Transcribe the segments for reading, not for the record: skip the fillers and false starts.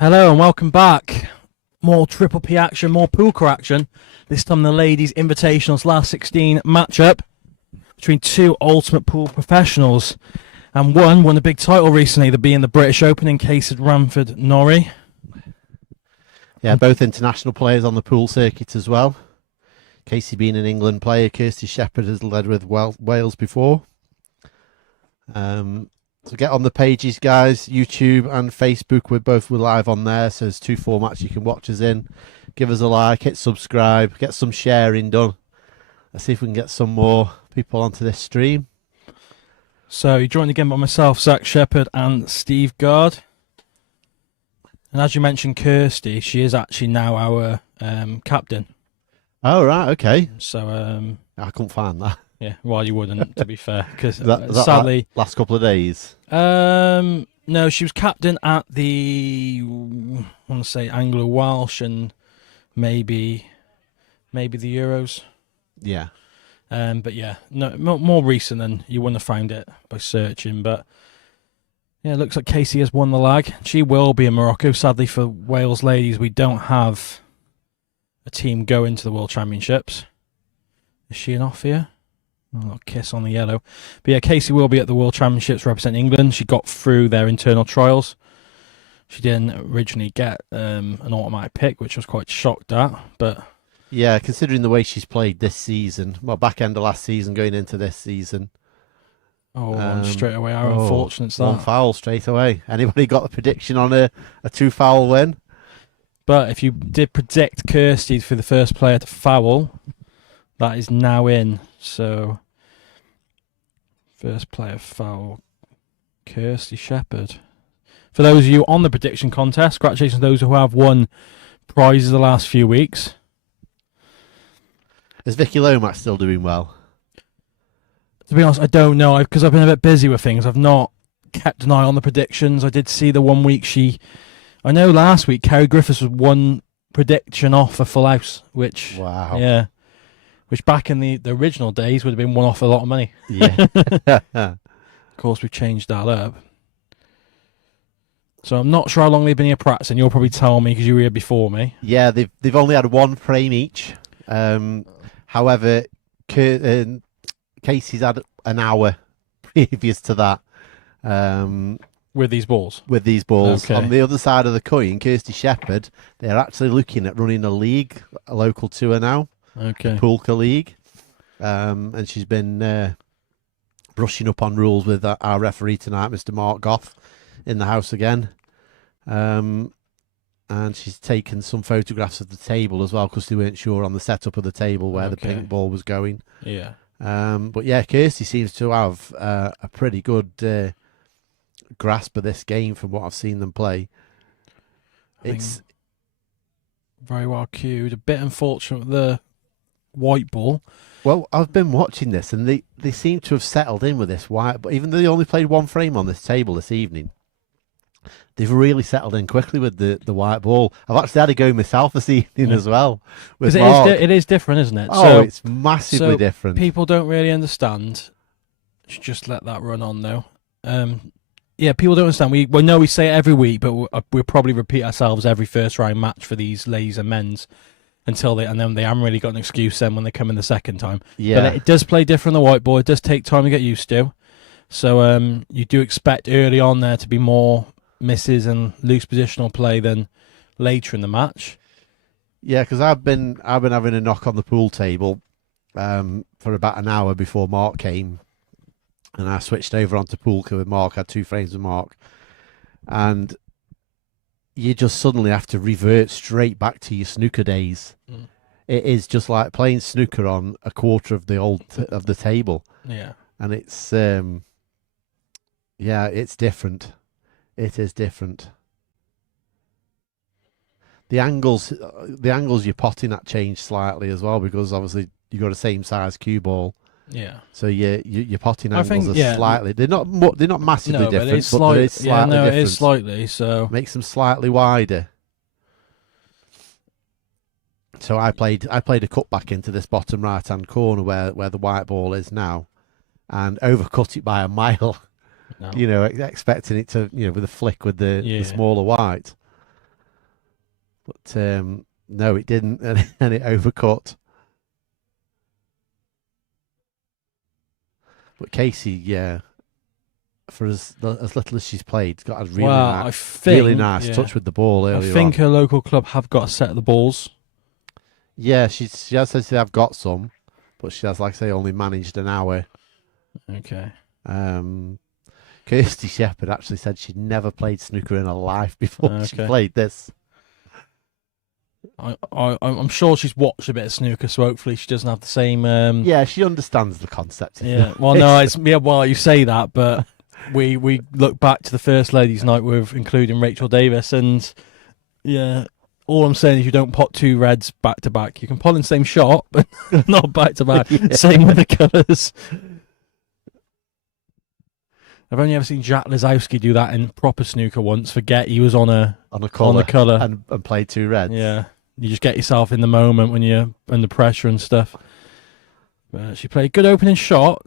Hello and welcome back. More TriPPPle action, more poolcore action. This time the ladies' Invitational's last 16 matchup between two ultimate pool professionals. And one won a big title recently, the being the British Open in CASSEY Ranford-NORREY. Yeah, both international players on the pool circuit as well. Casey being an England player, Kirsty Shepherd has led with Wales before. So get on the pages, guys. YouTube and Facebook, we're live on there. So there's two formats you can watch us in. Give us a like, hit subscribe, get some sharing done. Let's see if we can get some more people onto this stream. So you're joined again by myself, Zach Shepherd, and Steve Gard. And as you mentioned, Kirsty, she is actually now our captain. Oh, right, okay. So I couldn't find that. yeah, well, you wouldn't, to be fair, because sadly, last couple of days. No, she was captain at the, I want to say Anglo-Welsh and maybe the Euros. Yeah. But yeah, no, more recent than you wouldn't have found it by searching. But yeah, it looks like Casey has won the lag. She will be in Morocco. Sadly for Wales ladies, we don't have a team going to the World Championships. Is she an off here? A little kiss on the yellow. But yeah, Casey will be at the World Championships representing England. She got through their internal trials. She didn't originally get an automatic pick, which I was quite shocked at. But yeah, considering the way she's played this season, well, back end of last season, going into this season. And straight away, how unfortunate is that? One foul straight away. Anybody got a prediction on a two-foul win? But if you did predict Kirsty for the first player to foul, that is now in. So, first player foul, Kirsty Shepherd. For those of you on the prediction contest, congratulations to those who have won prizes the last few weeks. Is Vicky Lomax still doing well? To be honest, I don't know, because I've been a bit busy with things. I've not kept an eye on the predictions. I did see the 1 week I know last week Kerry Griffiths was one prediction off a full house, which, wow. Yeah. Which back in the original days would have been one off a lot of money. Yeah. Of course, we've changed that up. So I'm not sure how long they've been here practicing. You'll probably tell me because you were here before me. Yeah, they've only had one frame each. However, Casey's had an hour previous to that. With these balls? With these balls. Okay. On the other side of the coin, Kirsty Shepherd, they're actually looking at running a league, a local tour now. Okay. Poolka League, and she's been brushing up on rules with our referee tonight, Mr. Mark Goff, in the house again, and she's taken some photographs of the table as well because they weren't sure on the setup of the table where the pink ball was going. Yeah. But yeah, Kirsty seems to have a pretty good grasp of this game from what I've seen them play. It's very well cued. A bit unfortunate with the white ball. Well, I've been watching this and they seem to have settled in with this white, but even though they only played one frame on this table this evening, they've really settled in quickly with the white ball. I've actually had a go myself this evening as well. With Mark. It is different, isn't it? Oh, so, it's massively different. People don't really understand. Should just let that run on though. Yeah, people don't understand. We know we say it every week, but we'll probably repeat ourselves every first round match for these ladies and men's and then they haven't really got an excuse then when they come in the second time. Yeah. But it does play different on the white ball. It does take time to get used to. So you do expect early on there to be more misses and loose positional play than later in the match. Yeah, because I've been having a knock on the pool table for about an hour before Mark came. And I switched over onto Poolka with Mark. I had two frames with Mark. And you just suddenly have to revert straight back to your snooker days. Mm. It is just like playing snooker on a quarter of the table. Yeah. And it's it's different. It is different. The angles you're potting at change slightly as well because obviously you got a same size cue ball. Yeah. So your potting angles are slightly. They're not massively different, but it's there is slightly different. It is slightly. So makes them slightly wider. So I played a cutback into this bottom right hand corner where the white ball is now, and overcut it by a mile. No. You know, expecting it to with a flick with the smaller white. But no, it didn't, and it overcut. But Casey, yeah, for as little as she's played, got a really Well, I nice, think, really nice yeah. touch with the ball I earlier think on. her local club have got a set of the balls. Yeah, she has said they have got some, but she has, like I say, only managed an hour. Okay. Kirsty Shepherd actually said she'd never played snooker in her life before she Okay. played this. I'm sure she's watched a bit of snooker, so hopefully she doesn't have the same. Yeah, she understands the concept. Yeah. Well, no, it's Well, you say that, but we look back to the first ladies' night with including Rachel Davis, and yeah, all I'm saying is you don't pot two reds back to back. You can pot in the same shot, but not back to back. Yeah. Same with the colours. I've only ever seen Jack Lazowski do that in proper snooker once. Forget he was on the colour and played two reds. Yeah, you just get yourself in the moment when you're under pressure and stuff. But she played a good opening shot.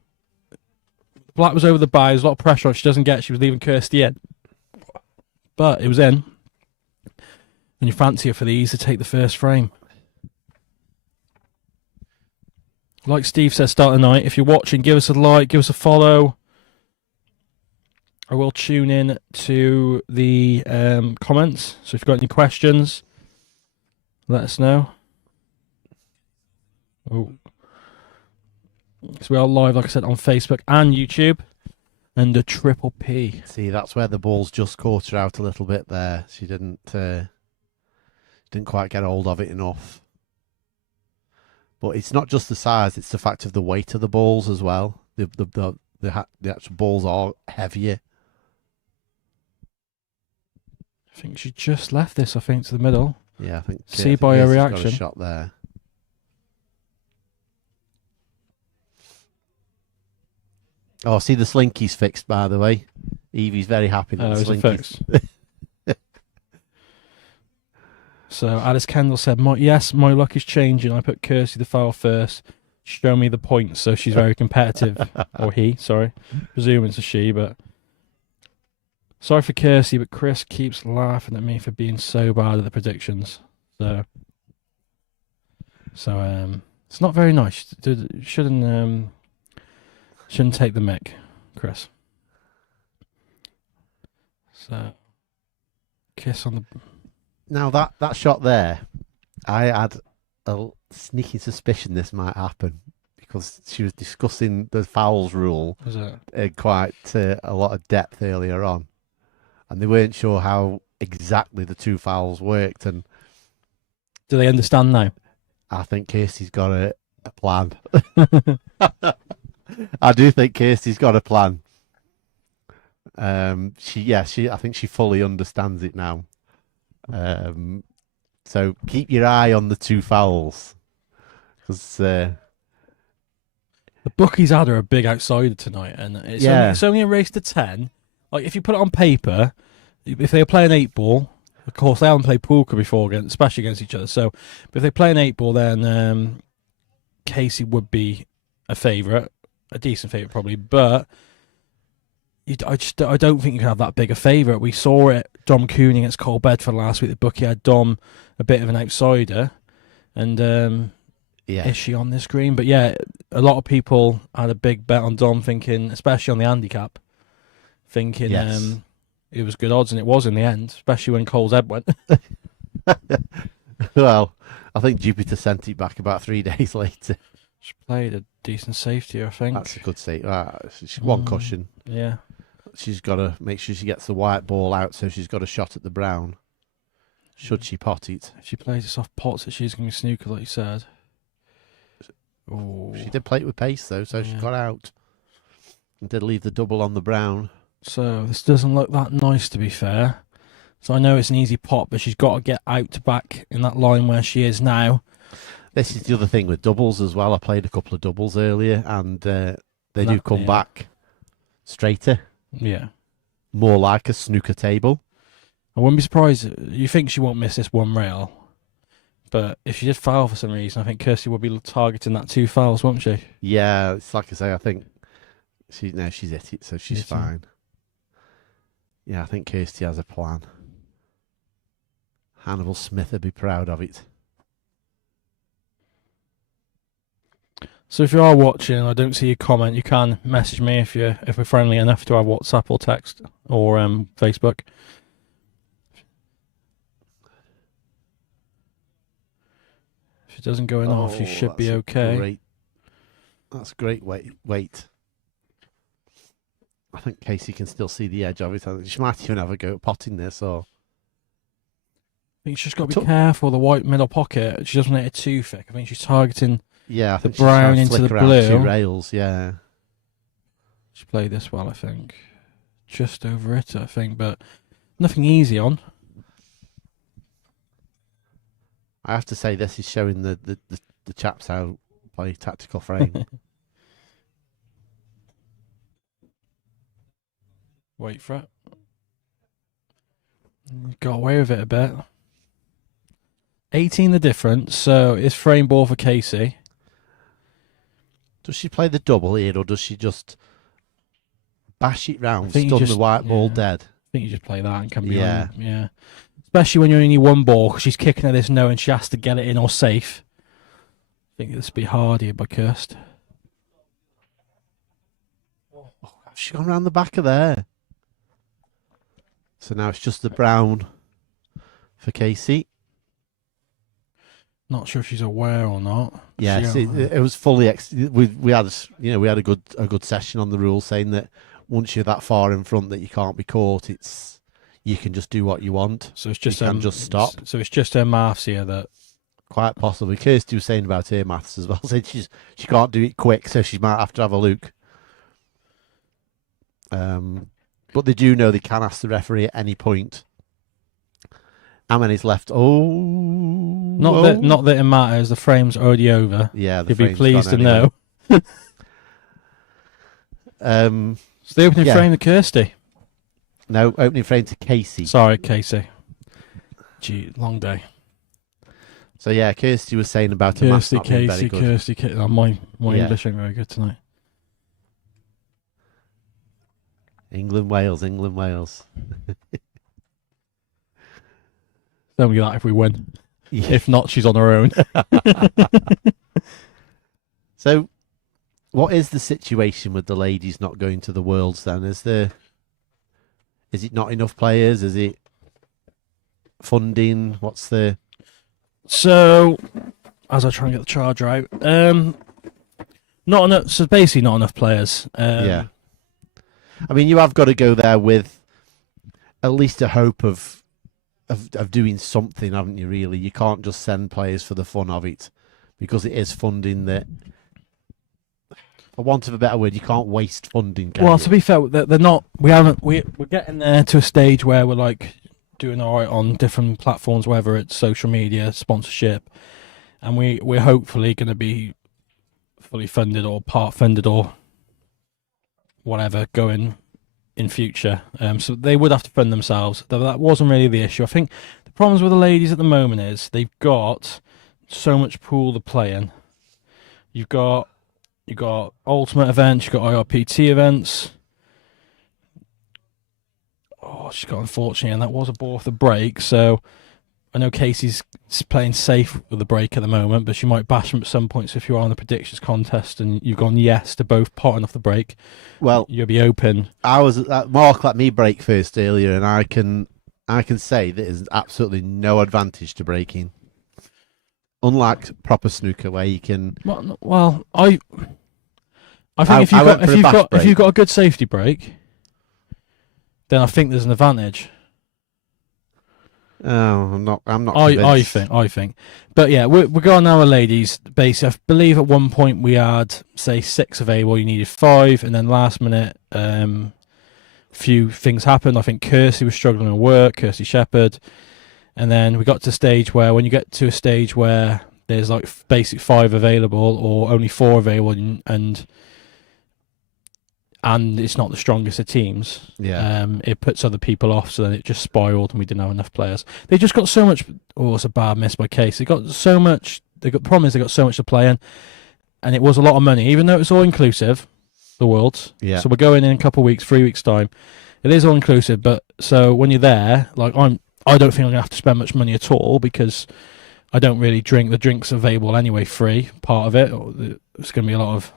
Black was over the bar. There's a lot of pressure on. She doesn't get. She was leaving Kirsty in, but it was in. And you fancy her for the ease to take the first frame. Like Steve says, start the night. If you're watching, give us a like, give us a follow. I will tune in to the comments. So if you've got any questions, let us know. Oh. So we are live, like I said, on Facebook and YouTube under TriPPPle. See, that's where the ball's just caught her out a little bit there. She didn't quite get hold of it enough. But it's not just the size; it's the fact of the weight of the balls as well. The actual balls are heavier. I think she just left this, to the middle. Yeah, I think. See by her reaction. Got a shot there. Oh, see the slinky's fixed, by the way. Evie's very happy that the slinky's fixed. So Alice Kendall said, yes, my luck is changing. I put Kirsty the foul first. Show me the points. So she's very competitive. Or he, sorry. Presuming it's a she, but... Sorry for Kirsty, but Chris keeps laughing at me for being so bad at the predictions. So it's not very nice. Shouldn't take the mick, Chris. So, kiss on the... Now that shot there, I had a sneaky suspicion this might happen because she was discussing the fouls rule in quite a lot of depth earlier on, and they weren't sure how exactly the two fouls worked. And do they understand now? I think Kirsty's got a plan. I do think Kirsty's got a plan. I think she fully understands it now. So keep your eye on the two fouls, because the bookies had her a big outsider tonight, and it's only a race to 10. Like if you put it on paper, if they were playing 8-ball, of course they haven't played poolka before, especially against each other. So, but if they play an 8-ball, then Casey would be a favourite, a decent favourite probably, but. I don't think you can have that big a favourite. We saw it, Dom Cooney against Cole Bedford last week. The bookie had Dom a bit of an outsider. And is she on this green? But yeah, a lot of people had a big bet on Dom, thinking, especially on the handicap, thinking it was good odds, and it was in the end, especially when Cole's head went. Well, I think Jupiter sent it back about 3 days later. She played a decent safety, I think. That's a good safety. She's one cushion. Yeah. She's got to make sure she gets the white ball out, so she's got a shot at the brown. Should she pot it? If she plays it soft pots, she's going to be snooker, like you said. She did play it with pace, though, so she got out. And did leave the double on the brown. So this doesn't look that nice, to be fair. So I know it's an easy pot, but she's got to get out to back in that line where she is now. This is the other thing with doubles as well. I played a couple of doubles earlier, and they do come back straighter. Yeah. More like a snooker table. I wouldn't be surprised. You think she won't miss this one rail, but if she did foul for some reason, I think Kirsty will be targeting that 2 fouls, won't she? Yeah, it's like I say, I think she's hit it, so she's fine. Yeah, I think Kirsty has a plan. Hannibal Smith would be proud of it. So if you are watching and I don't see your comment, you can message me if we're friendly enough to have WhatsApp or text or Facebook. If it doesn't go in off, you should be okay. That's great weight. I think Casey can still see the edge of it. She might even have a go at potting this. Or I think she's got to be careful of the white middle pocket. She doesn't want it too thick. I think she's targeting I the think brown into the blue. 2 rails, yeah. She played this well, I think. Just over it, I think, but nothing easy on. I have to say, this is showing the chaps how to play tactical frame. Wait for it. Got away with it a bit. 18 the difference, so it's frame ball for Casey. Does she play the double here, or does she just bash it round, stun the white ball dead? I think you just play that and come behind. Yeah. Especially when you're only one ball, because she's kicking at this no and she has to get it in or safe. I think this would be hard here by Kirst. Oh, she's gone round the back of there. So now it's just the brown for Casey. Not sure if she's aware or not. Yes, it was fully. We had a good session on the rules saying that once you're that far in front that you can't be caught, you can just do what you want. So it's just you can just stop. So it's just her maths here that quite possibly. Kirsty was saying about her maths as well. Said she can't do it quick, so she might have to have a look. But they do know they can ask the referee at any point. How many's left? Not that it matters. The frame's already over. Yeah, you'd be pleased to know. So the opening frame to Kirsty. No, opening frame to Casey. Sorry, Casey. Gee, long day. So yeah, Kirsty was saying about Kirsty, not being very good. Kirsty. Oh, my English ain't very good tonight. England, Wales. Tell me that if we win. Yeah. If not, she's on her own. So, what is the situation with the ladies not going to the Worlds then? Is it not enough players? Is it funding? What's the... So, as I try and get the charger out, not enough. So basically, not enough players. Yeah. I mean, you have got to go there with at least a hope of doing something, haven't you, really? You can't just send players for the fun of it, because it is funding that, for want of a better word, you can't waste funding, can you? To be fair, they're not. We're getting there to a stage where we're like doing all right on different platforms, whether it's social media, sponsorship, and we're hopefully going to be fully funded or part funded or whatever going in future. So they would have to fund themselves. That wasn't really the issue. I think the problems with the ladies at the moment is they've got so much pool to play in. You've got ultimate events, you've got IRPT events. Oh, she's got unfortunately, and that was a ball off the break. So I know Casey's playing safe with the break at the moment, but she might bash them at some point. So if you are on the predictions contest and you've gone yes to both potting off the break, well, you'll be open. Mark let me break first earlier, and I can say that there's absolutely no advantage to breaking. Unlike proper snooker, where you can. Well, I think if you've got a good safety break, then I think there's an advantage. Oh, I'm not. I think, but yeah, we're going now with ladies. Basically, I believe at one point we had say 6 available. You needed 5, and then last minute, few things happened. I think Kirsty was struggling at work. Kirsty Shepherd, and then we got to a stage where when you get to a stage where there's like basic 5 available or only 4 available, and it's not the strongest of teams. Yeah. It puts other people off, so then it just spiraled and we didn't have enough players. They just got so much. Oh, it's a bad miss by Case. They got so much. The problem is they got so much to play in, and it was a lot of money, even though it's all inclusive. The Worlds. Yeah. So we're going in a couple of weeks, 3 weeks time. It is all inclusive, but so when you're there, like I don't think I'm going to have to spend much money at all because I don't really drink. The drinks are available anyway, free, part of it. It's going to be a lot of...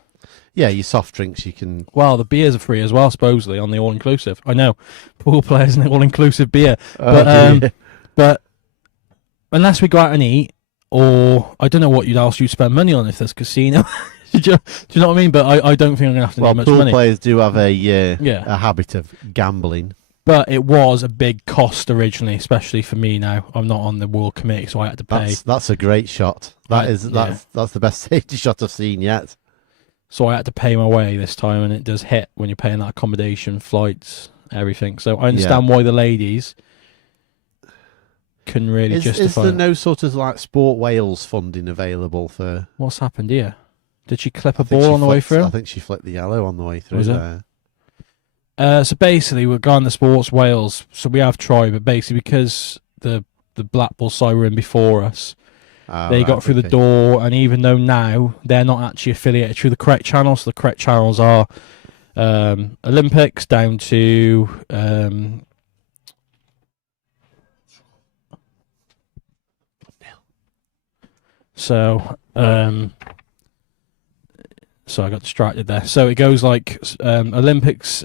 Yeah, your soft drinks you can... Well, the beers are free as well, supposedly, on the all-inclusive. I know, pool players and the all-inclusive beer. But unless we go out and eat, or I don't know what else you'd spend money on if there's casino. do you know what I mean? But I don't think I'm going to have to need much pool money. players do have a habit of gambling. But it was a big cost originally, especially for me now. I'm not on the World Committee, so I had to pay. That's a great shot. That's the best safety shot I've seen yet. So I had to pay my way this time, and it does hit when you're paying that accommodation, flights, everything. So I understand why the ladies can really justify. Is there no sort of like Sport Wales funding available for... What's happened here? Did she clip a ball on the way through? I think she flipped the yellow on the way through there. So basically, we're going to Sports Wales, so we have tried, but basically because the Blackpool side were in before us, they got through the door, and even though now they're not actually affiliated through the correct channels, so the correct channels are Olympics down to so I got distracted there. So it goes like Olympics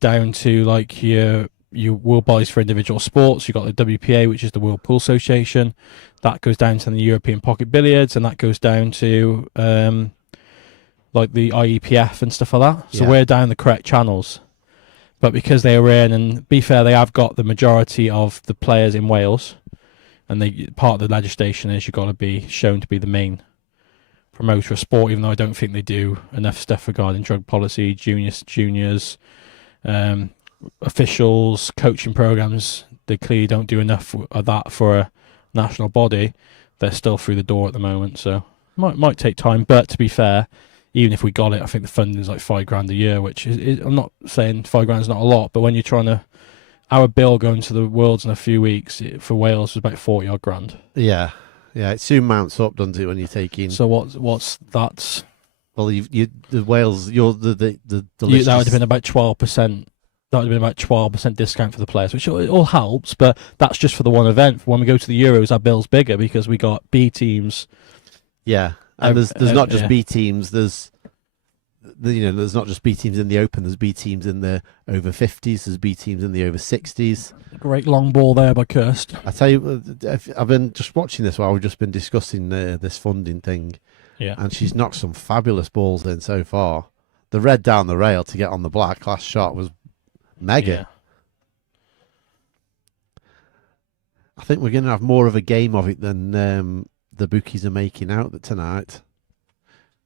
down to like your World Bodies for Individual Sports. You've got the WPA, which is the World Pool Association. That goes down to the European Pocket Billiards, and that goes down to like the IEPF and stuff like that. So we're down the correct channels. But because they were in, and be fair, they have got the majority of the players in Wales, and part of the legislation is you've got to be shown to be the main promoter of sport, even though I don't think they do enough stuff regarding drug policy, juniors, officials, coaching programs. They clearly don't do enough of that for a national body. They're still through the door at the moment, so might take time. But to be fair, even if we got it, I think the funding is like £5,000 a year, which is I'm not saying £5,000 is not a lot, but when you're trying to, our bill going to the Worlds in a few weeks for Wales was about 40 odd grand. Yeah, it soon mounts up, doesn't it, when you're taking... So what's that? Well, the Wales, you're the that would have been about 12%. That would have been about 12% discount for the players, which all helps, but that's just for the one event. When we go to the Euros, our bill's bigger because we got B teams. Yeah, and there's not just B teams. There's not just B teams in the Open. There's B teams in the over 50s. There's B teams in the over 60s. Great long ball there by Kirst. I tell you, I've been just watching this while we've just been discussing this funding thing. Yeah, and she's knocked some fabulous balls in so far. The red down the rail to get on the black last shot was mega. Yeah. I think we're going to have more of a game of it than the bookies are making out tonight.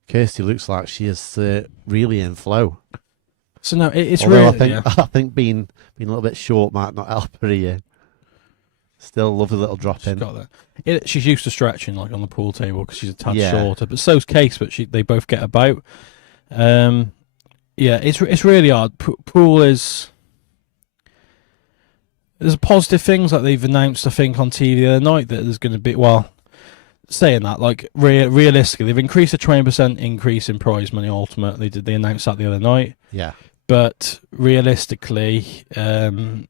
Kirsty looks like she is really in flow. So no, it's although really. I think being a little bit short might not help her here. Still love a little drop in. Got that. She's used to stretching like on the pool table because she's a tad shorter, but so's Case. But they both get about. Yeah, it's really hard. Pool is. There's positive things like they've announced, I think, on TV the other night that there's going to be. Well, saying that, like realistically, they've increased a 20% increase in prize money. Ultimately, they announced that the other night. Yeah. But realistically, on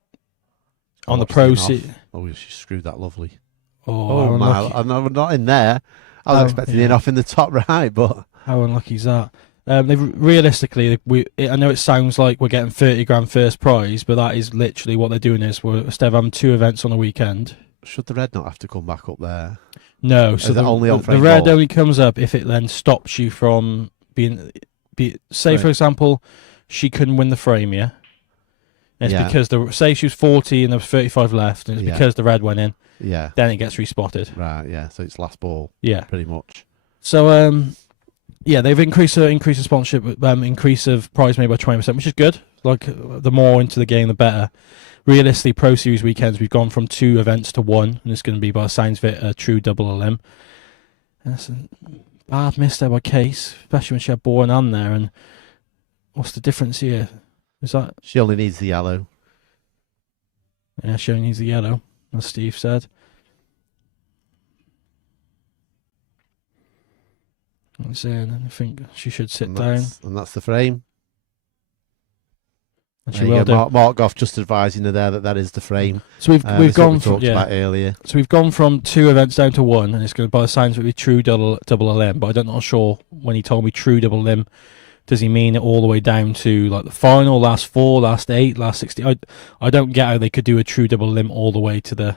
the proceed. Oh, she screwed that lovely. Oh my! I'm not in there. I was expecting it off in the top right, but how unlucky is that? Realistically, I know it sounds like we're getting £30,000 first prize, but that is literally what they're doing. Instead of having 2 events on a weekend. Should the red not have to come back up there? No, so the red only comes up if it then stops you from say for example, she couldn't win the frame, yeah. And it's because say she was 40 and there was 35 left, and it's because the red went in. Yeah. Then it gets respotted. Right. Yeah. So it's last ball. Yeah. Pretty much. So they've increased the sponsorship, increase of prize money by 20%, which is good. Like the more into the game, the better. Realistically, Pro Series weekends, we've gone from 2 events to 1, and it's going to be, by the signs of it, a true double a limb. That's a bad miss there by Case, especially when she had Bourne on there. And what's the difference here? Is that she only needs the yellow? Yeah, she only needs the yellow, as Steve said. I think she should sit down. And that's the frame. And she will do. Mark Goff just advising her there that is the frame. So we've gone from talked about earlier. So we've gone from 2 events down to 1, and it's going to, by the signs of it, be true double limb. But I'm not sure when he told me true double limb. Does he mean it all the way down to like the final, last 4, last 8, last 60? I don't get how they could do a true double limb all the way to the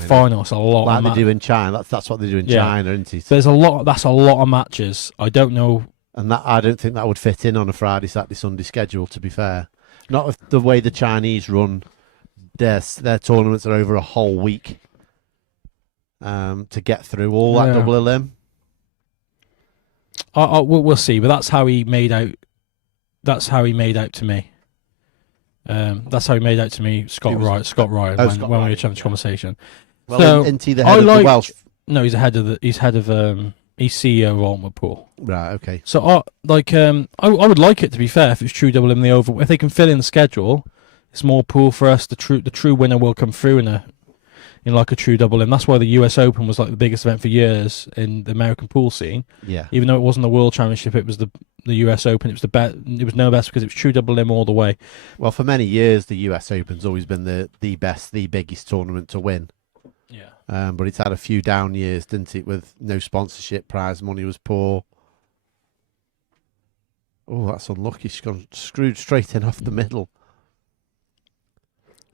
final. It's a lot. Like they do in China. That's what they do in China, isn't it? There's a lot. That's a lot of matches. I don't know. And that I don't think that would fit in on a Friday, Saturday, Sunday schedule, to be fair. Not with the way the Chinese run their tournaments are over a whole week to get through all that double limb. We'll see, but that's how he made out. That's how he made out to me. That's how he made out to me, Scott Ryan, when we were having this conversation. Well, so, isn't he the head of the Welsh? No, he's he's CEO of Ultimate Pool. Right, okay. So, I would like it, to be fair, if it's true double in the over. If they can fill in the schedule, it's more pool for us. The true winner will come through in like a true double in. That's why the US Open was like the biggest event for years in the American pool scene. Yeah. Even though it wasn't the World Championship, it was the US Open. It was It was no best because it was true double limb all the way. Well, for many years, the US Open's always been the biggest tournament to win. Yeah. But it's had a few down years, didn't it? With no sponsorship, prize money was poor. Oh, that's unlucky. She's gone screwed straight in off the middle.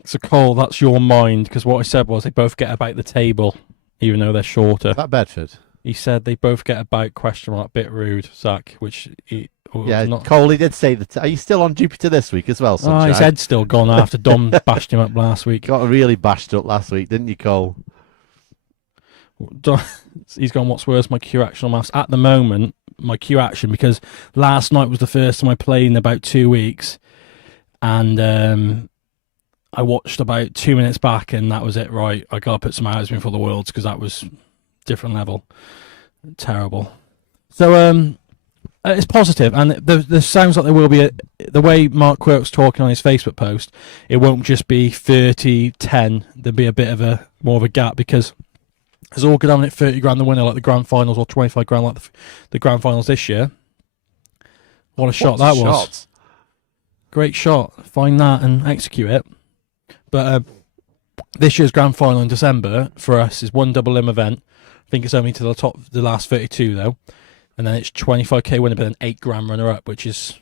So, Cole, that's your mind, because what I said was they both get about the table, even though they're shorter. Is that Bedford? He said they both get about, question mark, bit rude, Zach, which... Cole, he did say that. Are you still on Jupiter this week as well, Sunshine? Oh, his head's still gone after Dom bashed him up last week. Got really bashed up last week, didn't you, Cole? He's gone, what's worse, my Q action or maths? At the moment, my Q action, because last night was the first time I played in about 2 weeks, and I watched about 2 minutes back, and that was it. Right, I gotta put some hours in for the Worlds, because that was different level. Terrible. So it's positive, and there sounds like there will be the way Mark Quirk's talking on his Facebook post, it won't just be 30-10. There'll be a bit of more of a gap, because there's all good having it 30 grand the winner like the grand finals, or 25 grand like the grand finals this year. What a shot that was. Great shot. Find that and execute it. But this year's grand final in December for us is one double limb event. I think it's only to the last 32 though. And then it's 25k winner, but then 8 grand runner up, which is...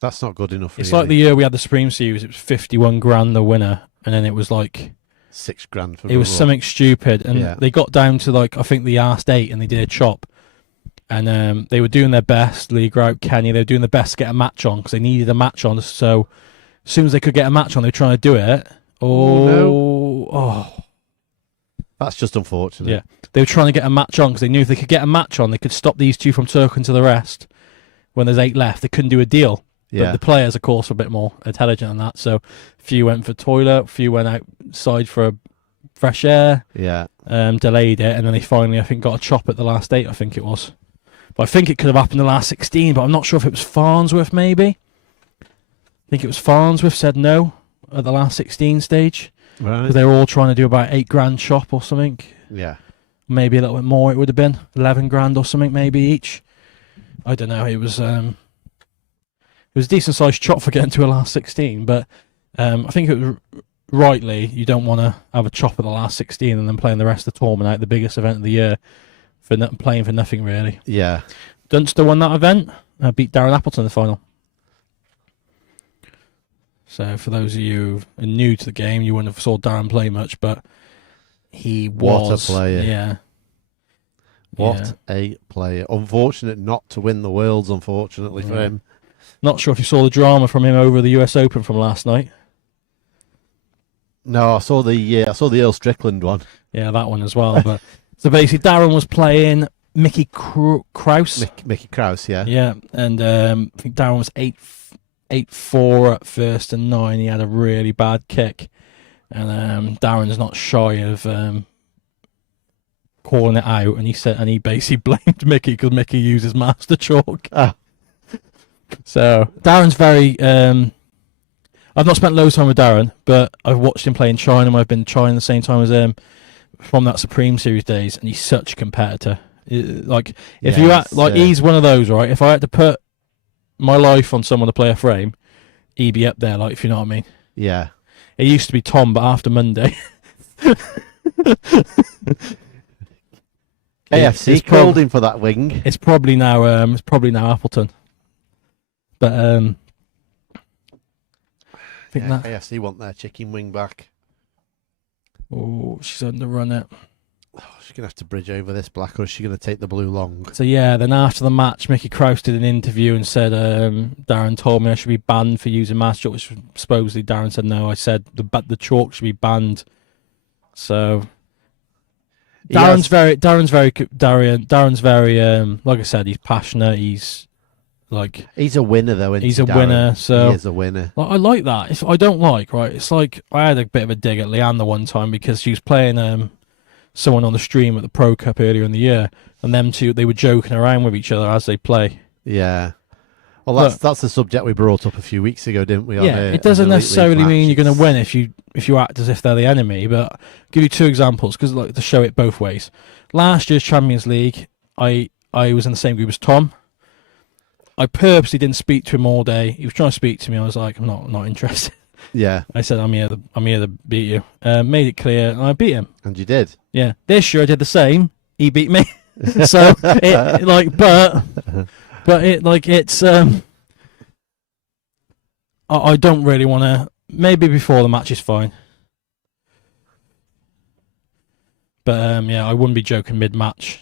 That's not good enough. It's like the year we had the Supreme Series, it was 51 grand the winner, and then it was like... 6 grand for it was something stupid, and they got down to like I think the last 8, and they did a chop, and they were doing their best. Lee Grout, Kenny, they were doing their best to get a match on because they needed a match on. So as soon as they could get a match on, they were trying to do it. That's just unfortunate. Yeah, they were trying to get a match on because they knew if they could get a match on, they could stop these two from talking to the rest. When there's 8 left, they couldn't do a deal. Yeah. But the players, of course, were a bit more intelligent than that. So a few went for toilet, a few went outside for fresh air. Yeah. Delayed it, and then they finally, I think, got a chop at the last 8, I think it was. But I think it could have happened in the last 16, but I'm not sure if it was Farnsworth, maybe. I think it was Farnsworth said no at the last 16 stage. Right. Because they were all trying to do about 8 grand chop or something. Yeah. Maybe a little bit more it would have been. 11 grand or something maybe each. I don't know. It was a decent sized chop for getting to a last 16, but I think it was rightly you don't want to have a chop at the last 16 and then playing the rest of the tournament out, the biggest event of the year, for playing for nothing really. Yeah. Dunster won that event, beat Darren Appleton in the final. So for those of you who are new to the game, you wouldn't have saw Darren play much, but he was... What a player. Yeah. What a player. Unfortunate not to win the Worlds, unfortunately, for him. Not sure if you saw the drama from him over the US Open from last night. No, I saw the Earl Strickland one. Yeah, that one as well. But so basically, Darren was playing Mickey Krause. Mickey Krause, yeah. Yeah, and I think Darren was 8-4 at first and 9. He had a really bad kick, and Darren's not shy of calling it out. And he basically blamed Mickey because Mickey uses master chalk. Ah. So Darren's very. I've not spent loads of time with Darren, but I've watched him play in China. I've been in China the same time as him from that Supreme Series days, and he's such a competitor. Like he's one of those, right? If I had to put my life on someone to play a frame, he'd be up there, like, if you know what I mean. Yeah. It used to be Tom, but after Monday, AFC it's called him for that wing. it's probably now Appleton. But I think Yeah, that. AFC want their chicken wing back. Oh, she's underrun it. Oh, she's going to have to bridge over this black, or is she going to take the blue long? So yeah, then after the match, Mickey Krause did an interview and said, Darren told me I should be banned for using mass chalk, which supposedly Darren said no. I said the chalk should be banned. So Darren's very like I said, he's passionate. He's a winner though. Isn't he's he, a Darren? winner. So he is a winner. I like that. If I don't like, right, it's like I had a bit of a dig at Leander one time because she was playing someone on the stream at the Pro Cup earlier in the year, and them two, they were joking around with each other as they play. Yeah. Well, that's the subject we brought up a few weeks ago, didn't we? Yeah, it doesn't necessarily mean you're going to win if you act as if they're the enemy. But I'll give you two examples because like to show it both ways. Last year's Champions League, I was in the same group as Tom. I purposely didn't speak to him all day. He was trying to speak to me. I was like, I'm not interested. Yeah. I said, I'm here to beat you. Made it clear, and I beat him. And you did. Yeah. This year I did the same. He beat me. So it's I don't really want to. Maybe before the match is fine. But yeah, I wouldn't be joking mid-match.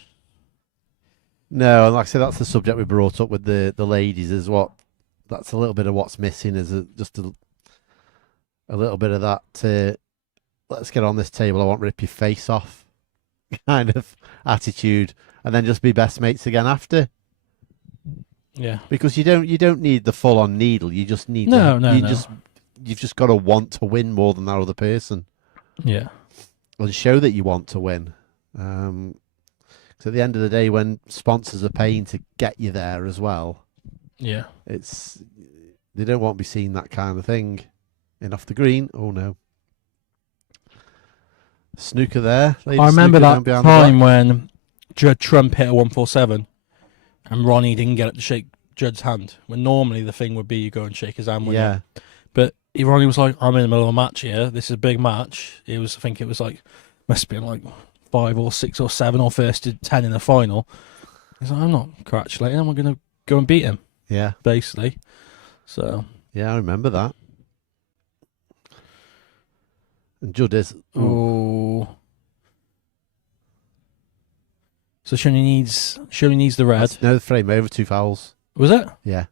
No, and like I said, that's the subject we brought up with the ladies. Is what that's a little bit of what's missing. Is just a little bit of that. Let's get on this table. I won't rip your face off, kind of attitude, and then just be best mates again after. Yeah, because you don't need the full on needle. You just need you've just got to want to win more than that other person. Yeah, and show that you want to win. So at the end of the day, when sponsors are paying to get you there as well, yeah, they don't want to be seeing that kind of thing. In off the green, oh no. Snooker there. I remember that time when Judd Trump hit a 147 and Ronnie didn't get up to shake Judd's hand, when normally the thing would be you go and shake his hand. Yeah. But Ronnie was like, I'm in the middle of a match here. This is a big match. I think it was like, must have been like 5 or 6 or 7 or first to 10 in the final. He's like, I'm not congratulating him. I'm going to go and beat him. Yeah. Basically. So. Yeah, I remember that. And Judd is. Oh. So she only needs the red. No, the frame over 2 fouls. Was it? Yeah.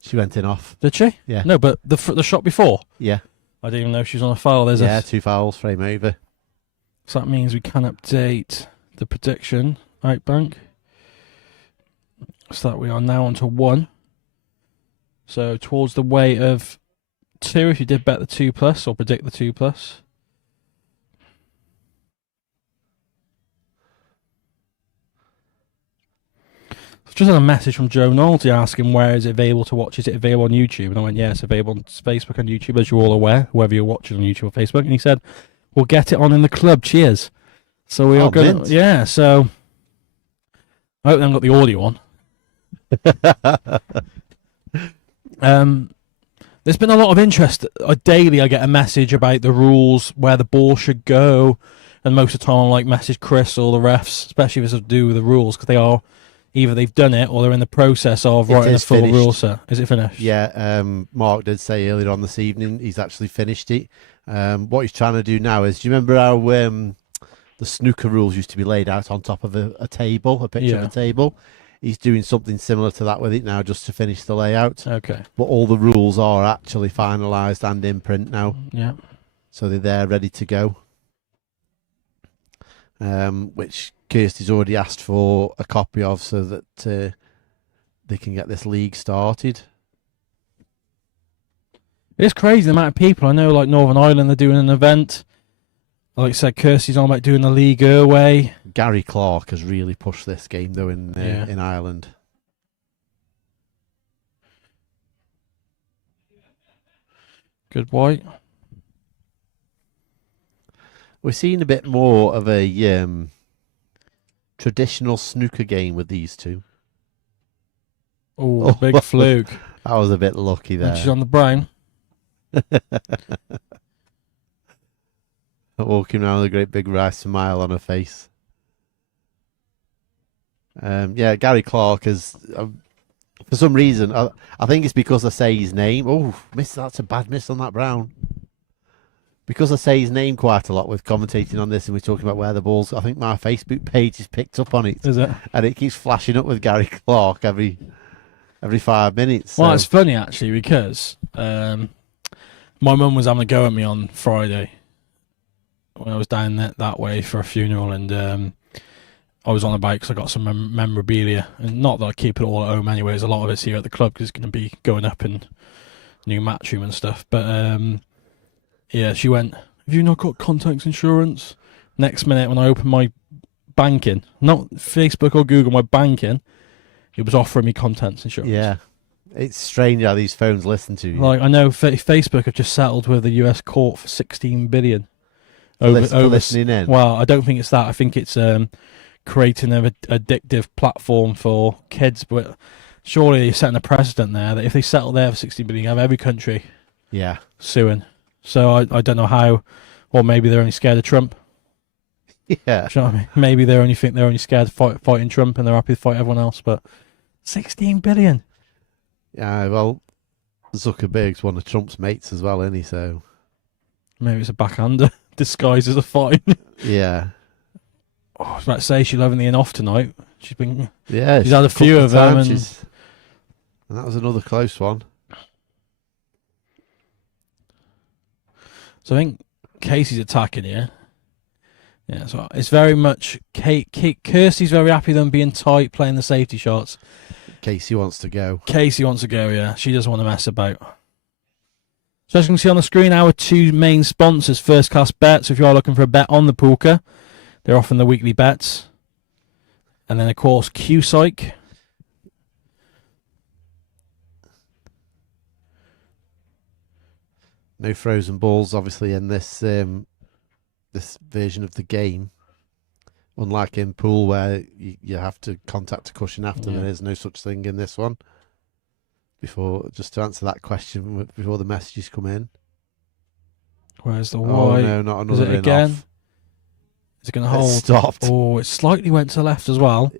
She went in off. Did she? Yeah. No, but the shot before. Yeah. I didn't even know she was on a foul. Yeah, 2 fouls, frame over. So that means we can update the prediction. Right, Bank. So that we are now on to 1. So towards the way of 2 if you did bet the 2+ or predict the 2+. I've just had a message from Joe Nolte asking where is it available to watch. Is it available on YouTube? And I went, yeah, it's available on Facebook and YouTube, as you're all aware, whoever you're watching on YouTube or Facebook. And he said, we'll get it on in the club. Cheers. So we are going to... Yeah, so... I hope they haven't got the audio on. There's been a lot of interest. Daily I get a message about the rules, where the ball should go. And most of the time I like message Chris or the refs, especially if it's to do with the rules, because they are... Either they've done it or they're in the process of writing a full rule set. Is it finished? Yeah, Mark did say earlier on this evening he's actually finished it. What he's trying to do now is, do you remember how the snooker rules used to be laid out on top of a table, a picture of a table? He's doing something similar to that with it now, just to finish the layout. Okay. But all the rules are actually finalised and in print now. Yeah. So they're there, ready to go. Which Kirsty's already asked for a copy of so that they can get this league started. It's crazy the amount of people. I know, like Northern Ireland, they're doing an event. Like I said, Kirsty's on about doing the league her way. Gary Clark has really pushed this game, though, in Ireland. Good white. We're seeing a bit more of a traditional snooker game with these two. Oh, big fluke. That was a bit lucky And she's there. on the brown. Walking around with a great big wry smile on her face. Yeah, Gary Clark is, for some reason, I think it's because I say his name. Oh, miss! That's a bad miss on that brown. Because I say his name quite a lot with commentating on this, and we're talking about where the ball's. I think my Facebook page has picked up on it, Is it? and it keeps flashing up with Gary Clark every 5 minutes. Well, So. it's funny actually because my mum was having a go at me on Friday when I was down that way for a funeral, and I was on the bike because I got some memorabilia, and not that I keep it all at home anyway. There's a lot of it's here at the club because it's going to be going up in new match room and stuff. But yeah, she went, "Have you not got contacts insurance?" Next minute, when I opened my banking, not Facebook or Google, my banking, it was offering me contents insurance. Yeah, it's strange how these phones listen to you. Like I know Facebook have just settled with the U.S. court for 16 billion for listening in. Well, I don't think it's that. I think it's creating an addictive platform for kids. But surely you're setting a precedent there that if they settle there for 16 billion, you have every country Yeah, suing. So I don't know how, or maybe they're only scared of Trump. yeah. Do you know what I mean? Maybe they're only scared of fighting Trump and they're happy to fight everyone else. But 16 billion. Yeah, well, Zuckerberg's one of Trump's mates as well, isn't he? So Maybe it's a backhander disguised as a fine. yeah, Oh, I was about to say she's having the in off tonight. She's yeah. had a few couple of them, times and and that was another close one. so I think Casey's attacking here. Yeah, so it's very much Kirsty's very happy with them being tight, playing the safety shots. Casey wants to go. Casey wants to go, yeah. She doesn't want to mess about. So as you can see on the screen, our two main sponsors, First Class Bet. So if you are looking for a bet on the poolka, they're offering the weekly bets. And then, of course, Q-Psych. No frozen balls, obviously, in this this version of the game. Unlike in pool, where you have to contact a cushion after, there is no such thing in this one. Just to answer that question before the messages come in. Where's the Oh white? no, not Is another it in again? off. Is it going to hold? It stopped. Oh, it slightly went to the left as well.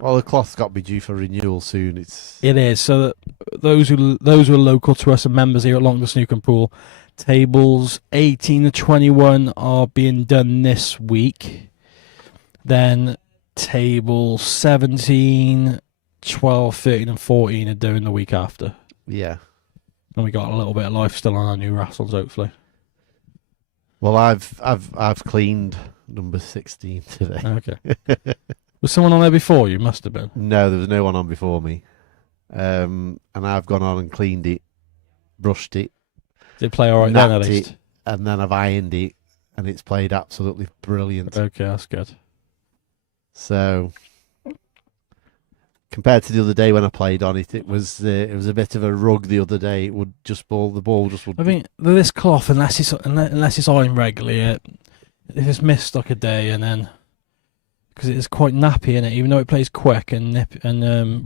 Well, the cloth's got to be due for renewal soon. It is. So that those who are local to us and members here at Long the Snooker and Pool, tables 18 to 21 are being done this week. Then tables 17, 12, 13 and 14 are doing the week after. Yeah. And we got a little bit of life still on our new raffles, hopefully. Well, I've cleaned number 16 today. Okay. Was someone on there before you? Must have been. No, there was no one on before me. And I've gone on and cleaned it, brushed it, Did it play all right then, at napped least? it, and then I've ironed it, and it's played absolutely brilliant. Okay, that's good. So, compared to the other day when I played on it, it was a bit of a rug the other day. It would just the ball just would. I think this cloth, unless it's ironed regularly, if it's missed like a day and then, because it is quite nappy in it, even though it plays quick and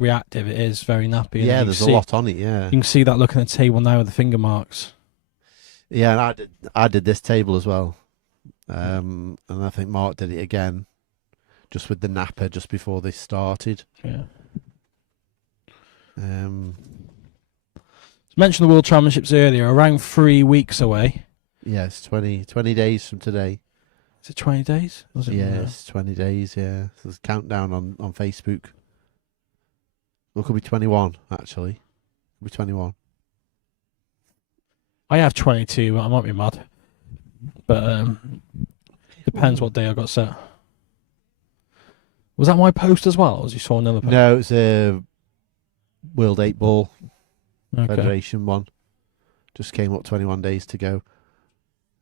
reactive, it is very nappy. Yeah, there's a lot on it. Yeah, you can see that looking at the table now with the finger marks. Yeah, and I did this table as well, and I think Mark did it again, just with the napper just before they started. Yeah. Mentioned the World Championships earlier, around 3 weeks away. Yes, 20 days from today. Is it 20 days? Yes, 20 days, yeah. So there's a countdown on Facebook. Well, it could be 21, actually. It could be 21. I have 22, but I might be mad. But depends what day I got set. Was that my post as well, or was you saw another post? No, it's a World 8 Ball Okay. Federation one. Just came up 21 days to go.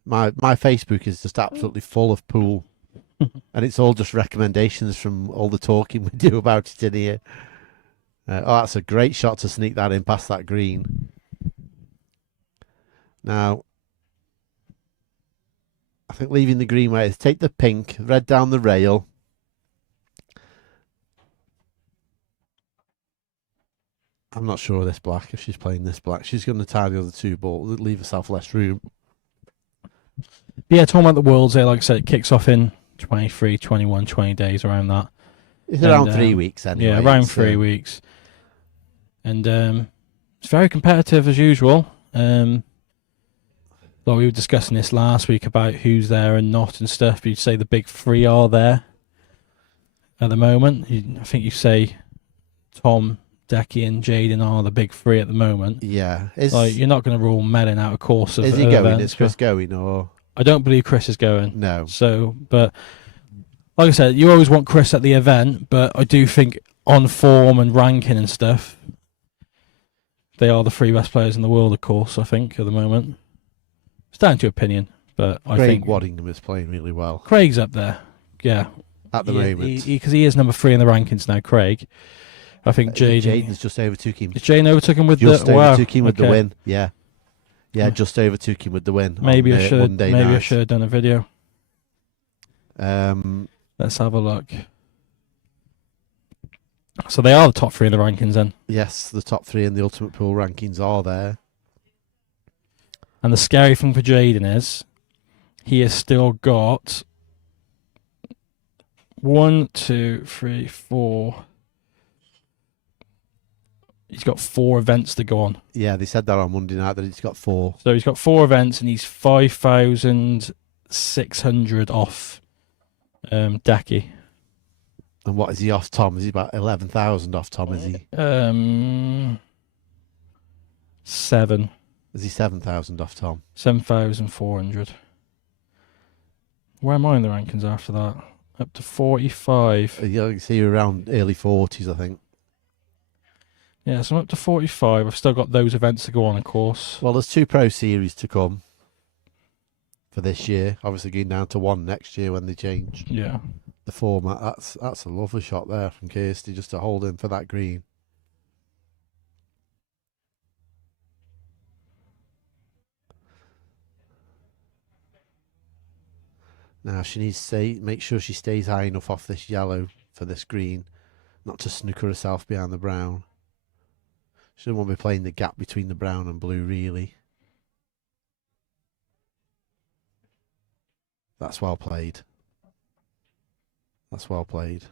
My Facebook is just absolutely full of pool. And it's all just recommendations from all the talking we do about it in here. That's a great shot to sneak that in past that green. Now, I think leaving the green where it is, take the pink, red down the rail. I'm not sure of this black, if she's playing this black. She's going to tie the other two balls, leave herself less room. Yeah, talking about the Worlds here, like I said, it kicks off in 23, 21, 20 days, around that. It's around 3 weeks anyway. Yeah, around 3 weeks. And it's very competitive as usual. Like we were discussing this last week about who's there and not and stuff, but you'd say the big three are there at the moment. I think you say Tom, Decky and Jaden are the big three at the moment. Yeah. Like, you're not going to rule Mellon out of course. Is he going? Is Chris going? Or I don't believe Chris is going. No. So, but like I said, you always want Chris at the event, but I do think on form and ranking and stuff, they are the three best players in the world, of course, I think, at the moment. It's down to opinion, but I think Waddingham is playing really well. Craig's up there, yeah. At the moment. Because he is number 3 in the rankings now, Craig. I think Jaden's just overtook him. Jaden overtook him with just the... overtook him with the win, yeah. Yeah, just overtook him with the win. Maybe I should have done a video. Let's have a look. So they are the top 3 in the rankings then. Yes, the top 3 in the Ultimate Pool rankings are there. And the scary thing for Jaden is he has still got 1, 2, 3, 4. He's got 4 events to go on. Yeah, they said that on Monday night that he's got 4. So he's got 4 events and he's 5,600 off Decky. And what is he off Tom? Is he about 11,000 off Tom, is he? 7. Is he 7,000 off Tom? 7,400. Where am I in the rankings after that? Up to 45. You see you're around early 40s, I think. Yeah, so I'm up to 45. I've still got those events to go on, of course. Well, there's 2 Pro Series to come for this year. Obviously going down to 1 next year when they change the format. That's a lovely shot there from Kirsty, just to hold in for that green. Now she needs to make sure she stays high enough off this yellow for this green, not to snooker herself behind the brown. She doesn't want to be playing the gap between the brown and blue, really. That's well played. That's well played.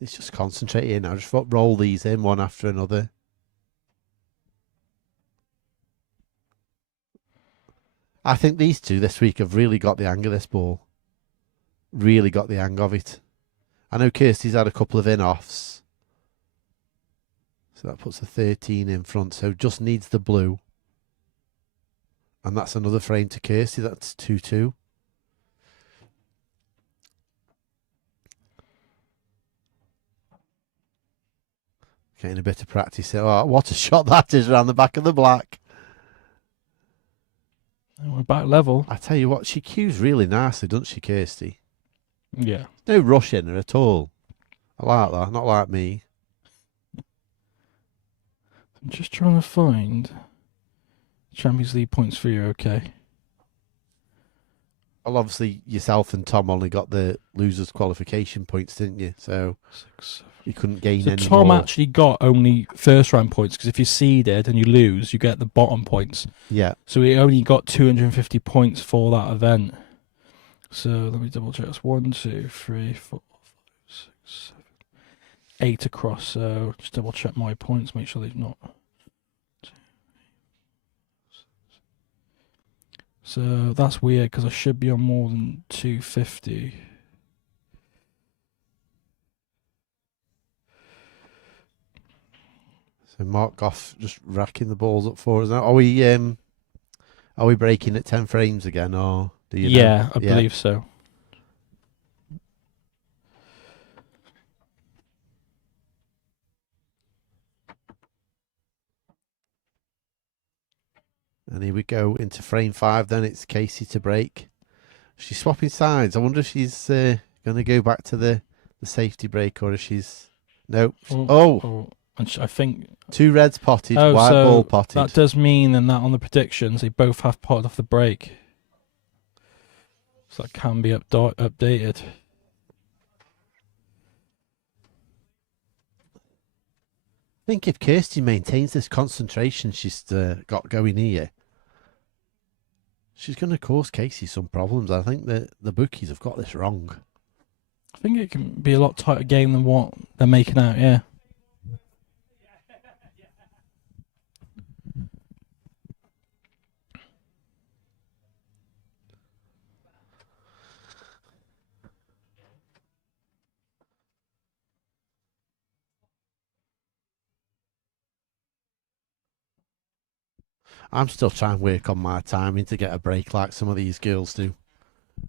Let's just concentrate here now. Just roll these in one after another. I think these two this week have really got the hang of this ball. Really got the hang of it. I know Kirsty's had a couple of in-offs. So that puts a 13 in front. So just needs the blue. And that's another frame to Kirsty. That's 2-2. Getting a bit of practice. Oh, what a shot that is around the back of the black. And we're back level. I tell you what, she cues really nicely, doesn't she, Kirsty? Yeah. No rush in her at all. I like that. Not like me. I'm just trying to find Champions League points for you, okay? Well, obviously, yourself and Tom only got the losers' qualification points, didn't you? So 6, 7. You couldn't gain So any Tom more. actually got only first round points, because if you're seeded and you lose, you get the bottom points. Yeah. So he only got 250 points for that event. So let me double check. That's 1, 2, 3, 4, 5, 6, 7, 8 across. So just double check my points, make sure they've not. So that's weird, because I should be on more than 250. So Mark Goff just racking the balls up for us now. Are we breaking at 10 frames again, or do you know? Yeah, I believe so. And here we go into frame 5. Then it's Casey to break. She's swapping sides. I wonder if she's going to go back to the safety break, or if she's nope. And I think 2 reds potted, white so ball potted. That does mean then that on the predictions they both have potted off the break, so that can be updated. think if Kirsty maintains this concentration she's got going here, she's going to cause Casey some problems. I think the bookies have got this wrong. I think it can be a lot tighter game than what they're making out, yeah. I'm still trying to work on my timing to get a break like some of these girls do.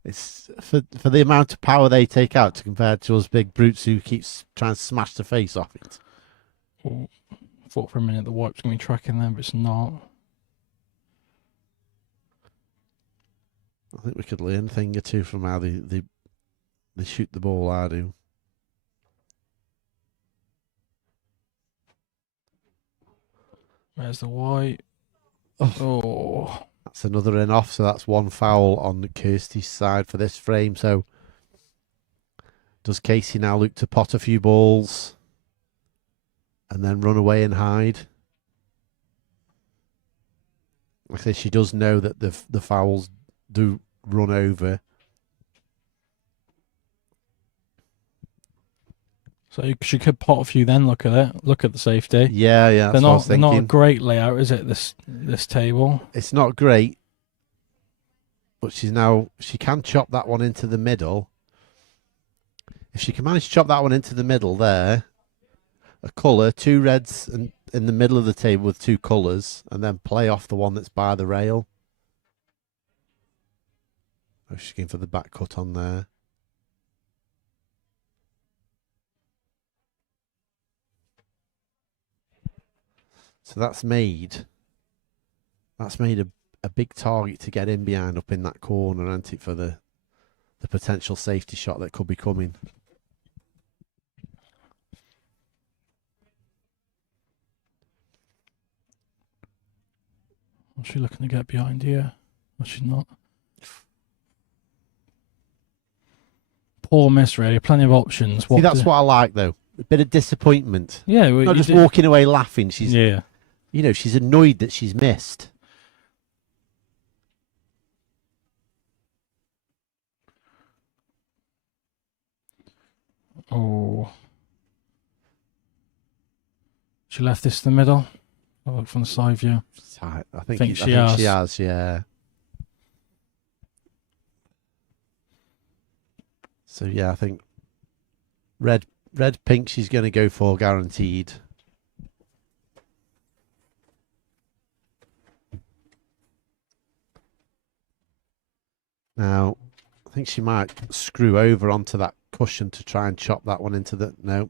It's for the amount of power they take out to compare to us big brutes who keeps trying to smash the face off it. Oh, thought for a minute the wipe's going to be tracking them, but it's not. I think we could learn a thing or two from how they shoot the ball, I do. There's the white. Oh. That's another in off, so that's one foul on Kirsty's side for this frame. So does Casey now look to pot a few balls and then run away and hide? Like I say, she does know that the fouls do run over. So she could pot a few then, look at it. Look at the safety. Yeah, that's what I was they're thinking. not a great layout, is it, this table? It's not great, but she can chop that one into the middle. If she can manage to chop that one into the middle there, a colour, 2 reds and in the middle of the table with 2 colours, and then play off the one that's by the rail. Oh, she's going for the back cut on there. So that's made a big target to get in behind up in that corner, isn't it, for the potential safety shot that could be coming. What's she looking to get behind here? Or she's not. Poor miss, really. Plenty of options. See, that's what I like, though. A bit of disappointment. Yeah, not just walking away laughing. She's, yeah. She's annoyed that she's missed. Oh. She left this in the middle. I'll look from the side view. I think she has, yeah. So, yeah, I think red pink she's going to go for guaranteed. Now, I think she might screw over onto that cushion to try and chop that one into the... No.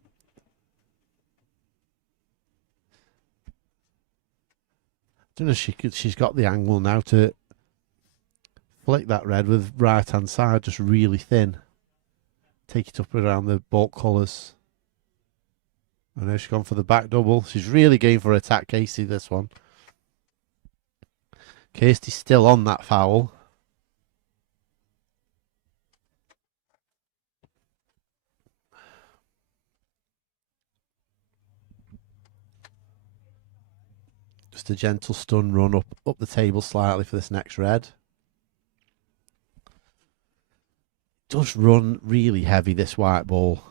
I don't know if she's got the angle now to flick that red with right-hand side just really thin. Take it up around the baulk colours. I know she's gone for the back double. She's really going for attack Casey, this one. Kirsty's still on that foul. Just a gentle stun run up the table slightly for this next red. Does run really heavy, this white ball.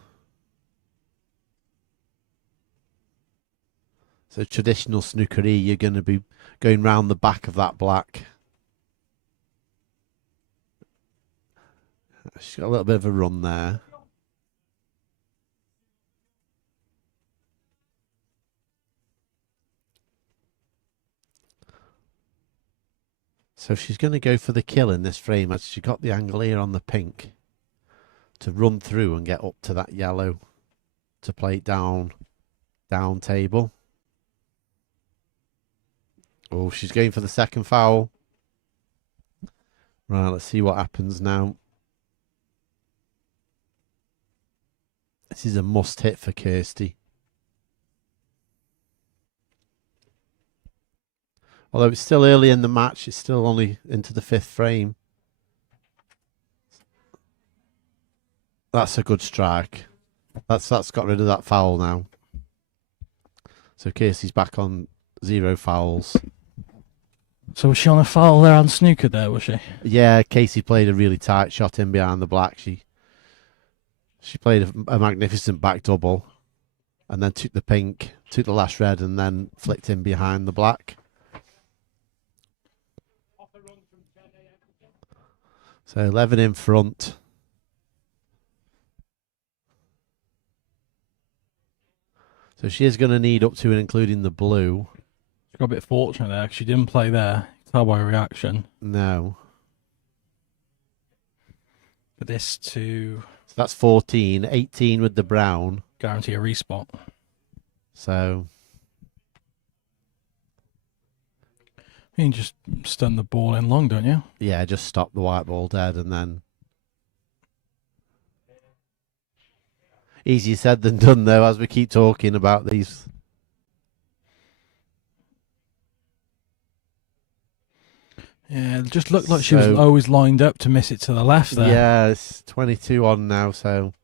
So traditional snookery, you're going to be going round the back of that black. She's got a little bit of a run there. So she's going to go for the kill in this frame as she got the angle here on the pink to run through and get up to that yellow to play it down table. Oh, she's going for the second foul. Right, let's see what happens now. This is a must hit for Kirsty. Although it's still early in the match, it's still only into the 5th frame. That's a good strike. That's got rid of that foul now. So Kirsty's back on 0 fouls. So was she on a foul there on snooker there, was she? Yeah, Casey played a really tight shot in behind the black. She played a magnificent back double, and then took the pink, took the last red, and then flicked in behind the black. So 11 in front. So she is going to need up to and including the blue. She got a bit fortunate there because she didn't play there. You can tell by her reaction. No. But this to So that's 14, 18 with the brown. guarantee a respot. So You can just stun the ball in long, don't you? yeah, just stop the white ball dead and then. Easier said than done, though, as we keep talking about these. Yeah, it just looked like she was always lined up to miss it to the left there. Yeah, it's 22 on now, so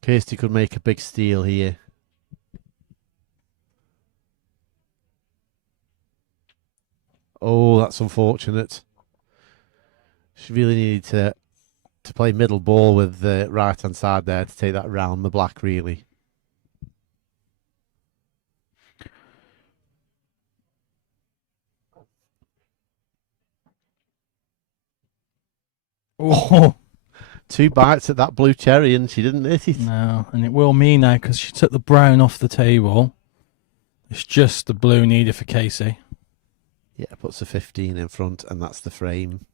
Kirsty could make a big steal here. Oh, that's unfortunate. She really needed to play middle ball with the right-hand side there to take that round the black, really. Oh, 2 bites at that blue cherry and she didn't hit it. no, and it will mean now because she took the brown off the table. It's just the blue needed for Casey. Yeah, puts a 15 in front and that's the frame.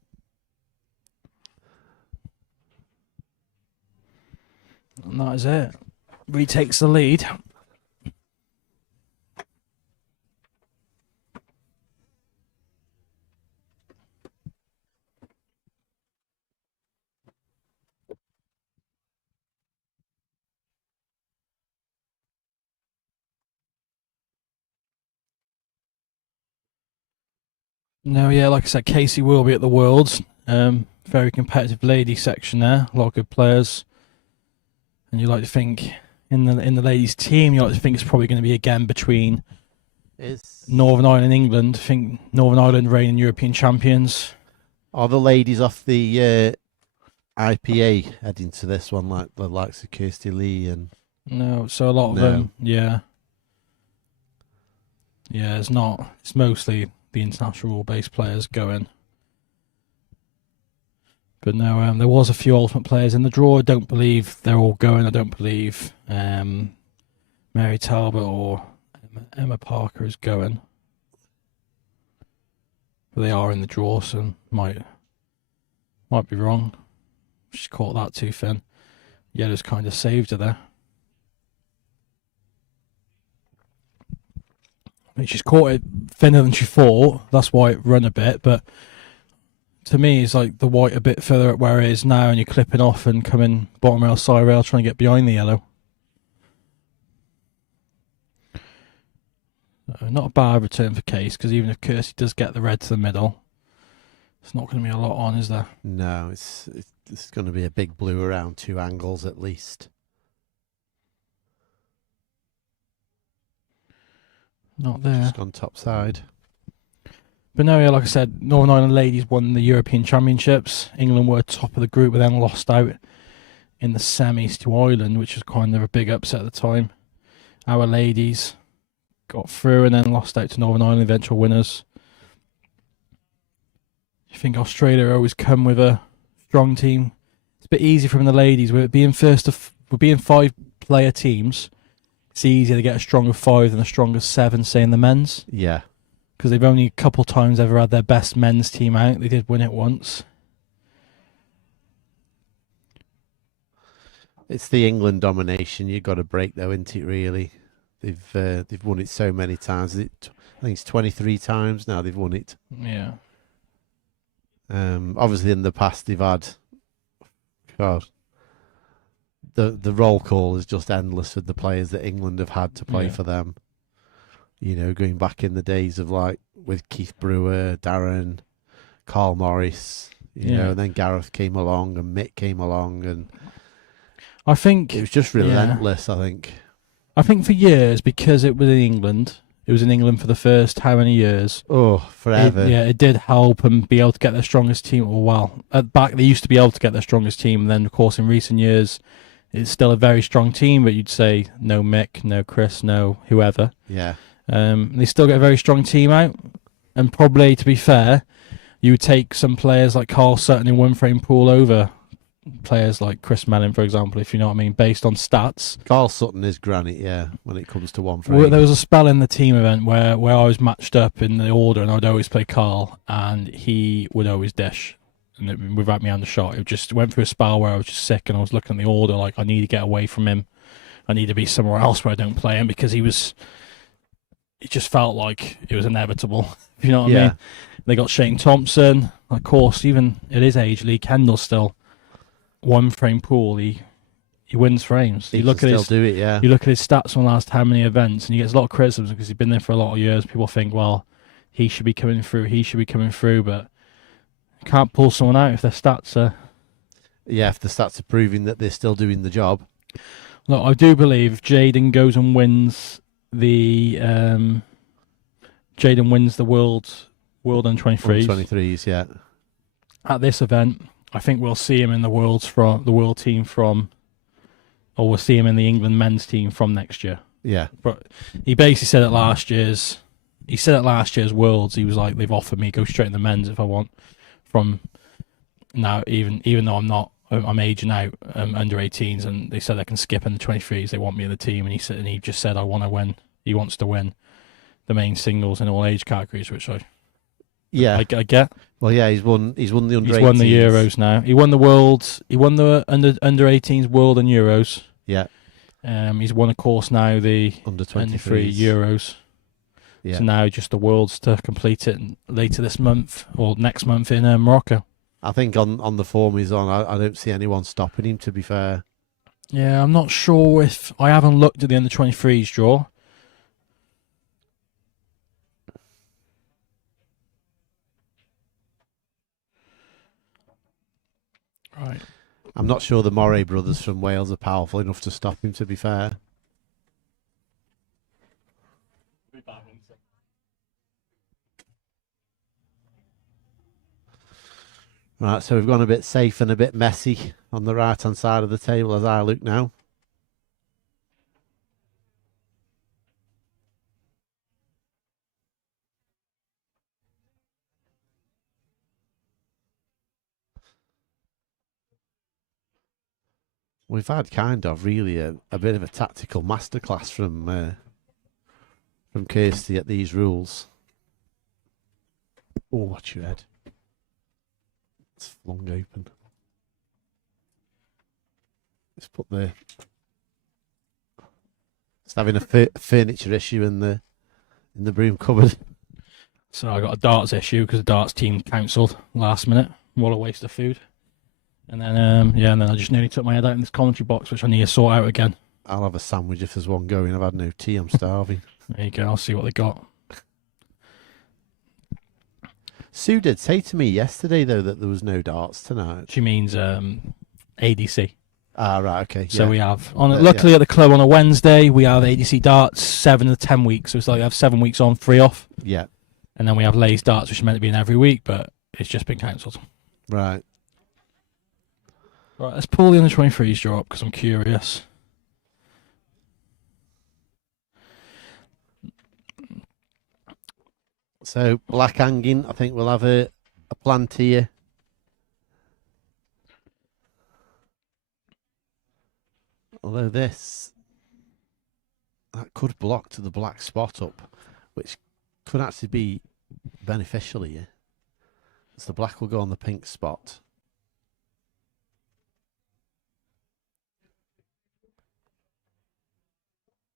And that is it. Retakes the lead. No, yeah, like I said, Casey will be at the Worlds. Very competitive ladies section there. A lot of good players. And you like to think in the ladies team, you like to think it's probably going to be again between Northern Ireland and England. I think Northern Ireland reigning European champions. Are the ladies off the IPA heading to this one, like the likes of Kirsty Lee and? No, so a lot of them, yeah. Yeah, it's not. It's mostly the international rule-based players going. But no, there was a few ultimate players in the draw. I don't believe they're all going. I don't believe Mary Talbot or Emma Parker is going. But they are in the draw, so might be wrong. She's caught that too thin. Yellow's kind of saved her there. I mean, she's caught it thinner than she thought. That's why it run a bit, but to me, it's like the white a bit further at where it is now, and you're clipping off and coming bottom rail, side rail, trying to get behind the yellow. Not a bad return for Case, because even if Kirsty does get the red to the middle, it's not going to be a lot on, is there? No, it's going to be a big blue around 2 angles at least. Not there. Just gone top side. But no, yeah, like I said, Northern Ireland ladies won the European Championships. England were top of the group, but then lost out in the semis to Ireland, which was kind of a big upset at the time. Our ladies got through and then lost out to Northern Ireland, eventual winners. I think Australia always come with a strong team. It's a bit easy from the ladies. With it being with being 5-player teams, it's easier to get a stronger 5 than a stronger 7, say in the men's. Yeah. Because they've only a couple times ever had their best men's team out. They did win it once. It's the England domination. You've got to break, though, isn't it, really? They've won it so many times. I think it's 23 times now they've won it. Yeah. Obviously, in the past, they've had... God. The roll call is just endless with the players that England have had to play for them. You know, going back in the days of like with Keith Brewer, Darren, Carl Morris, you know, and then Gareth came along and Mick came along, and I think it was just relentless. I think I think for years, because it was in England, it was in England for the first how many years? Oh, forever. It did help them be able to get their strongest team. Well, at back they used to be able to get their strongest team, and then of course in recent years, it's still a very strong team. But you'd say no Mick, no Chris, no whoever. Yeah. They still get a very strong team out, and probably to be fair, you would take some players like Carl Sutton in one frame pool over players like Chris Mellon, for example, if you know what I mean, based on stats. Carl Sutton is granite, yeah, when it comes to one Well, frame. there was a spell in the team event where I was matched up in the order, and I'd always play Carl, and he would always dish. And without me on the shot, it just went through a spell where I was just sick, and I was looking at the order like I need to get away from him. I need to be somewhere else where I don't play him because it just felt like it was inevitable. If you know what I mean? They got Shane Thompson, of course. Even at his age, Lee Kendall's still one frame pool. He wins frames. He can still do it, yeah. You look at his stats on the last how many events, and he gets a lot of criticism because he's been there for a lot of years. People think, well, he should be coming through. He should be coming through, but you can't pull someone out if their stats are. Yeah, if the stats are proving that they're still doing the job. Look, I do believe Jaden goes and wins the World Under-23s. Under-23s, yeah. At this event, I think we'll see him in the world team or we'll see him in the England men's team from next year. Yeah. But he basically said at last year's Worlds, he was like, they've offered me go straight in the men's if I want. From now, even though I'm aging out under 18s, and they said I can skip in the 23s. They want me in the team, and he just said I want to win. He wants to win the main singles in all age categories, which I get. Well, yeah, he's won the under 18s. He's won the Euros now. He won the Worlds. He won the under 18s World and Euros. Yeah. He's won, of course, now the under 23 Euros. Yeah. So now just the Worlds to complete it later this month or next month in Morocco. I think on the form he's on, I don't see anyone stopping him, to be fair. Yeah, I'm not sure if I haven't looked at the under 23s draw. Right. I'm not sure the Morey brothers from Wales are powerful enough to stop him, to be fair. Right, so we've gone a bit safe and a bit messy on the right-hand side of the table as I look now. We've had kind of really a bit of a tactical masterclass from Kirsty at these rules. Oh, watch your head. It's flung open. Let's put the... It's having a furniture issue in the broom cupboard. So I got a darts issue because the darts team cancelled last minute. What a waste of food. And then and then I just nearly took my head out in this commentary box, which I need to sort out again. I'll have a sandwich if there's one going. I've had no tea. I'm starving. There you go. I'll see what they got. Sue did say to me yesterday, though, that there was no darts tonight. She means ADC. Ah, right, okay. So yeah. we have, luckily at the club on a Wednesday, we have ADC darts 7 to 10 weeks. So it's like we have 7 weeks on, 3 off. Yeah. And then we have Lay's darts, which is meant to be in every week, but it's just been cancelled. Right. Right, let's pull the under 23s draw up because I'm curious. So black hanging, I think we'll have a plant here. Although that could block to the black spot up, which could actually be beneficial here. So the black will go on the pink spot.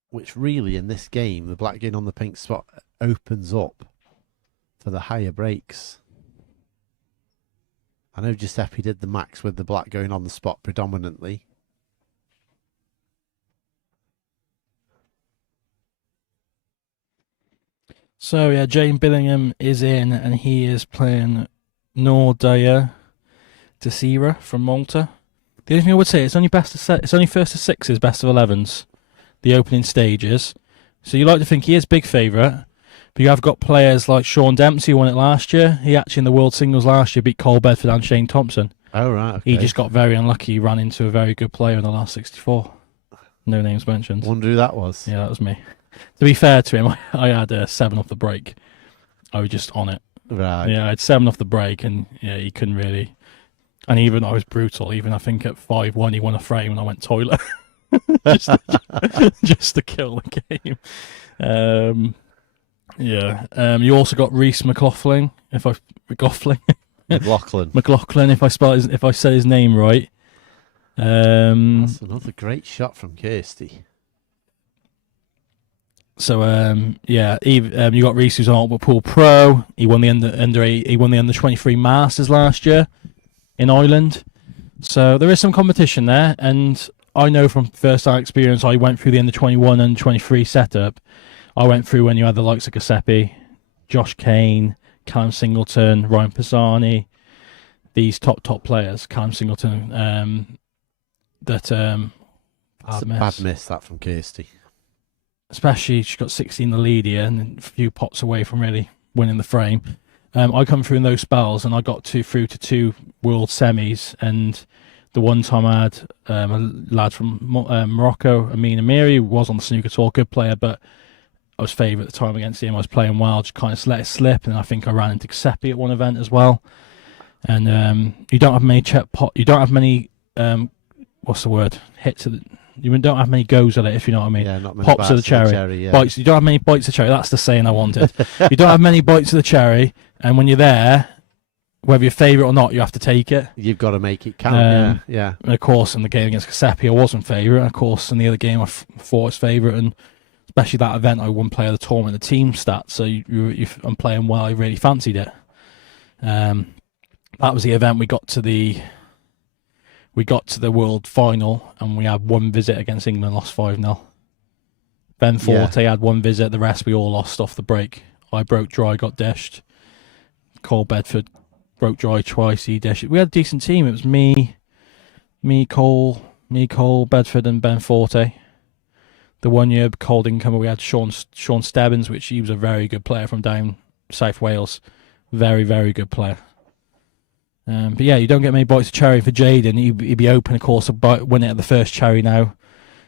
Which really in this game, the black going on the pink spot opens up for the higher breaks. I know Giuseppe did the max with the black going on the spot predominantly. So yeah, Jane Billingham is in and he is playing Nordea Desira from Malta. The only thing I would say, it's only first to sixes, best of 11s. the opening stages. So you like to think he is big favourite. But you have got players like Sean Dempsey, who won it last year. He actually, in the World Singles last year, beat Cole Bedford and Shane Thompson. Oh, right. Okay. He just got very unlucky. He ran into a very good player in the last 64. No names mentioned. Wonder who that was. Yeah, that was me. To be fair to him, I had 7 off the break. I was just on it. Right. Yeah, I had 7 off the break, and yeah, he couldn't really. And even I was brutal. Even I think at 5-1, he won a frame, and I went toilet just to kill the game. You also got Reese McLaughlin. McLaughlin, if I said his name right. That's another great shot from Kirsty. So you got Reese, who's an Ultimate Pool Pro. He won the under 23 Masters last year in Ireland. So there is some competition there, and I know from first-hand experience, I went through the under 21 and 23 setup. I went through when you had the likes of Giuseppe, Josh Kane, Callum Singleton, Ryan Pisani, these top players. Callum Singleton, Bad miss that from Kirsty. Especially she got 16 the lead here and a few pots away from really winning the frame. I come through in those spells and I got through to 2 world semis, and the one time I had a lad from Morocco, Amin Amiri, who was on the snooker tour, good player, but I was favourite at the time against him. I was playing well, just kind of let it slip, and I think I ran into Giuseppe at one event as well. And you don't have many what's the word? Hits at the, you don't have many goes at it, if you know what I mean. Yeah, not many Pops of the cherry. Yeah. Bites. You don't have many bites of cherry. That's the saying I wanted. You don't have many bites of the cherry, and when you're there, whether you're favourite or not, you have to take it. You've got to make it count. Yeah. And of course, in the game against Giuseppe, I wasn't favourite. And of course, in the other game, I thought I was favourite, and especially that event, I won player of the tournament, the team stats. So I'm playing well. I really fancied it. That was the event we got to the world final, and we had one visit against England, lost 5-0. Ben Forte had one visit, the rest we all lost off the break. I broke dry, got dished. Cole Bedford broke dry twice, he dished. We had a decent team. It was me, Cole, Bedford, and Ben Forte. The 1 year Cole didn't come, we had Sean Stebbins, which he was a very good player from down South Wales. Very, very good player. But yeah, you don't get many bites of cherry for Jaden. He'd be open, of course, to win it at the first cherry now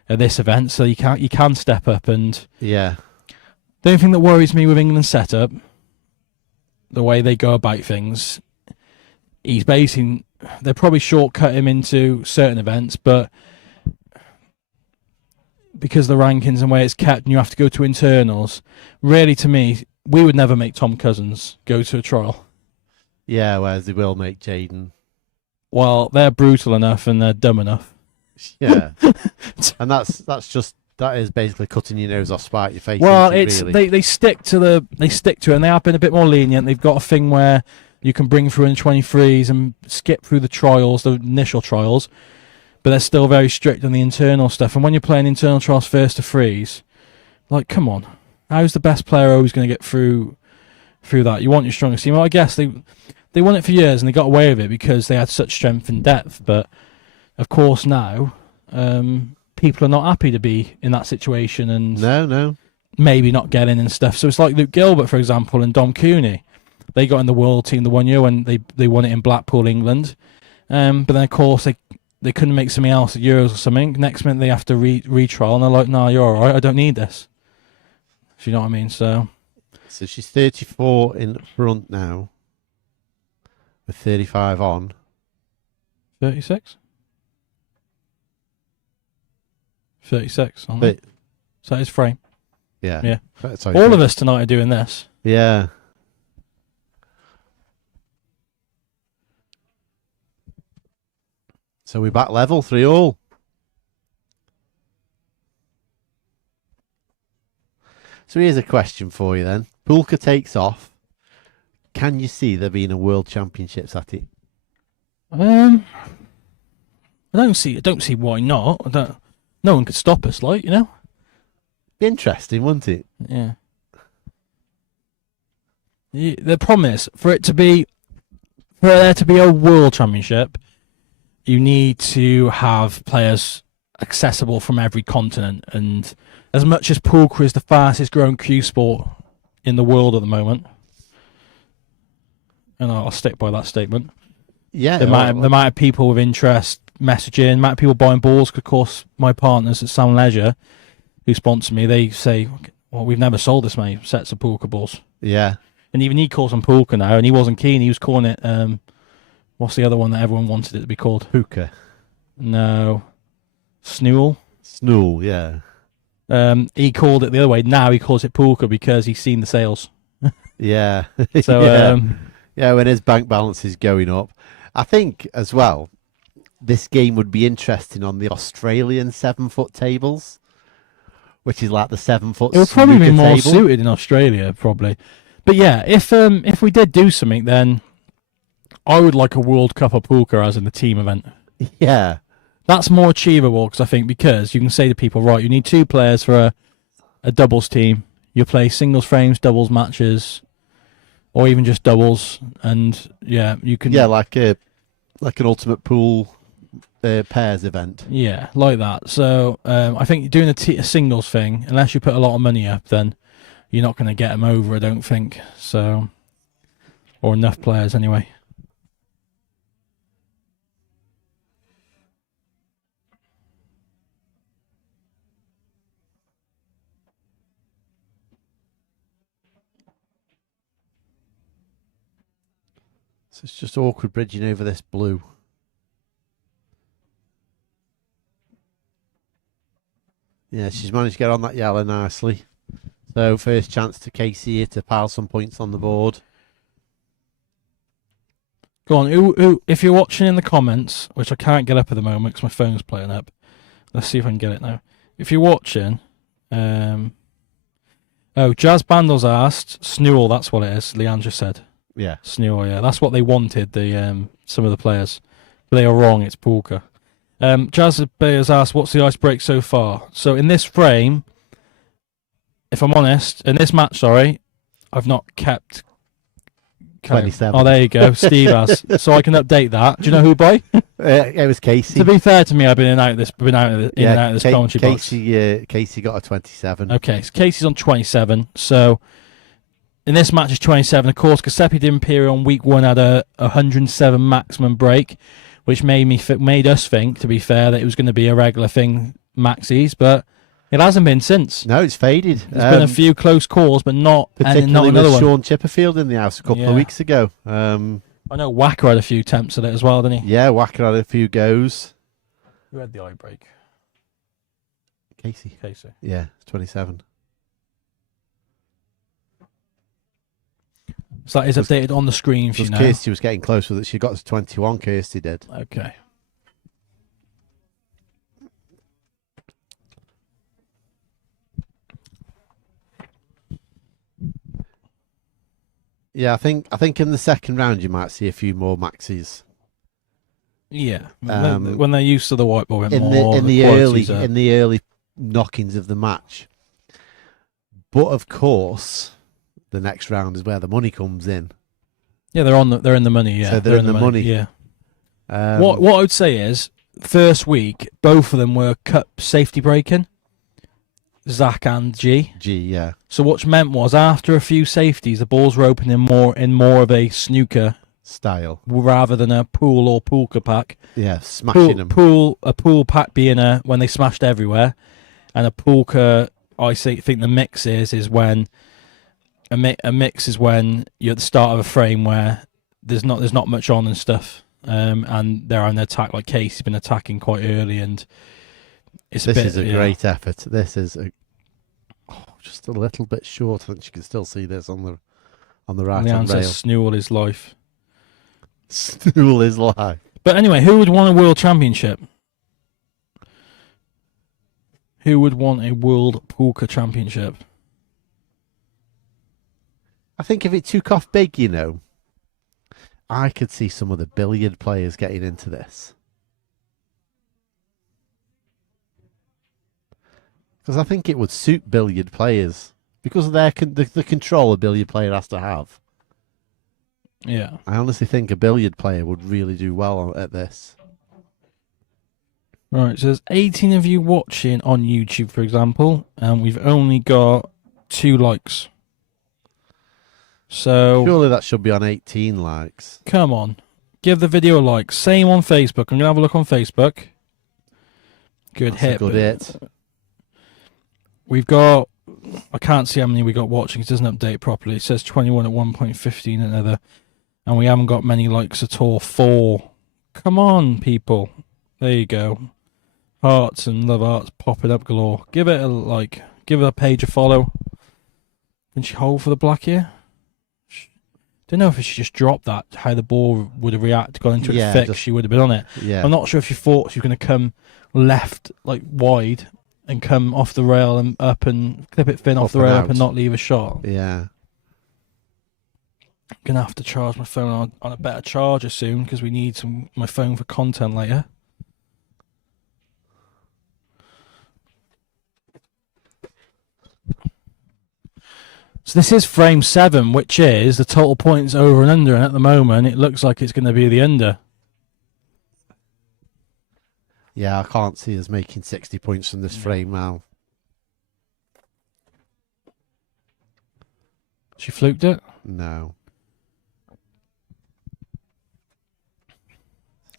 at this event. So you can step up. And yeah, the only thing that worries me with England's setup, the way they go about things, they'll probably shortcut him into certain events, but because of the rankings and where it's kept, and you have to go to internals. Really, to me, we would never make Tom Cousins go to a trial. Yeah, whereas they will make Jaden. Well, they're brutal enough and they're dumb enough. Yeah, and that is basically cutting your nose off spite your face. Well, really? they stick to it, and they have been a bit more lenient. They've got a thing where you can bring through in 23s and skip through the trials, the initial trials, but they're still very strict on the internal stuff. And when you're playing internal trials first to freeze, like, come on, how's the best player always going to get through that? You want your strongest team. Well, I guess they won it for years and they got away with it because they had such strength and depth. But of course now, people are not happy to be in that situation and no, maybe not get in and stuff. So it's like Luke Gilbert, for example, and Dom Cooney. They got in the world team the 1 year when they won it in Blackpool, England. But then of course they couldn't make something else at Euros or something. Next minute they have to retrial and they're like, "Nah, you're all right. I don't need this." Do you know what I mean? So she's 34 in front now, with 35 on. 36? 36 on it. So his frame. Yeah. Yeah. All of us tonight are doing this. Yeah. So we're back level 3-all. So here's a question for you then. Pulka takes off. Can you see there being a World Championships at it? I don't see why not. No one could stop us, like, you know. Be interesting, wouldn't it? Yeah. The problem is for there to be a World Championship, you need to have players accessible from every continent. And as much as poker is the fastest growing cue sport in the world at the moment, and I'll stick by that statement. Yeah, The amount of people with interest messaging, the amount of people buying balls. Of course, my partners at Sound Leisure, who sponsor me, they say, "Well, we've never sold this many sets of poker balls." Yeah. And even he calls them poker now, and he wasn't keen. He was calling it, what's the other one that everyone wanted it to be called? Hookah. No. Snool. Snool, yeah. He called it the other way. Now he calls it poker because he's seen the sales. Yeah. So, yeah, when his bank balance is going up. I think, as well, this game would be interesting on the Australian 7-foot tables, which is like the 7-foot it would probably be more table. suited in Australia, probably. But yeah, if we did do something, then I would like a World Cup of poker as in the team event. Yeah. That's more achievable because you can say to people, right, you need 2 players for a doubles team. You play singles frames, doubles matches, or even just doubles, and yeah, you can. Yeah, like an ultimate pool pairs event. Yeah, like that. So I think doing a singles thing, unless you put a lot of money up, then you're not going to get them over, I don't think. So, or enough players anyway. So it's just awkward bridging over this blue. Yeah, she's managed to get on that yellow nicely. So first chance to Casey here to pile some points on the board. Go on, who, if you're watching in the comments, which I can't get up at the moment because my phone's playing up. Let's see if I can get it now. If you're watching, Jazz Bandles asked Snool. That's what it is. Leandra said. Yeah, Snool. Yeah, that's what they wanted. Some of the players, but they are wrong. It's poker. Jazz Bears asked, "What's the ice break so far?" So in this frame, if I'm honest, in this match, sorry, I've not kept 27. Oh, there you go. Steve has, so I can update that. Do you know who by? It was Casey. To be fair to me, I've been in and out of this, in and out of this commentary box. Casey got a 27. Okay, so Casey's on 27. So in this match is 27. Of course, Giuseppe D'Imperio on week 1 had a 107 maximum break, which made us think, to be fair, that it was going to be a regular thing, maxis, but it hasn't been since. No, it's faded. There's been a few close calls, but not particularly another with one. Sean Chipperfield in the house a couple of weeks ago. I know Wacker had a few attempts at it as well, didn't he? Yeah, Wacker had a few goes. Who had the eye break? Casey. Casey. Yeah, it's 27. So that is updated on the screen for you now. Kirsty was getting close with it. She got to 21, Kirsty did. Okay. Yeah, I think in the second round you might see a few more maxis. Yeah, when they're used to the white ball, in the early knockings of the match. But of course, the next round is where the money comes in. Yeah, they're in the money. Yeah, so they're in the money. Yeah. What I would say is, first week, both of them were cup safety breaking. Zach and G. Yeah. So what meant was, after a few safeties, the balls were opening more of a snooker style rather than a pool or poolka pack. Yeah, smashing them. A pool pack being when they smashed everywhere, and a poolka. I think the mix is when a mix is when you're at the start of a frame where there's not much on and stuff, and they're on the attack. Like Casey's been attacking quite early, and this is a great effort. This is just a little bit short. I think you can still see this on the right hand rail. Snool is life. Snool is life. But anyway, who would want a world championship? Who would want a world poker championship? I think if it took off big, I could see some of the billiard players getting into this. Because I think it would suit billiard players because of the control a billiard player has to have. Yeah. I honestly think a billiard player would really do well at this. Right, so there's 18 of you watching on YouTube, for example, and we've only got 2 likes. So Surely that should be on 18 likes. come on, give the video a like. Same on Facebook. I'm gonna have a look on Facebook. Good That's hit. a good hit. We've got. I can't see how many we got watching. It doesn't update properly. It says 21 at 1.15 another, and we haven't got many likes at all. 4. Come on, people. There you go. Hearts and love hearts popping up galore. Give it a like. Give her page a follow. Can she hold for the black here? Don't know if she just dropped that, how the ball would have reacted, gone into it thick, she would have been on it. Yeah. I'm not sure if she thought she was going to come left, like wide, and come off the rail and up and clip it thin off the rail up and not leave a shot. Yeah. Going to have to charge my phone on a better charger soon because we need my phone for content later. So this is frame 7, which is the total points over and under, and at the moment it looks like it's going to be the under. Yeah, I can't see us making 60 points from this frame now. She fluked it? No.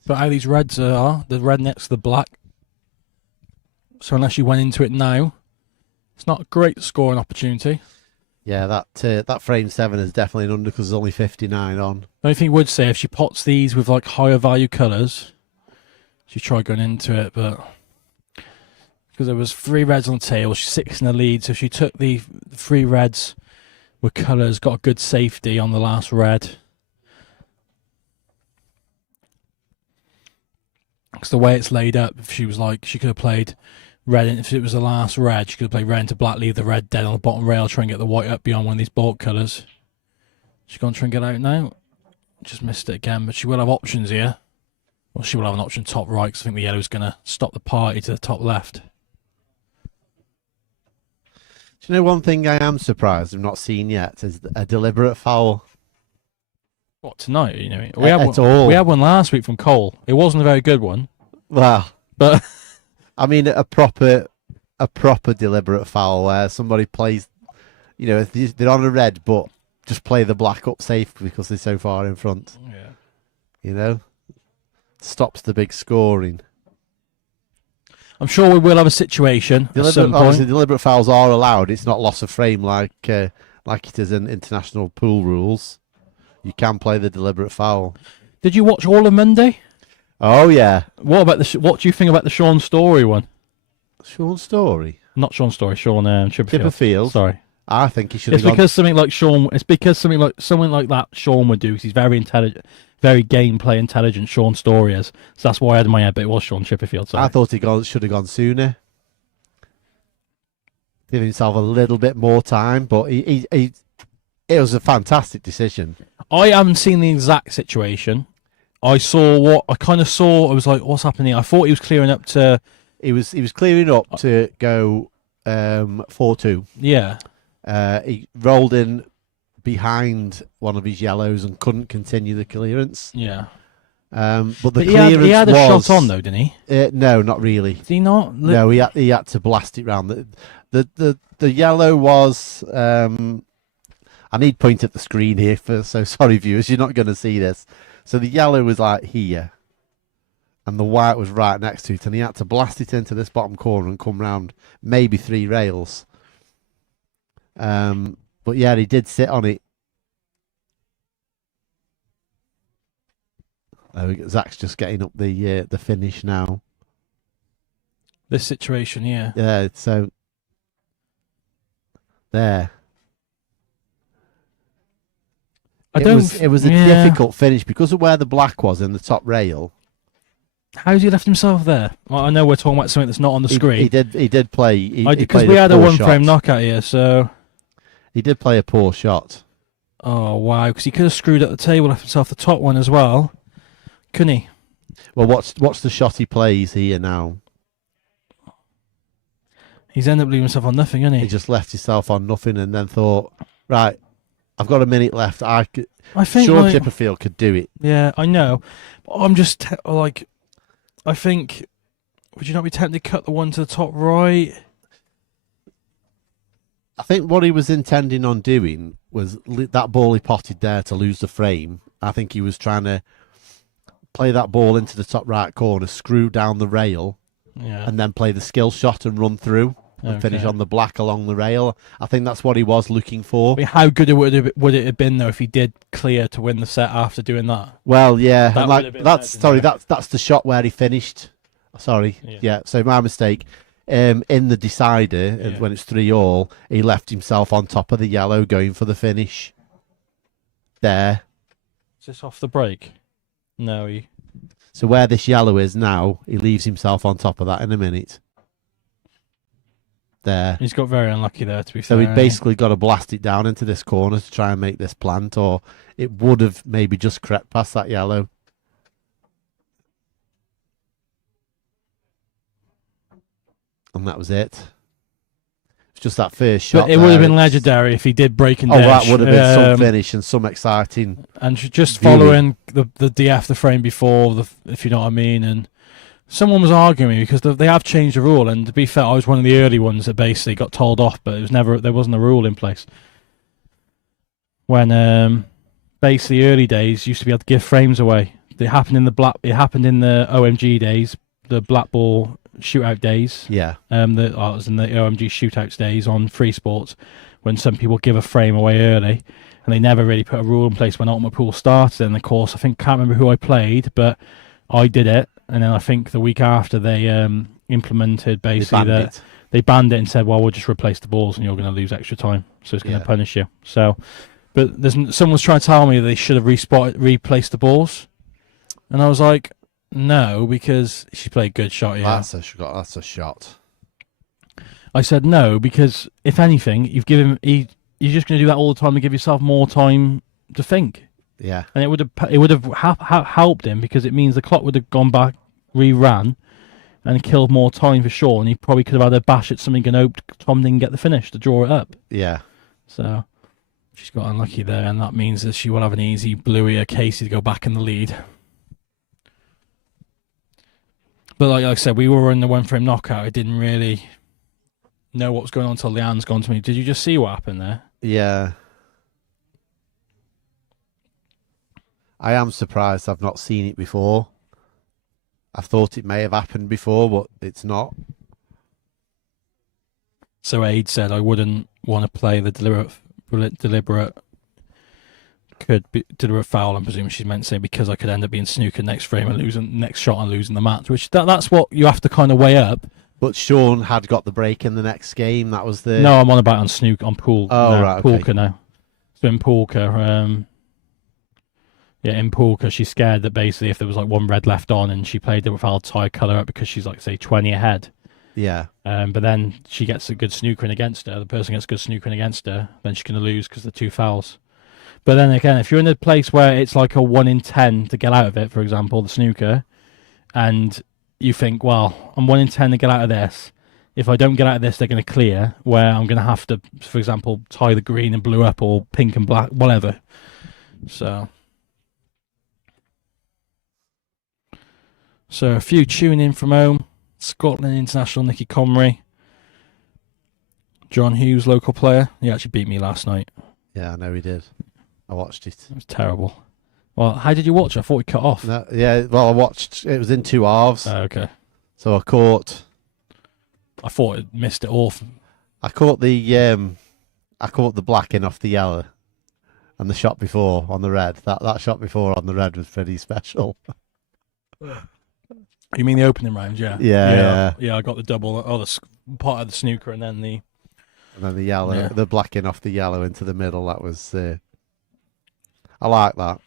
But how these reds are, the red next to the black. So unless you went into it now, it's not a great scoring opportunity. Yeah, that frame 7 is definitely an under because there's only 59 on. The only thing I would say, if she pots these with like higher value colours, she tried going into it, but because there was 3 reds on the table, she's 6 in the lead, so if she took the 3 reds with colours, got a good safety on the last red. Because the way it's laid up, if she was like, she could have played red, if it was the last red, she could have played red into black, leave the red dead on the bottom rail, try and get the white up beyond one of these bulk colours. She's going to try and get out now. Just missed it again, but she will have options here. Well, she will have an option top right, because I think the yellow's going to stop the party to the top left. Do you know one thing I am surprised I've not seen yet is a deliberate foul. What, tonight? You know, We had one last week from Cole. It wasn't a very good one. Well, but I mean a proper deliberate foul where somebody plays, you know, if they're on a red but just play the black up safe because they're so far in front. yeah. You know, stops the big scoring. I'm sure we will have a situation at some point. Obviously, deliberate fouls are allowed. It's not loss of frame like it is in international pool rules. You can play the deliberate foul. Did you watch all of Monday? Oh yeah. What about what do you think about the Sean Story one? Sean Story? Not Sean Story. Sean Chipperfield. Sorry. I think he should. It's because something like Sean. It's because something like that Sean would do. Because he's very intelligent, very gameplay intelligent. Sean Story is. So that's why I had in my head. But it was Sean Chipperfield. Sorry. I thought he should have gone sooner. Give himself a little bit more time, but it was a fantastic decision. I haven't seen the exact situation. I saw what I kind of saw. I was like, "What's happening?" I thought he was clearing up to. He was clearing up to go 4-2. Yeah. He rolled in behind one of his yellows and couldn't continue the clearance. Yeah. But the But clearance he had a was, shot on though, didn't he? No, not really. Did he not? No, he had to blast it round. The yellow was. I need to point at the screen here so sorry viewers, you're not going to see this. So the yellow was like here, and the white was right next to it, and he had to blast it into this bottom corner and come round maybe 3 rails. But yeah, he did sit on it. Zach's just getting up the finish now. This situation, yeah. Yeah, so there. It was a difficult finish because of where the black was in the top rail. How's he left himself there? Well, I know we're talking about something that's not on the screen. He did play. Because we had a one-frame knockout here, so he did play a poor shot. Oh wow! Because he could have screwed up the table, left himself the top one as well, couldn't he? Well, what's the shot he plays here now? He's ended up leaving himself on nothing, hasn't he? He just left himself on nothing and then thought, right, I've got a minute left. I think Sean Chipperfield could do it. Yeah, I know. But I'm just like, I think would you not be tempted to cut the one to the top right? I think what he was intending on doing was that ball he potted there to lose the frame. I think he was trying to play that ball into the top right corner, screw down the rail, and then play the skill shot and run through and finish on the black along the rail. I think that's what he was looking for. I mean, how good would it have been though if he did clear to win the set after doing that? Well, yeah, That's the shot where he finished. Sorry, yeah. So my mistake. In the decider, when it's 3-all, he left himself on top of the yellow going for the finish. There. Is this off the break? No, So where this yellow is now, he leaves himself on top of that in a minute. There. He's got very unlucky there, to be fair. So he'd basically got to blast it down into this corner to try and make this plant, or it would have maybe just crept past that yellow. And that was it. It's just that first shot. But it would have been legendary if he did break and dash. Oh, that would have been some finish and some exciting. And just following the DF the frame before, if you know what I mean. And someone was arguing because they have changed the rule. And to be fair, I was one of the early ones that basically got told off, but there wasn't a rule in place. When basically early days used to be able to give frames away. It happened in the OMG days, the black ball shootout days. Yeah. It was in the OMG shootouts days on Free Sports when some people give a frame away early, and they never really put a rule in place when Ultimate Pool started. And of course, can't remember who I played, but I did it. And then I think the week after they implemented basically they banned it and said, well, we'll just replace the balls and you're going to lose extra time, so it's going to punish you. So, but someone's trying to tell me they should have replaced the balls, and I was like, no, because she played good shot. Yeah, that's a shot. I said no because if anything, you're just going to do that all the time to give yourself more time to think. Yeah, and it would have helped him because it means the clock would have gone back, reran, and killed more time for sure. And he probably could have had a bash at something and hoped Tom didn't get the finish to draw it up. Yeah. So she's got unlucky there, and that means that she will have an easy bluey Casey to go back in the lead. But like I said, we were in the one-frame knockout. I didn't really know what was going on until Leanne's gone to me. Did you just see what happened there? Yeah. I am surprised I've not seen it before. I thought it may have happened before, but it's not. So Aid said I wouldn't want to play the deliberate foul. I'm presuming she's meant to say because I could end up being snookered next frame and losing next shot and losing the match, which that's what you have to kind of weigh up. But Sean had got the break in the next game. That was the... No, I'm on about on pool. Oh, no, right, Poolka now. So in Poolka, in Poolka, she's scared that basically if there was like one red left on and she played it with I'll tie colour up because she's like, say, 20 ahead. Yeah. But then she gets a good snookering against her. The person gets good snookering against her, then she's going to lose because of the two fouls. But then again, if you're in a place where it's like a 1 in 10 to get out of it, for example, the snooker, and you think, well, I'm 1 in 10 to get out of this. If I don't get out of this, they're going to clear, where I'm going to have to, for example, tie the green and blue up or pink and black, whatever. So a few tuning in from home. Scotland International, Nicky Comrie. John Hughes, local player. He actually beat me last night. Yeah, I know he did. I watched it. It was terrible. Well, how did you watch it? I thought we cut off. No, yeah, well, I watched. It was in 2 halves. Oh, okay. So I thought it missed it off. I caught the blacking off the yellow, and the shot before on the red. That shot before on the red was pretty special. You mean the opening round? Yeah. Yeah. I got the double. The part of the snooker, and then the yellow, the blacking off the yellow into the middle. That was. I like that.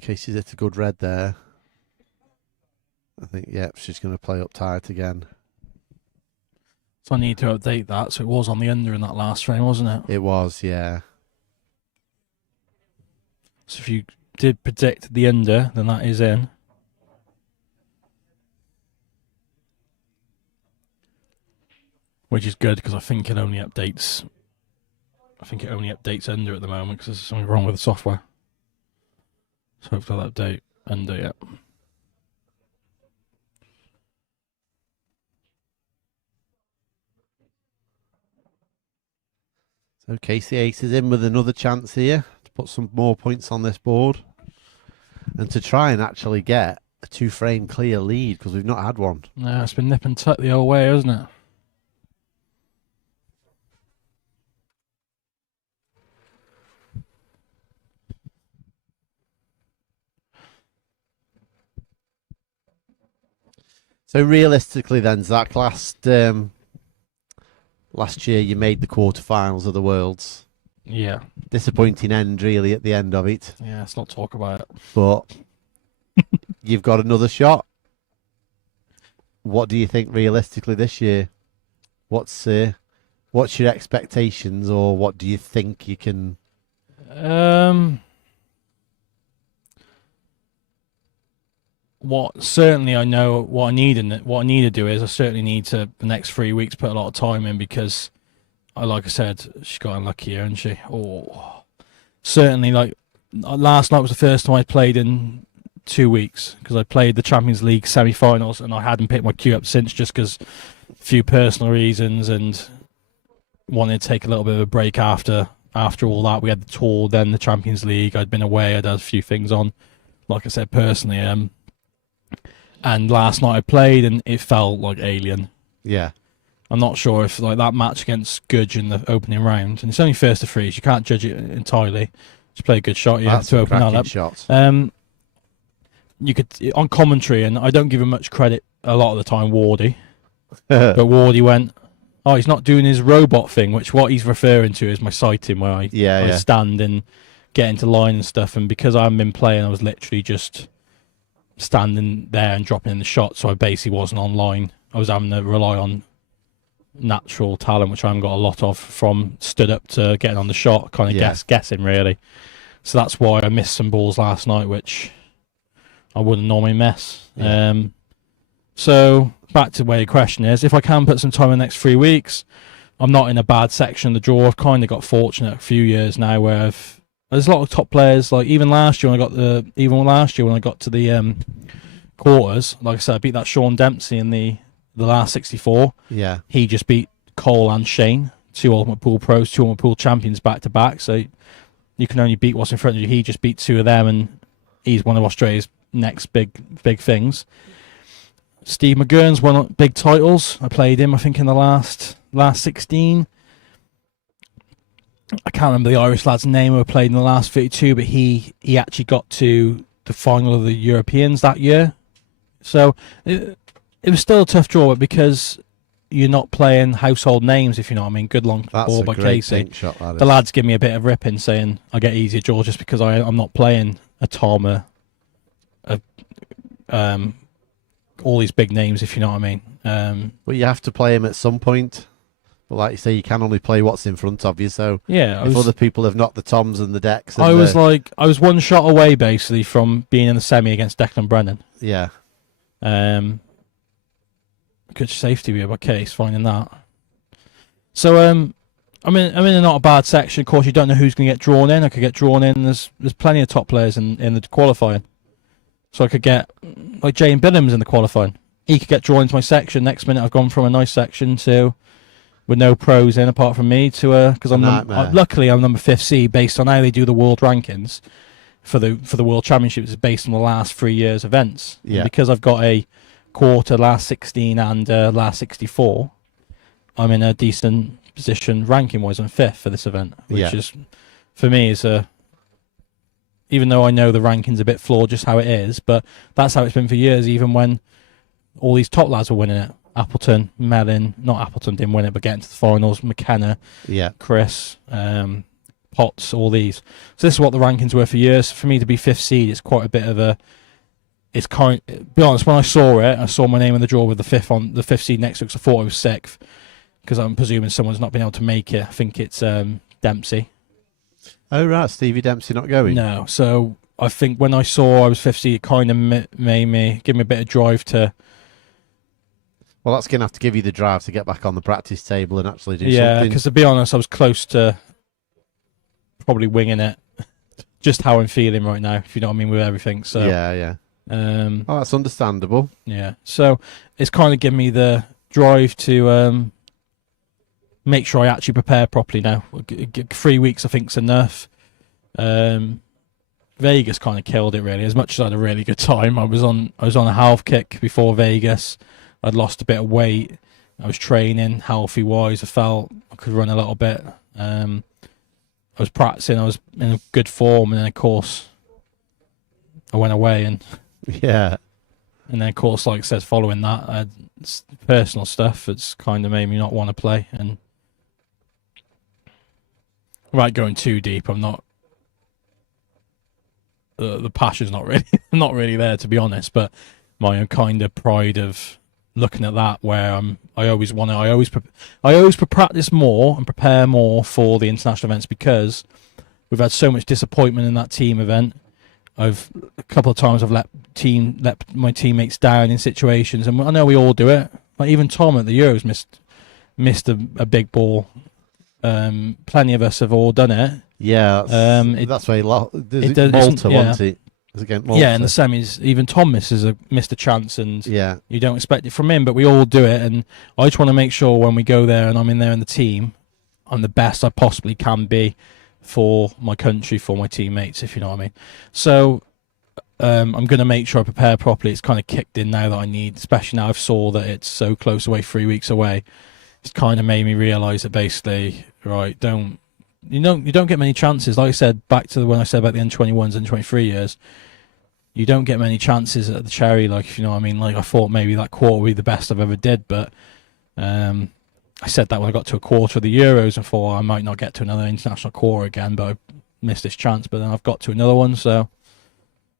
Casey's hit a good red there. I think, she's going to play up tight again. So I need to update that. So it was on the under in that last frame, wasn't it? It was, yeah. So if you did predict the under, then that is in. Which is good because I think it only updates under at the moment because there's something wrong with the software. So hopefully I'll update under, yeah. So Casey Ace is in with another chance here to put some more points on this board and to try and actually get a 2-frame clear lead, because we've not had one. No, it's been nip and tuck the whole way, hasn't it? So realistically then, Zach, last year you made the quarterfinals of the Worlds. Yeah. Disappointing end, really, at the end of it. Yeah, let's not talk about it. But you've got another shot. What do you think realistically this year? What's your expectations, or what do you think you can? What certainly I know what I need to do is I certainly need to the next 3 weeks put a lot of time in, because like I said, she got unlucky here, hasn't she? Oh, certainly. Like last night was the first time I played in 2 weeks, because I played the Champions League semi-finals and I hadn't picked my cue up since, just because a few personal reasons and wanted to take a little bit of a break after all that. We had the tour, then the Champions League. I'd been away. I'd had a few things on, like I said, personally. And last night I played and it felt like alien. Yeah. I'm not sure if like that match against Gudge in the opening round, and it's only first to freeze, you can't judge it entirely. Just play a good shot, yeah, That's to open that up. Shot. You could on commentary, and I don't give him much credit a lot of the time, Wardy. But Wardy went, oh, he's not doing his robot thing, which what he's referring to is my sighting, where I stand and get into line and stuff. And because I haven't been playing, I was literally just standing there and dropping in the shot, so I basically wasn't online. I was having to rely on natural talent, which I haven't got a lot of, from stood up to getting on the shot, kind of guessing really. So that's why I missed some balls last night, which I wouldn't normally miss. So back to where your question is, if I can put some time in the next 3 weeks, I'm not in a bad section of the draw. I've kind of got fortunate a few years now where there's a lot of top players. Like even last year when I got to the quarters, like I said, I beat that Sean Dempsey in the last 64. Yeah, he just beat Cole and Shane, 2 Ultimate Pool pros, 2 Ultimate Pool champions back to back. So you can only beat what's in front of you. He just beat 2 of them, and he's one of Australia's next big things. Steve McGurn's won big titles. I played him, I think, in the last 16. I can't remember the Irish lad's name who played in the last 32, but he actually got to the final of the Europeans that year. So it was still a tough draw, but because you're not playing household names, if you know what I mean. Good long ball by Casey. Shot, the lads give me a bit of ripping, saying I get easier draws just because I'm not playing a Tom, all these big names, if you know what I mean. But you have to play him at some point. But like you say, you can only play what's in front of you. So yeah, if other people have knocked the Toms and the decks, I was 1 shot away basically from being in the semi against Declan Brennan. Yeah. Good safety view by Case finding that. So I'm in a not a bad section. Of course, you don't know who's going to get drawn in. I could get drawn in. There's plenty of top players in the qualifying. So I could get like Jane Billings in the qualifying. He could get drawn into my section. Next minute, I've gone from a nice section to with no pros in apart from me to because luckily I'm number 5th seed based on how they do the world rankings for the world championships is based on the last 3 years events. Yeah. And because I've got a quarter, last 16 and last 64, I'm in a decent position ranking wise. I'm 5th for this event, which is for me is even though I know the ranking's a bit flawed just how it is, but that's how it's been for years, even when all these top lads were winning it. Appleton, Mellon, not Appleton didn't win it, but getting to the finals, McKenna, Chris, Potts, all these. So this is what the rankings were for years. For me to be 5th seed, it's quite a bit of a... It's kind of, be honest, when I saw it, I saw my name in the draw with the 5th seed next to it, because I thought I was 6th, because I'm presuming someone's not been able to make it. I think it's Dempsey. Oh, right, Stevie Dempsey not going? No, so I think when I saw I was 5th seed, it kind of made me, give me a bit of drive to... Well, that's going to have to give you the drive to get back on the practice table and actually do something. Yeah, because to be honest, I was close to probably winging it. Just how I'm feeling right now, if you know what I mean, with everything. So yeah. Oh, that's understandable. Yeah, so it's kind of given me the drive to make sure I actually prepare properly now. 3 weeks I think's enough. Vegas kind of killed it really. As much as I had a really good time, I was on a half kick before Vegas. I'd lost a bit of weight. I was training healthy wise. I felt I could run a little bit. I was practicing. I was in a good form, and then of course I went away, and Yeah. and then of course, like I said, following that, I had personal stuff that's kind of made me not want to play. And without going too deep, I'm not. The passion's not really there, to be honest. But my own kind of pride of looking at that, where I always practice more and prepare more for the international events, because we've had so much disappointment in that team event. A couple of times I've let my teammates down in situations, and I know we all do it. Like even Tom at the Euros missed a big ball. Plenty of us have all done it. Yeah, that's why Malta, wasn't it? It was against Malta. Yeah, in the semis, even Tom missed a chance, and yeah, you don't expect it from him, but we all do it. And I just want to make sure when we go there and I'm in there in the team, I'm the best I possibly can be for my country, for my teammates, if you know what I mean. So I'm going to make sure I prepare properly. It's kind of kicked in now that I need, especially now I've saw that it's so close away, 3 weeks away. It's kind of made me realise that basically, right, you don't get many chances. Like I said, back to when I said about the N21s and 23 years, you don't get many chances at the Cherry. Like, if you know what I mean. Like, I thought maybe that quarter would be the best I've ever did, but I said that when I got to a quarter of the Euros and thought I might not get to another international quarter again, but I missed this chance. But then I've got to another one. So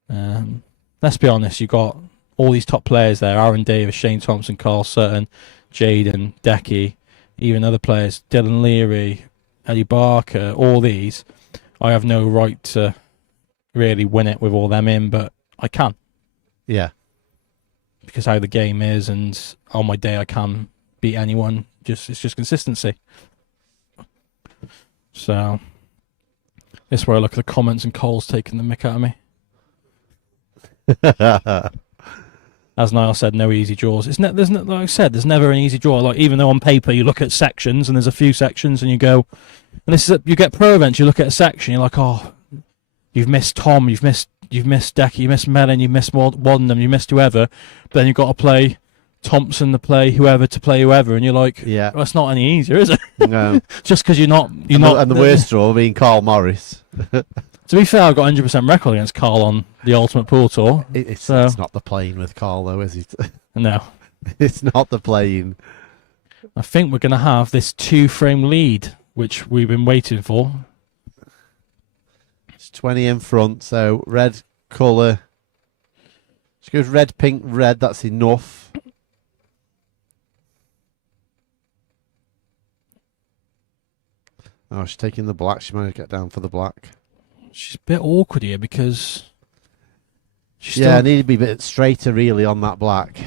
let's be honest, you got all these top players there: Aaron Davis, Shane Thompson, Carl Sutton, Jaden, Decky, even other players, Dylan Leary, Eddie Barker, all these. I have no right to really win it with all them in, but I can. Yeah. Because how the game is, and on my day I can beat anyone. It's just consistency. So this is where I look at the comments, and Cole's taking the mick out of me. As Niall said, no easy draws. Like I said, there's never an easy draw. Like, even though on paper you look at sections and there's a few sections, and you go, and you get pro events, you look at a section, you're like, oh, you've missed Tom, you've missed Decky, you missed Mellon, you've missed Waddenham, you missed whoever. But then you've got to play Thompson to play whoever, and you're like, yeah, well, it's not any easier, is it? No. Just because you're not. And the worst draw being Carl Morris. To be fair, I've got 100% record against Carl on the Ultimate Pool Tour. It's not the playing with Carl, though, is it? No. It's not the playing. I think we're going to have this 2-frame lead, which we've been waiting for. It's 20 in front, so red colour. She goes red, pink, red. That's enough. Oh, she's taking the black. She might get down for the black. She's a bit awkward here because I need to be a bit straighter really on that black.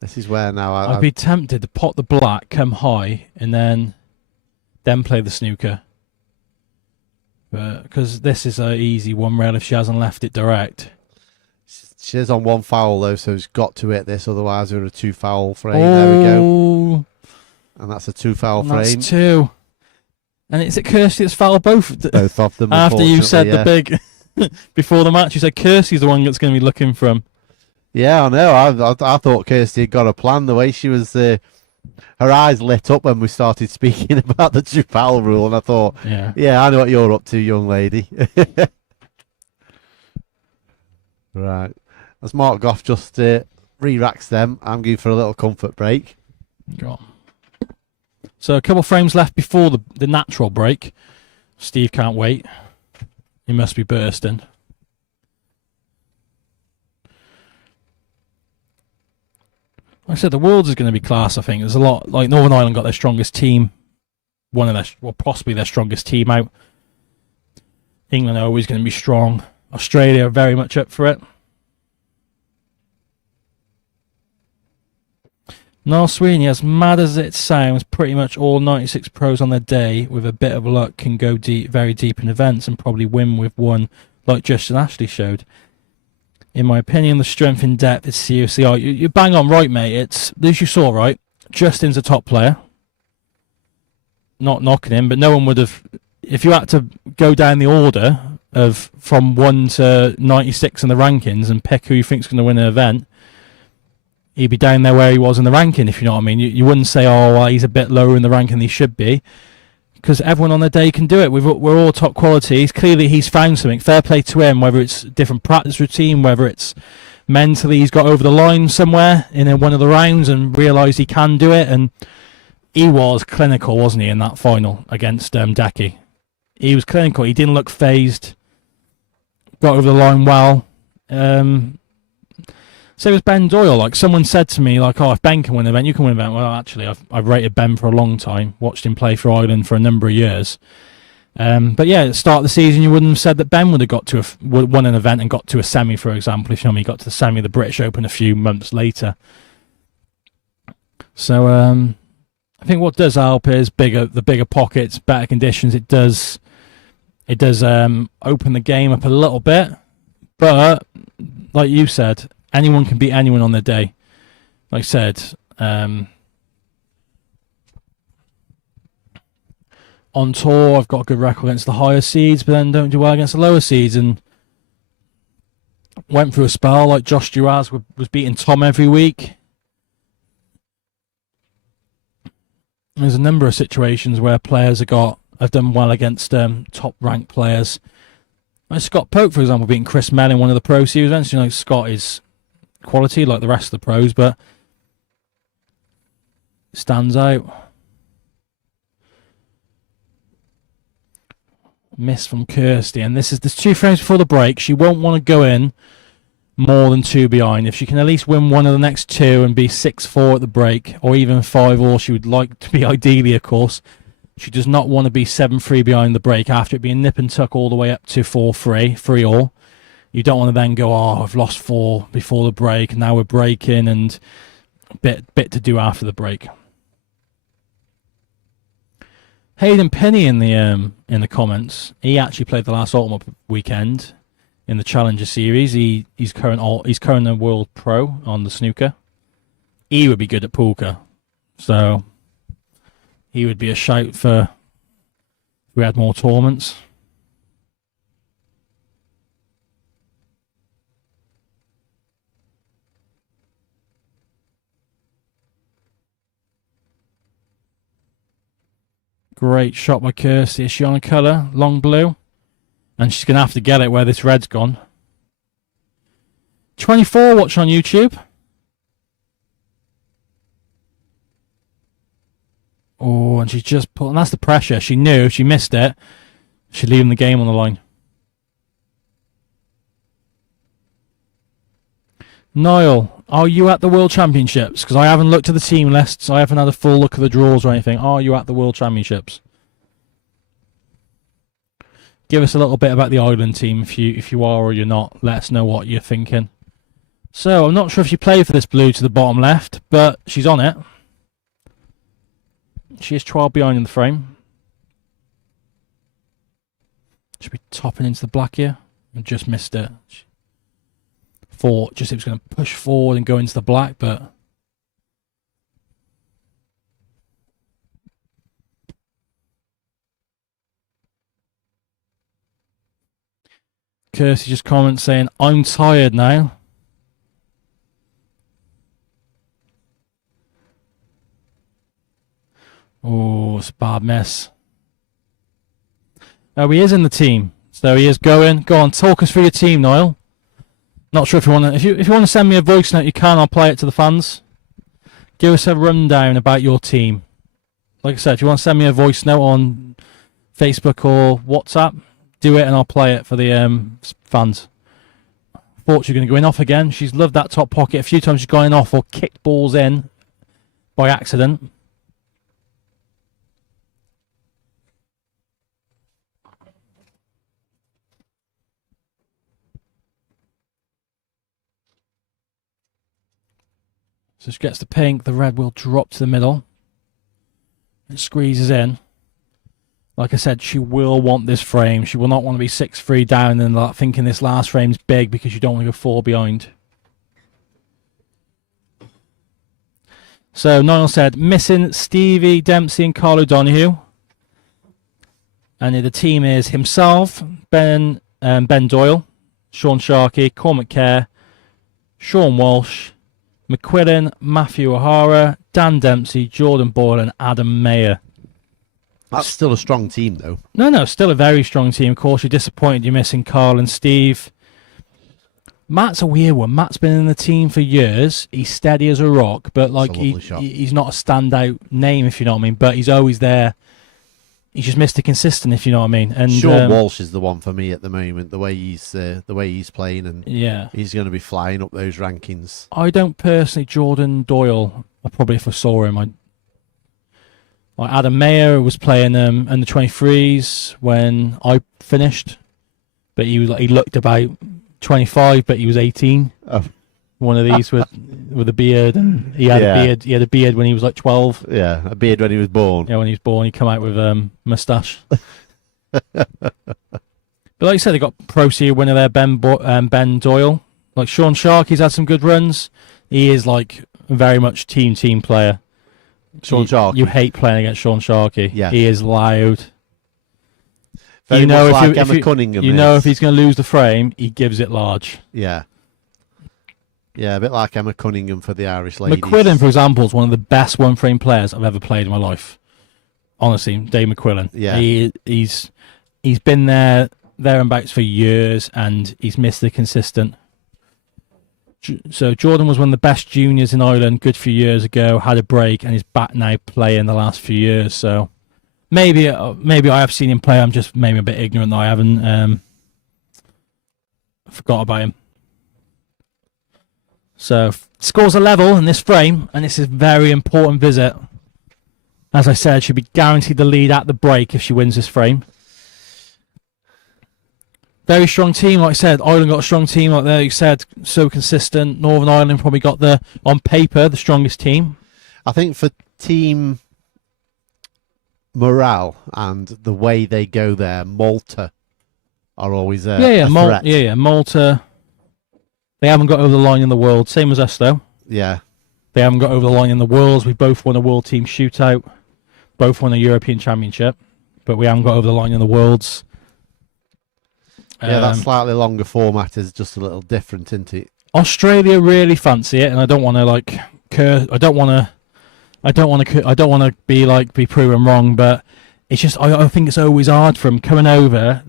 This is where now I'd be tempted to pot the black, come high, and then play the snooker. But because this is an easy one rail if she hasn't left it direct. She is on one foul though, so she's got to hit this, otherwise we're a 2 foul frame. There we go. And that's a 2 foul frame. That's 2. And is it Kirsty that's fouled both of them? After you said the big before the match, you said Kirsty's the one that's going to be looking for him. Yeah, I know. I thought Kirsty had got a plan. The way she was, her eyes lit up when we started speaking about the 2 foul rule, and I thought, yeah, I know what you're up to, young lady. Right, as Mark Goff just re-racks them, I'm going for a little comfort break. Go on. So a couple of frames left before the natural break. Steve can't wait. He must be bursting. Like I said, the Worlds is going to be class, I think. There's a lot, like Northern Ireland got their strongest team. Possibly their strongest team out. England are always going to be strong. Australia are very much up for it. Niall Sweeney, as mad as it sounds, pretty much all 96 pros on their day, with a bit of luck, can go deep, very deep in events and probably win with one like Justin Ashley showed. In my opinion, the strength in depth is seriously... You bang on right, mate. It's, as you saw, right? Justin's a top player. Not knocking him, but no one would have. If you had to go down the order of from 1 to 96 in the rankings and pick who you think's going to win an event, he'd be down there where he was in the ranking, if you know what I mean. You wouldn't say, oh, well, he's a bit lower in the ranking than he should be, because everyone on their day can do it. We're all top quality. Clearly, he's found something. Fair play to him, whether it's a different practice routine, whether it's mentally he's got over the line somewhere in one of the rounds and realised he can do it. And he was clinical, wasn't he, in that final against Decky? He was clinical. He didn't look phased. Got over the line well. So was Ben Doyle. Like, someone said to me, like, oh, if Ben can win an event, you can win an event. Well, actually, I've rated Ben for a long time. Watched him play for Ireland for a number of years. But yeah, at the start of the season, you wouldn't have said that Ben would have got to won an event and got to a semi, for example. If you know me, he got to the semi of the British Open a few months later. So I think what does help is the bigger pockets, better conditions. It does open the game up a little bit, but like you said, anyone can beat anyone on their day. Like I said, on tour, I've got a good record against the higher seeds, but then don't do well against the lower seeds. And went through a spell like Josh Duraz was beating Tom every week. There's a number of situations where players have done well against top ranked players. Like Scott Pope, for example, beating Chris Mell in one of the Pro Series events. You know, Scott is quality like the rest of the pros, but stands out. Miss from Kirsty, and there's 2 frames before the break. She won't want to go in more than 2 behind. If she can at least win one of the next 2 and be 6-4 at the break, or even 5-all, she would like to be ideally, of course. She does not want to be 7-3 behind the break after it being nip and tuck all the way up to 4-3, 3-all. You don't want to then go, oh, I've lost 4 before the break, and now we're breaking, and bit to do after the break. Hayden Penny in the comments. He actually played the last Ultimate weekend in the Challenger Series. He's current a World Pro on the snooker. He would be good at poker, so he would be a shout for if we had more tournaments. Great shot by Kirsty. Is she on a colour? Long blue. And she's going to have to get it where this red's gone. 24 watch on YouTube. Oh, and she's just put... And that's the pressure. She knew if she missed it, she'd leave the game on the line. Niall, are you at the World Championships? Because I haven't looked at the team lists. I haven't had a full look at the draws or anything. Are you at the World Championships? Give us a little bit about the Ireland team if you are or you're not. Let us know what you're thinking. So, I'm not sure if she played for this blue to the bottom left, but she's on it. She is 12 behind in the frame. Should be topping into the black here. I just missed it. Thought just it was going to push forward and go into the black, but Kirsty just comments saying, I'm tired now. Oh, it's a bad mess. Oh, he is in the team. So he is going. Go on, talk us through your team, Niall. Not sure if you want to. If you want to send me a voice note, you can. I'll play it to the fans. Give us a rundown about your team. Like I said, if you want to send me a voice note on Facebook or WhatsApp, do it and I'll play it for the fans. Thought she was going to go in off again. She's loved that top pocket. A few times she's gone off or kicked balls in by accident. So she gets the pink, the red will drop to the middle. It squeezes in. Like I said, she will want this frame. She will not want to be 6-3 down and like, thinking this last frame's big because you don't want to go 4 behind. So Niall said, missing Stevie Dempsey and Carl O'Donoghue. And the team is himself, Ben Doyle, Sean Sharkey, Cormac Kerr, Sean Walsh, McQuillan, Matthew O'Hara, Dan Dempsey, Jordan Boyle, and Adam Mayer. That's still a strong team, though. No, still a very strong team. Of course, you're disappointed you're missing Carl and Steve. Matt's a weird one. Matt's been in the team for years. He's steady as a rock, but like he's not a standout name, if you know what I mean. But he's always there. He's just Mr. Consistent, if you know what I mean. And Sean Walsh is the one for me at the moment. The way he's playing, and yeah, he's going to be flying up those rankings. I don't personally. Jordan Doyle, probably if I saw him, like Adam Mayer was playing in the 23s when I finished, but he looked about 25, but he was 18. Oh. One of these with a beard, and he had a beard. He had a beard when he was like 12. Yeah, a beard when he was born. Yeah, when he was born, he come out with moustache. But like you said, they got Pro Series winner there, Ben Doyle. Like Sean Sharkey's had some good runs. He is like very much team player. Sean Sharkey. You hate playing against Sean Sharkey. Yeah, he is loud. Very much like Emma Cunningham. You know if he's going to lose the frame, he gives it large. Yeah. Yeah, a bit like Emma Cunningham for the Irish ladies. McQuillan, for example, is one of the best one-frame players I've ever played in my life. Honestly, Dave McQuillan. Yeah. He's been thereabouts for years, and he's Mr. Consistent. So Jordan was one of the best juniors in Ireland good few years ago, had a break, and he's back now playing the last few years. So maybe I have seen him play. I'm just maybe a bit ignorant that I haven't forgot about him. So scores a level in this frame, and this is a very important visit. As I said, she'll be guaranteed the lead at the break if she wins this frame. Very strong team, like I said. Ireland got a strong team, like there you said, so consistent. Northern Ireland probably got on paper, the strongest team. I think for team morale and the way they go there, Malta are always a threat. Malta. They haven't got over the line in the world. Same as us, though. Yeah. They haven't got over the line in the Worlds. We both won a World Team Shootout. Both won a European Championship. But we haven't got over the line in the Worlds. Yeah, that slightly longer format is just a little different, isn't it? Australia really fancy it, and I don't want to I don't want to be proven wrong, but it's just I think it's always hard for them coming over.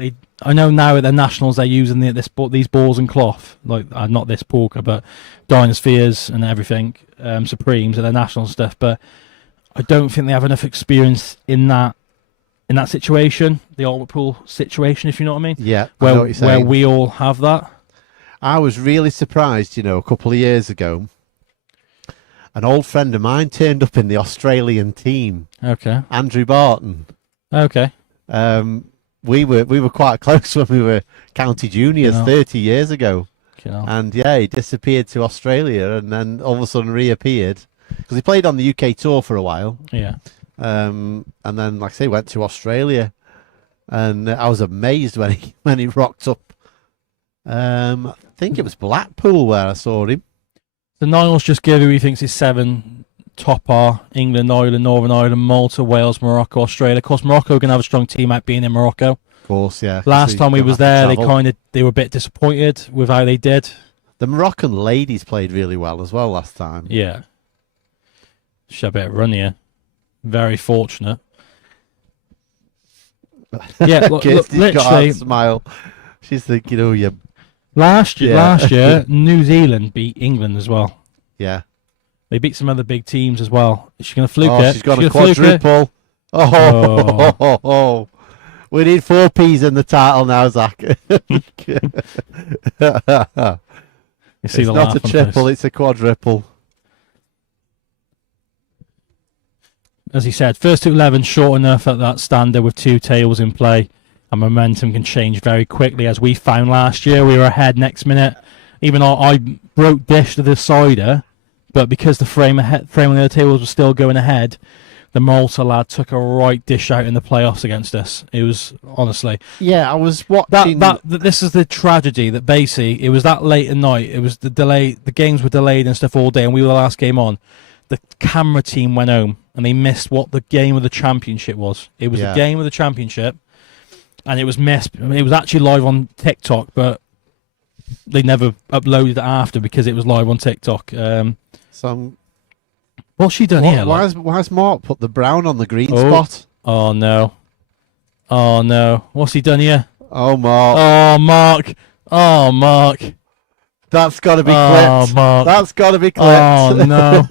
I know now at the nationals they're using these balls and cloth, like not this poker, but Dynaspheres and everything, Supremes and their national stuff. But I don't think they have enough experience in that situation, the ultimate pool situation, if you know what I mean. Yeah, I know what you're saying. Where we all have that. I was really surprised, a couple of years ago, an old friend of mine turned up in the Australian team. Okay. Andrew Barton. Okay. We were quite close when we were county juniors 30 years ago. And yeah, he disappeared to Australia and then all of a sudden reappeared because he played on the UK tour for a while. Yeah. And then, like I say, went to Australia, and I was amazed when he rocked up. I think it was Blackpool where I saw him. The Niles just gave who he thinks is 7 top are England, Ireland, Northern Ireland, Malta, Wales, Morocco, Australia. Of course, Morocco are going to have a strong team out being in Morocco. Of course, yeah. Last time we was there, they were a bit disappointed with how they did. The Moroccan ladies played really well as well last time. Yeah. Should a bit of run here. Very fortunate. Yeah, look, literally got a smile. She's thinking, oh, yeah. Last year, New Zealand beat England as well. Yeah. They beat some other big teams as well. Is she going to fluke it? She's got a quadruple. Oh. We need 4 Ps in the title now, Zach. It's not a triple, it's a quadruple. As he said, first to 11 short enough at that standard with 2 tables in play, and momentum can change very quickly. As we found last year, we were ahead next minute. Even though I broke dish to the cider, but because the frame on the other tables was still going ahead, the Malta lad took a right dish out in the playoffs against us. It was honestly, yeah. I was watching. This is the tragedy that basically it was that late at night. It was the delay. The games were delayed and stuff all day, and we were the last game on. the camera team went home and they missed what the game of the championship was. It was the game of the championship, and it was missed. It was actually live on TikTok, but they never uploaded it after because it was live on TikTok. What's she done here? Why has Mark put the brown on the green spot? Oh no! Oh no! What's he done here? Oh, Mark! Oh, Mark! Oh, Mark! That's got to be Oh, clipped. Mark. That's got to be clipped. Oh no!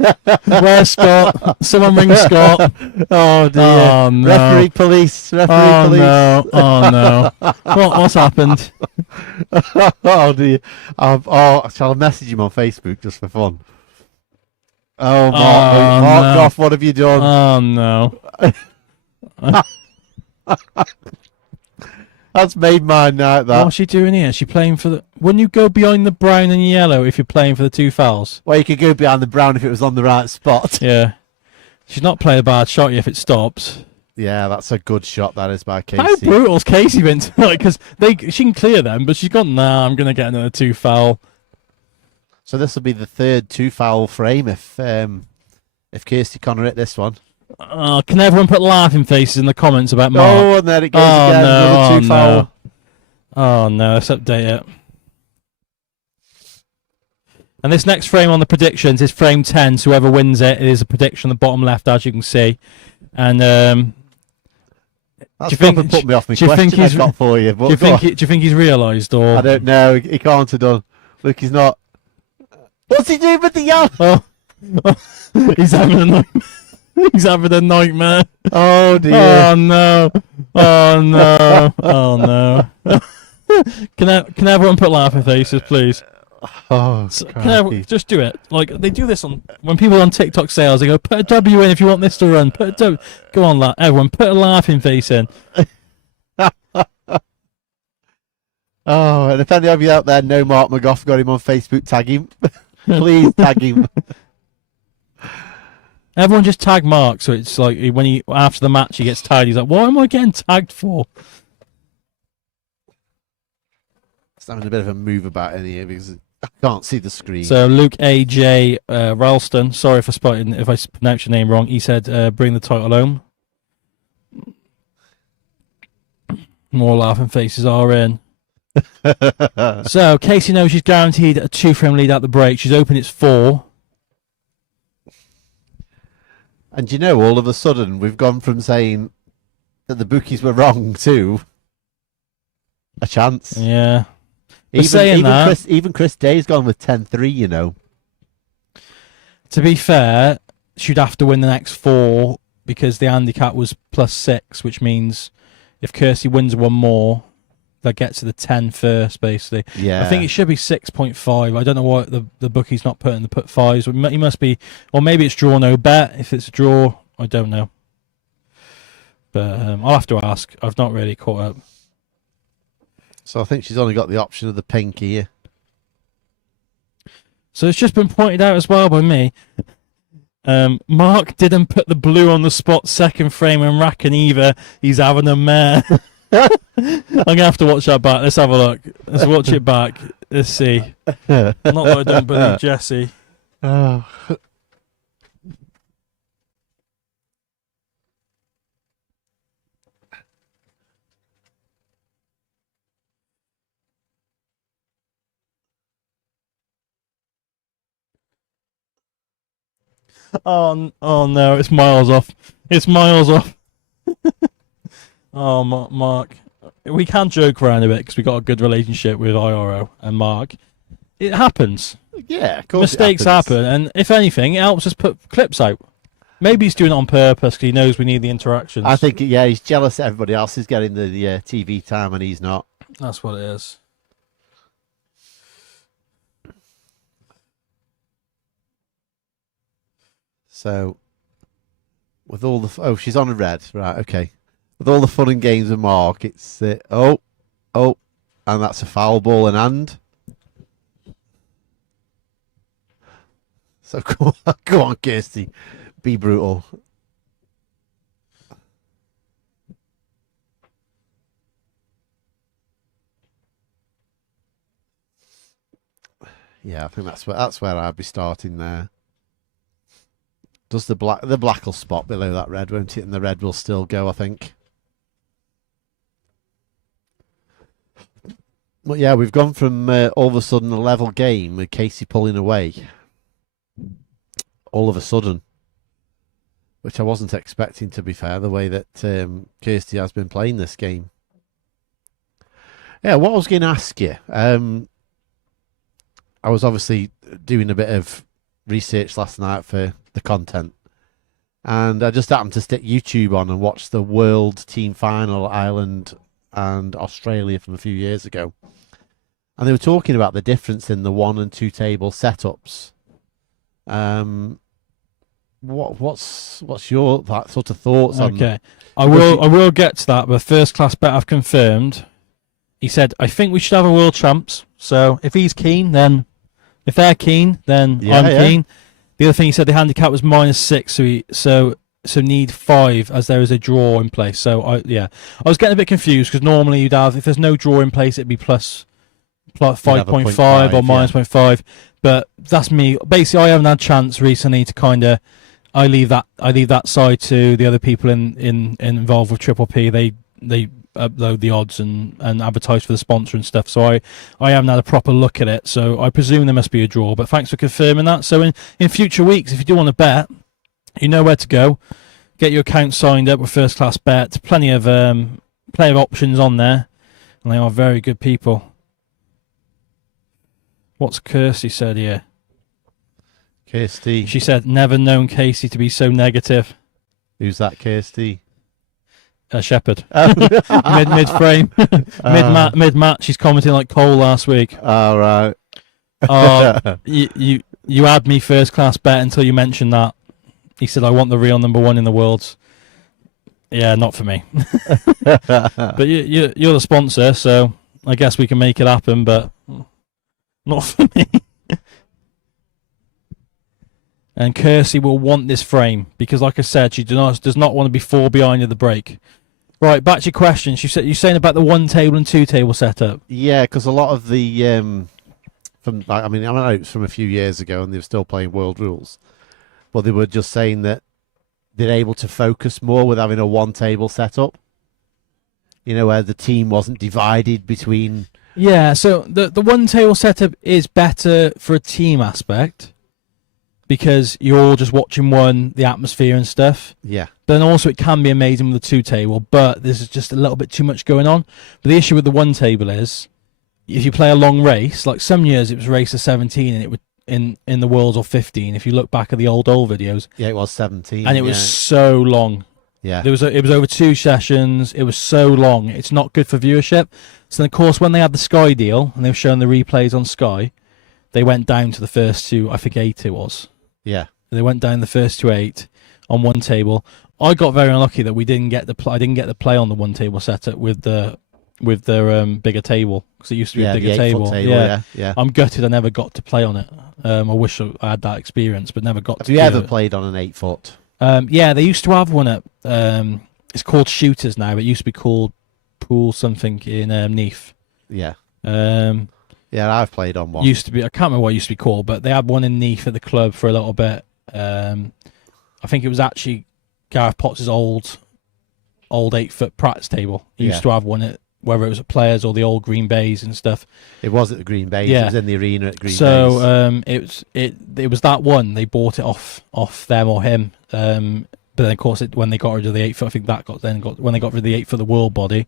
Where's Scott? Someone ring Scott! Oh dear! Oh no! Referee police! Oh police! no! Oh no! What's happened? Oh dear! Shall I message him on Facebook just for fun? Oh, Mark Goff, what have you done? Oh no! That's made my night. That. What's she doing here? Is she playing for the? Wouldn't you go behind the brown and yellow if you're playing for the 2 fouls? Well, you could go behind the brown if it was on the right spot. Yeah. She's not playing a bad shot if it stops. Yeah, that's a good shot. That is by Casey. How brutal's Casey been tonight? Because she can clear them, but she's gone. Nah, I'm gonna get another 2 foul. So this will be the 3rd 2 foul frame if Kirsty Connor hit this one. Can everyone put laughing faces in the comments about Mark? Oh, and there it goes again. Another 2 foul. Oh no, let's update it. And this next frame on the predictions is frame 10. So whoever wins it, it is a prediction on the bottom left, as you can see. And that's probably put me off my question I've got for you. But do you think he's realised, or I don't know? He can't have done. Look, he's not. What's he doing with the yellow? He's having a nightmare. He's having a nightmare. Oh dear. Oh no. Oh no. Oh no. Can everyone put laughing faces, please? Oh, just do it. Like they do this when people on TikTok sales, they go, put a W in if you want this to run. Put a W. Go on, everyone, put a laughing face in. Oh, and if any of you out there know Mark McGough, got him on Facebook, tag him. Please tag him. Everyone just tag Mark, so it's like when after the match he gets tagged, he's like, "What am I getting tagged for?" Just having a bit of a move about in here because I can't see the screen. So Luke A.J. Ralston, sorry if I pronounced your name wrong. He said, "Bring the title home." More laughing faces are in. So Casey knows she's guaranteed a 2-frame lead at the break. She's open. It's 4. And you know, all of a sudden, we've gone from saying that the bookies were wrong to a chance. Yeah. Even Chris Day's gone with 10-3, you know. To be fair, she'd have to win the next 4 because the handicap was +6, which means if Kirsty wins one more, they'll get to the 10 first, basically. Yeah. I think it should be 6.5. I don't know why the bookie's not putting the put 5s. He must be, or maybe it's draw no bet. If it's a draw, I don't know. But I'll have to ask. I've not really caught up. So I think she's only got the option of the pink here. So it's just been pointed out as well by me. Mark didn't put the blue on the spot 2nd frame and Rack and Eva. He's having a mare. I'm going to have to watch that back. Let's have a look. Let's watch it back. Let's see. Not that I don't believe Jesse. Oh. Oh no, it's miles off. It's miles off. Oh, Mark. We can joke around a bit because we got a good relationship with IRO and Mark. It happens. Yeah, of course. Mistakes happen, and if anything, it helps us put clips out. Maybe he's doing it on purpose because he knows we need the interactions. I think, yeah, he's jealous that everybody else is getting the TV time and he's not. That's what it is. So, with all the... she's on a red. Right, okay. With all the fun and games of Mark, it's... and that's a foul ball in hand. So, go on, Kirsty. Be brutal. Yeah, I think that's where I'd be starting there. Does the black will spot below that red, won't it? And the red will still go, I think. But yeah, we've gone from all of a sudden a level game with Casey pulling away. All of a sudden. Which I wasn't expecting, to be fair, the way that Kirsty has been playing this game. Yeah, what I was going to ask you, I was obviously doing a bit of research last night for the content, and I just happened to stick YouTube on and watch the World Team Final, Ireland and Australia from a few years ago, and they were talking about the difference in the 1 and 2 table setups. What's your that sort of thoughts on? Okay, I will get to that. But first class bet I've confirmed. He said, I think we should have a world champs. So if he's keen, then if they're keen, then I'm keen. The other thing he said, the handicap was -6, so need 5 as there is a draw in place. So I was getting a bit confused because normally you'd have, if there's no draw in place, it'd be plus 5.5 or minus 0.5. But that's me. Basically, I haven't had a chance recently to kind of. I leave that side to the other people involved with TriPPPle. They upload the odds and advertise for the sponsor and stuff. So I haven't had a proper look at it. So I presume there must be a draw. But thanks for confirming that. So in future weeks, if you do want to bet, you know where to go. Get your account signed up with First Class Bet. Plenty of options on there, and they are very good people. What's Kirsty said here? Kirsty. She said, never known Casey to be so negative. Who's that, Kirsty? Shepherd. Mid-frame. Mid-match. She's commenting like Cole last week. All right. You had me First Class Bet until you mentioned that. He said, I want the real #1 in the world. Yeah, not for me. But you're the sponsor, so I guess we can make it happen, but not for me. And Kirsty will want this frame because, like I said, she does not want to be 4 behind at the break. Right, back to your question. You're saying about the 1 table and 2 table setup. Yeah, because a lot of the I know it's from a few years ago, and they were still playing world rules, but they were just saying that they're able to focus more with having a 1 table setup. You know, where the team wasn't divided between. Yeah, so the 1 table setup is better for a team aspect, because you're all just watching the atmosphere and stuff. Yeah. But then also it can be amazing with the 2 table, but there's just a little bit too much going on. But the issue with the 1 table is, if you play a long race, like some years it was race of 17 and it would in the Worlds or 15, if you look back at the old videos. Yeah, it was 17. And it was so long. Yeah. It was over 2 sessions. It was so long. It's not good for viewership. So then, of course, when they had the Sky deal and they were showing the replays on Sky, they went down to the first 2, I think 8 it was. Yeah. They went down the first to 8 on 1 table. I got very unlucky that I didn't get the play on the 1 table setup with their bigger table, because it used to be a bigger table. Yeah. I'm gutted I never got to play on it. I wish I had that experience, but never got to. Have you ever played on an 8-foot? Yeah, they used to have one at. It's called Shooters now. It used to be called Pool something in Neath. Yeah. Yeah, I've played on one. Used to be. I can't remember what it used to be called, but they had one in Neath at the club for a little bit. I think it was actually Gareth Potts' old 8-foot practice table. He used to have one at, whether it was at Players or the old Green Bays and stuff. It was at the Green Bays. Yeah. It was in the arena at Green Bays. So it was that one. They bought it off them or him. But then of course when they got rid of the 8-foot, I think when they got rid of the 8-foot, the world body,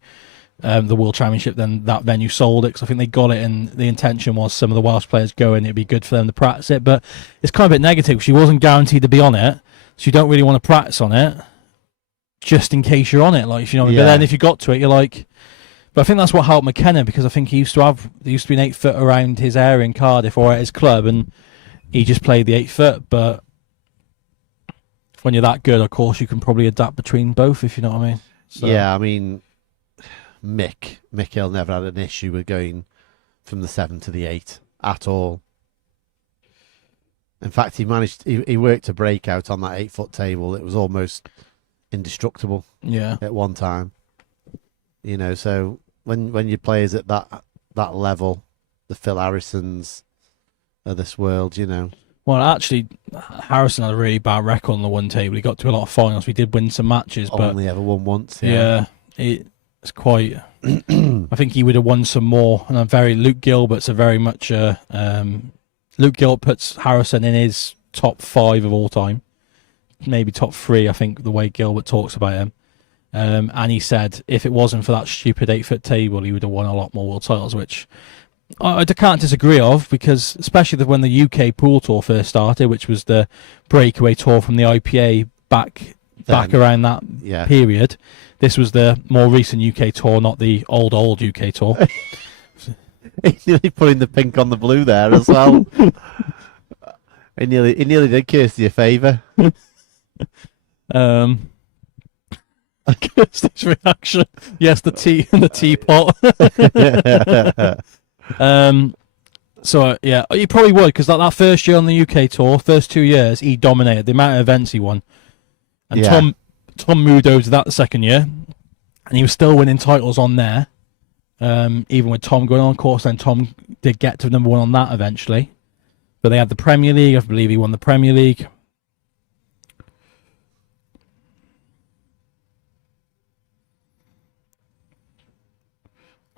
the World Championship, then that venue sold it, because I think they got it, and the intention was some of the Welsh players going, it'd be good for them to practice it. But it's kind of a bit negative. She wasn't guaranteed to be on it, so you don't really want to practice on it, just in case you're on it. Like, if you know what I mean? But then if you got to it, you're like. But I think that's what helped McKenna, because I think there used to be an 8-foot around his area in Cardiff or at his club, and he just played the 8-foot. But when you're that good, of course, you can probably adapt between both, if you know what I mean. So. Yeah, I mean, Mick Hill never had an issue with going from the 7 to the 8 at all. In fact, he worked a breakout on that 8-foot table. It was almost indestructible. Yeah. At one time. You know, so when your players at that level, the Phil Harrisons of this world, you know. Well, actually, Harrison had a really bad record on the one table. He got to a lot of finals. We did win some matches, but Only ever won once. yeah, it's quite. I think he would have won some more. And Luke Gilbert's a very much. Luke Gilbert puts Harrison in his top 5 of all time, maybe top 3. I think the way Gilbert talks about him. And he said if it wasn't for that stupid 8-foot table, he would have won a lot more world titles, which I can't disagree of, because especially when the UK pool tour first started, which was the breakaway tour from the IPA back around that period. This was the more recent UK tour, not the old UK tour. He nearly put in the pink on the blue there as well. he nearly did Kirsty a favour. Kirsty's reaction. Yes, the teapot. So yeah, he probably would, because that first year on the UK tour, first 2 years, he dominated the amount of events he won. And Tom moved over to that the second year, and he was still winning titles on there. Even with Tom going on course, then Tom did get to number 1 on that eventually. But they had the Premier League. I believe he won the Premier League.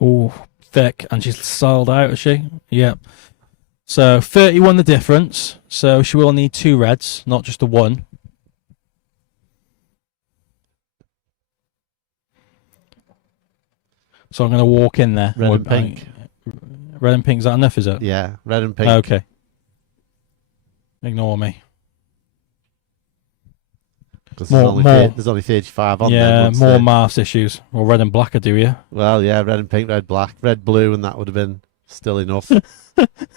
Oh, thick, and she's sold out, is she? Yeah. So 31 the difference. So she will need 2 reds, not just the 1. So I'm going to walk in there. Red and pink. Red and pink, is that enough, is it? Yeah, red and pink. Okay. Ignore me. Because there's only 35 on there. Yeah, more maths issues. Or red and black, do you? Well, yeah, red and pink, red, black, red, blue, and that would have been still enough. And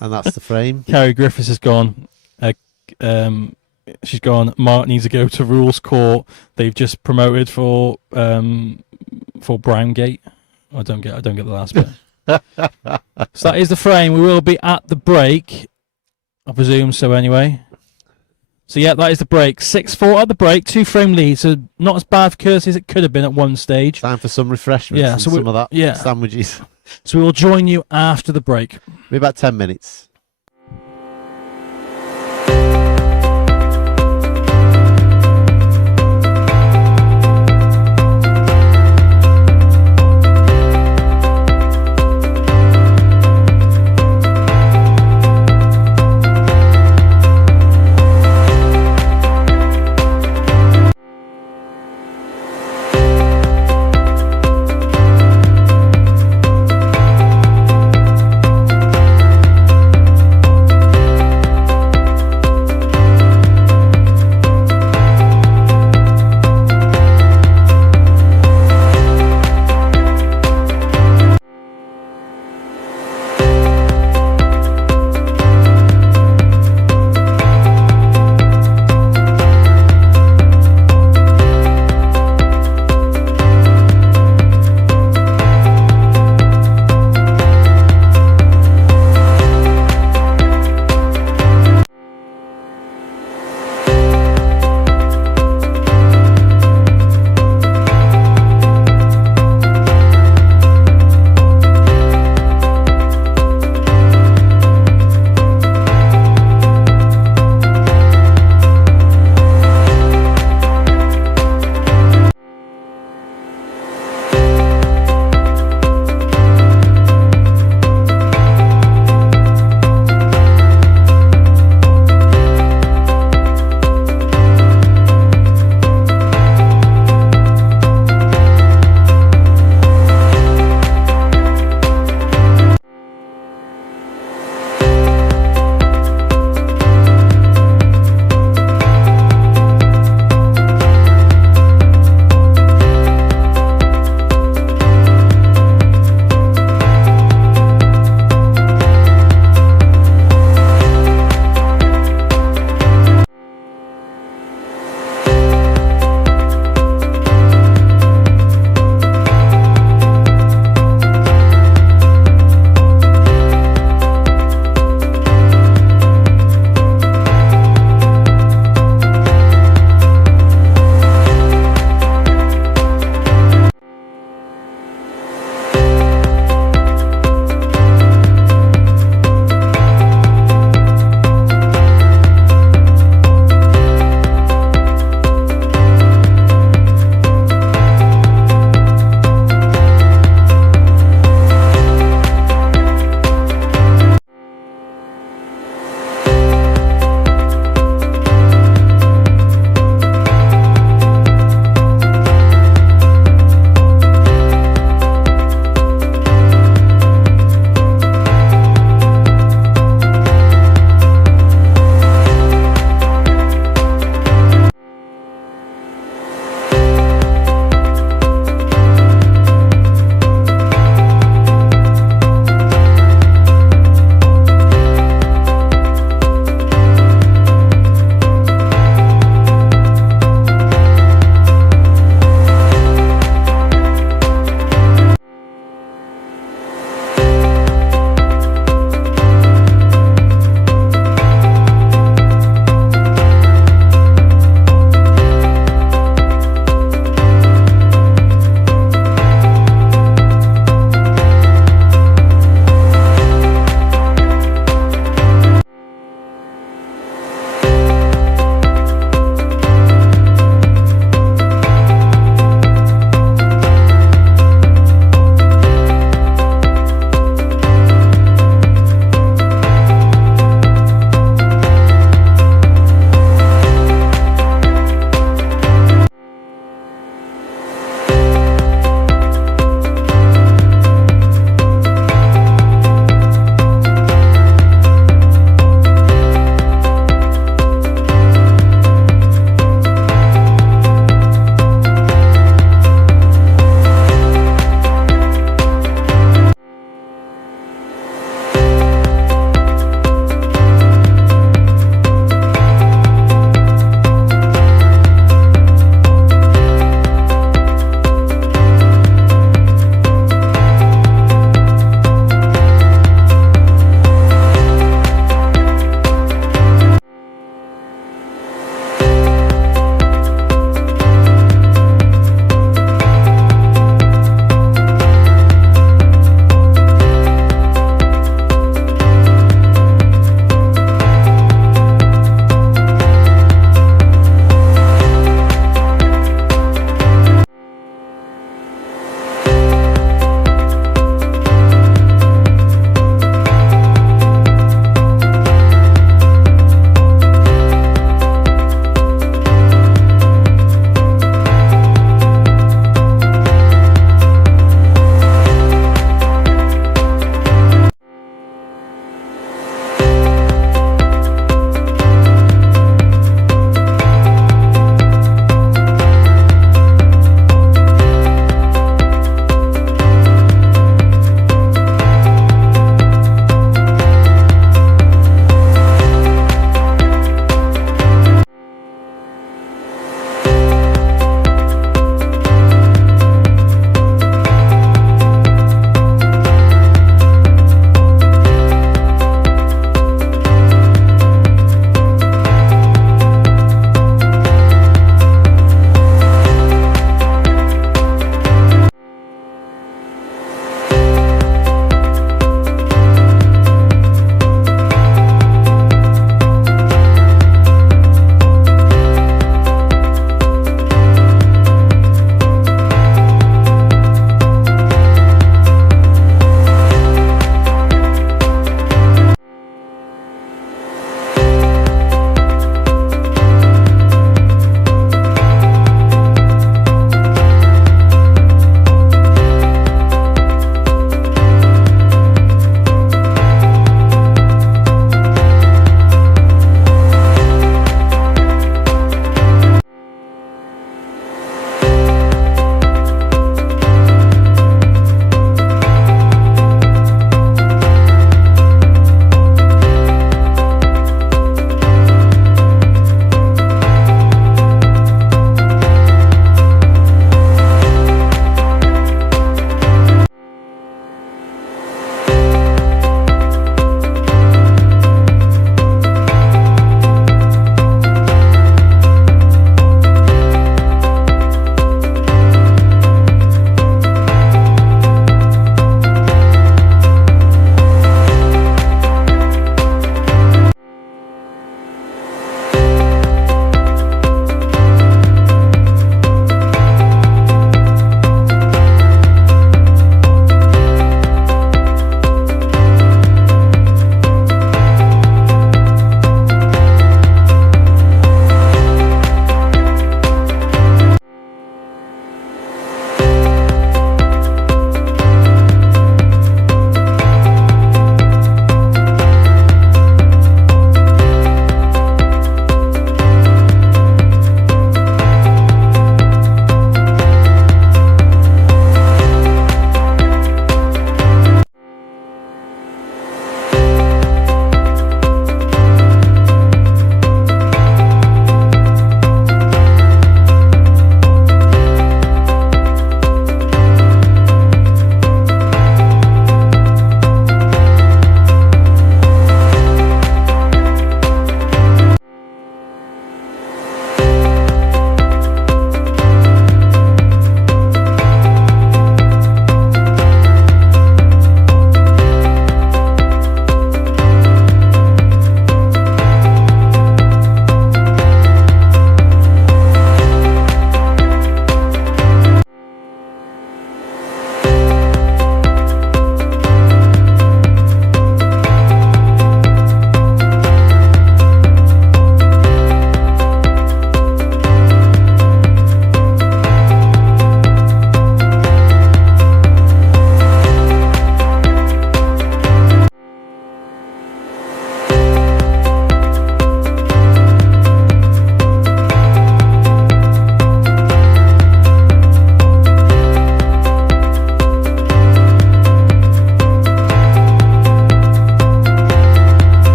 that's the frame. Carrie Griffiths has gone. She's gone. Mark needs to go to rules court. They've just promoted for Browngate. I don't get the last bit. So that is the frame. We will be at the break, I presume so anyway. So yeah, that is the break. 6-4 at the break, 2 frame lead. So not as bad for Kirsty as it could have been at one stage. Time for some refreshments and some of that sandwiches. So we will join you after the break. Be about 10 minutes.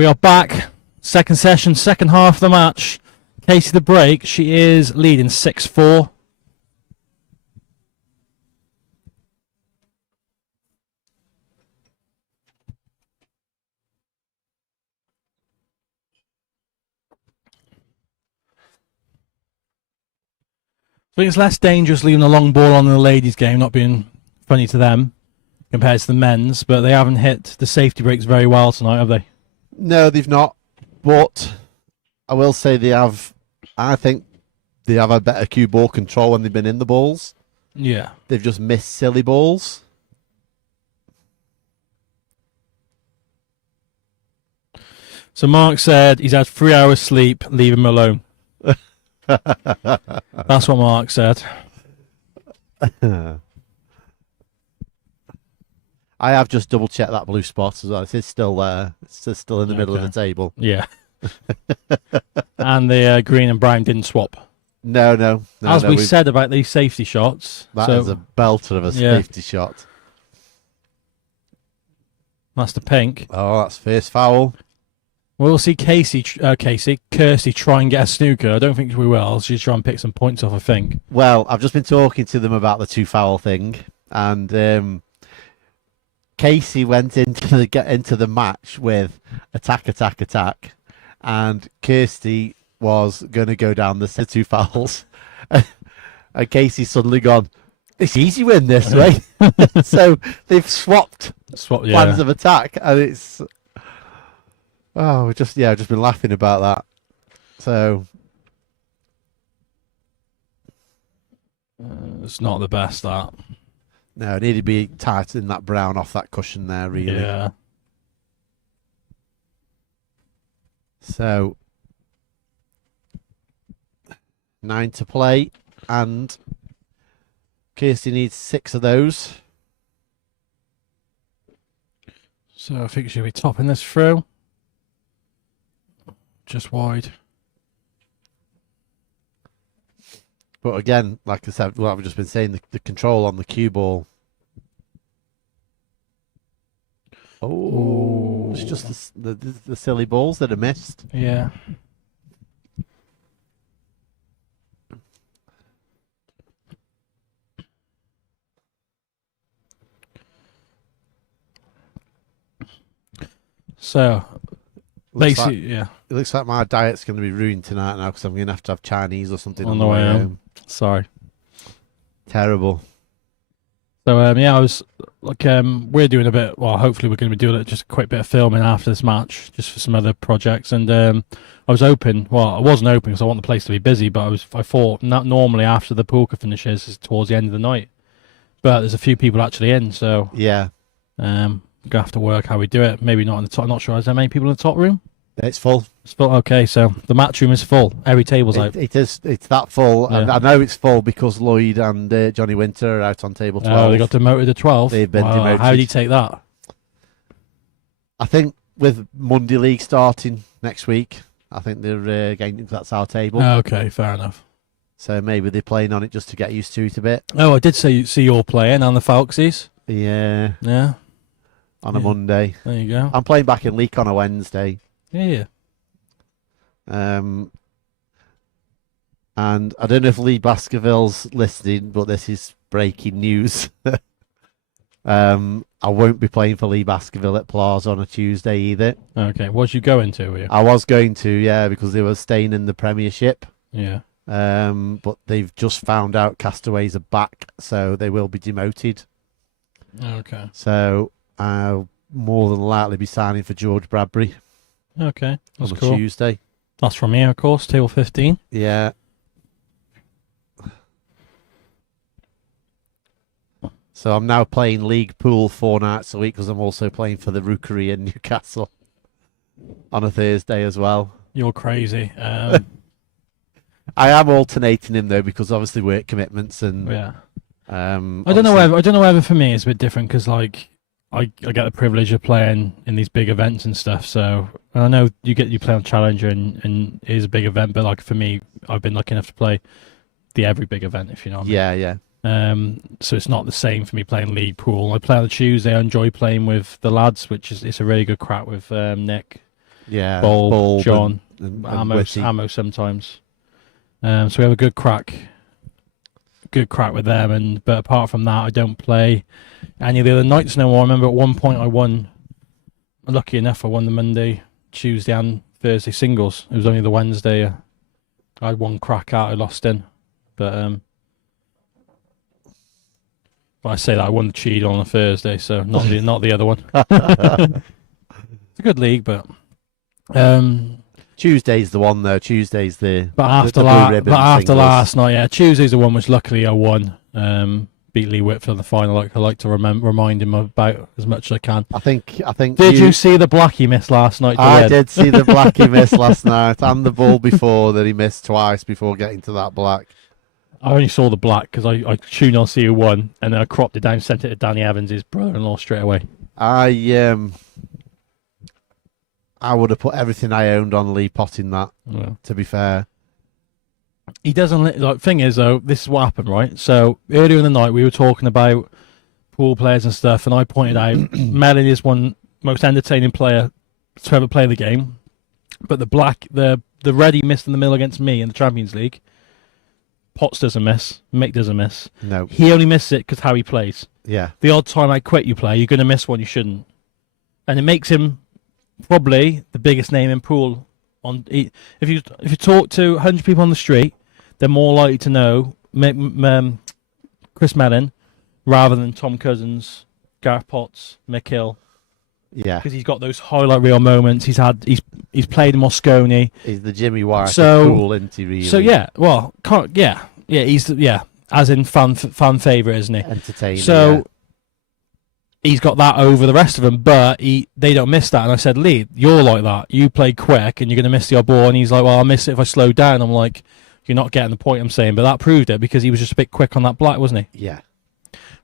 We are back. Second session, second half of the match. Casey the break. She is leading 6-4. I think it's less dangerous leaving a long ball on in the ladies' game, not being funny to them compared to the men's, but they haven't hit the safety breaks very well tonight, have they? No, they've not. But I will say they have. I think they have a better cue ball control when they've been in the balls. Yeah. They've just missed silly balls. So Mark said he's had 3 hours sleep, leave him alone. That's what Mark said. I have just double checked that blue spot as well. It's still there. It's still in the middle of the table. Yeah. And the green and brown didn't swap. No. As we said about these safety shots. That is a belter of a safety shot. That's the pink. Oh, that's first foul. We'll see Kirsty try and get a snooker. I don't think we will. She'll try and pick some points off, I think. Well, I've just been talking to them about the 2 foul thing, and Casey went into the match with attack, and Kirsty was going to go down the 2 fouls, and Casey suddenly gone, it's easy win this way. So they've swapped plans of attack, and it's I've just been laughing about that. So it's not the best, that. no, it needed to be tightening that brown off that cushion there, really. Yeah. So 9 to play, and Kirsty needs 6 of those. So I think she'll be topping this through. Just wide. But again, like I said, what I've just been saying, the control on the cue ball. Oh, it's just the silly balls that are missed. Yeah. So, basically, It looks like my diet's going to be ruined tonight now because I'm going to have Chinese or something on the way home. Sorry. Terrible. So, I was like, we're doing a bit, well, hopefully we're going to be doing just a quick bit of filming after this match, just for some other projects. And I was open, well, I wasn't open because I want the place to be busy, but I thought not normally after the poker finishes is towards the end of the night. But there's a few people actually in, so yeah. We're going to have to work how we do it. Maybe not in the top, I'm not sure. Is there many people in the top room? It's full. It's full. Okay, so the match room is full. Every table's out. It's that full. Yeah. And I know it's full because Lloyd and Johnny Winter are out on table 12. Oh, they got demoted to 12. They've been demoted. How do you take that? I think with Monday League starting next week, I think they're getting that's our table. Okay, fair enough. So maybe they're playing on it just to get used to it a bit. Oh, I did see you're playing on the Falksies. Yeah. Yeah. On a Monday. There you go. I'm playing back in League on a Wednesday. Yeah. And I don't know if Lee Baskerville's listening, but this is breaking news. I won't be playing for Lee Baskerville at Plaza on a Tuesday either. Okay. What you going to, were you? I was going to, yeah, because they were staying in the Premiership. Yeah. But they've just found out Castaways are back, so they will be demoted. Okay. So I'll more than likely be signing for George Bradbury. Okay. That's on a cool. Tuesday. That's from here, of course, table 15. Yeah. So I'm now playing League Pool 4 nights a week because I'm also playing for the Rookery in Newcastle on a Thursday as well. You're crazy. I am alternating him though because obviously work commitments and yeah. I I don't know whether for me it's a bit different because like I get the privilege of playing in these big events and stuff. So and I know you play on Challenger and it is a big event, but like for me, I've been lucky enough to play every big event, if you know what I mean. Yeah. So it's not the same for me playing League Pool. I play on the Tuesday. I enjoy playing with the lads, which is it's a really good crack with Nick Yeah, Bulb, John, and Ammo sometimes. So we have a good crack with them. But apart from that, I don't play any of the other nights no more. I remember at one point I won. Lucky enough, I won the Monday, Tuesday, and Thursday singles. It was only the Wednesday I had one crack out. I lost in, but I say that I won the cheat on a Thursday, so not the other one. It's a good league, but Tuesday's the one though. Tuesday's the after last night, yeah, Tuesday's the one which luckily I won. Beat Lee Whitfield in the final. I like to remind him about as much as I can. I think. Did you see the black he missed last night? I did see the black he missed last night, and the ball before that he missed twice before getting to that black. I only saw the black because I tuned on see who won, and then I cropped it down, sent it to Danny Evans, his brother-in-law, straight away. I would have put everything I owned on Lee potting that. Yeah. To be fair, he doesn't. Like, thing is though, this is what happened, right? So earlier in the night we were talking about pool players and stuff, and I pointed out Mellon is one most entertaining player to ever play the game, but the red he missed in the middle against me in the Champions League. Potts doesn't miss. Mick doesn't miss. No. He only misses it because how he plays. Yeah. The odd time I quit you play, you're going to miss one you shouldn't. And it makes him probably the biggest name in pool. If you talk to 100 people on the street, they're more likely to know Chris Mellon rather than Tom Cousins, Gareth Potts, Mick Hill. Yeah. Because he's got those highlight reel moments. He's played in Moscone. He's the Jimmy White of pool, isn't he, really? So yeah, well, he's as in fan favourite, isn't he? Entertaining. So he's got that over the rest of them, but they don't miss that. And I said, Lee, you're like that. You play quick, and you're going to miss the odd ball. And he's like, well, I'll miss it if I slow down. I'm like, you're not getting the point I'm saying, but that proved it because he was just a bit quick on that black, wasn't he? Yeah.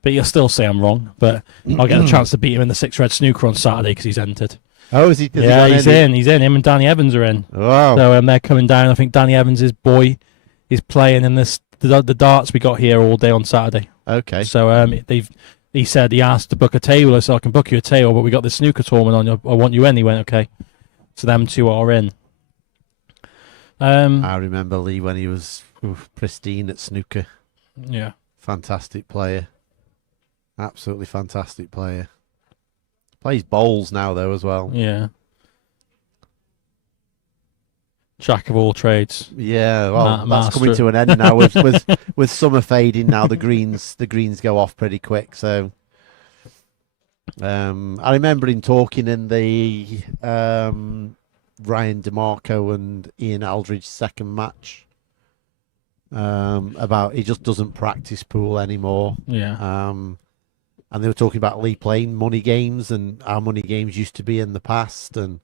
But you'll still say I'm wrong. But I'll get a chance to beat him in the 6 red snooker on Saturday because he's entered. Oh, is he? Yeah, he's in. He's in. Him and Danny Evans are in. Wow. So they're coming down. I think Danny Evans' boy is playing in the darts we got here all day on Saturday. Okay. So he said he asked to book a table. I said I can book you a table, but we got this snooker tournament on. I want you in. He went okay. So them two are in. I remember Lee when he was pristine at snooker. Yeah. Fantastic player. Absolutely fantastic player. Plays bowls now though as well. Yeah. Jack of all trades. Yeah, well, that's master. coming to an end now with summer fading now. The greens go off pretty quick. So, I remember him talking in the Ryan DeMarco and Ian Aldridge second match about he just doesn't practice pool anymore. Yeah. And they were talking about Lee playing money games and how money games used to be in the past, and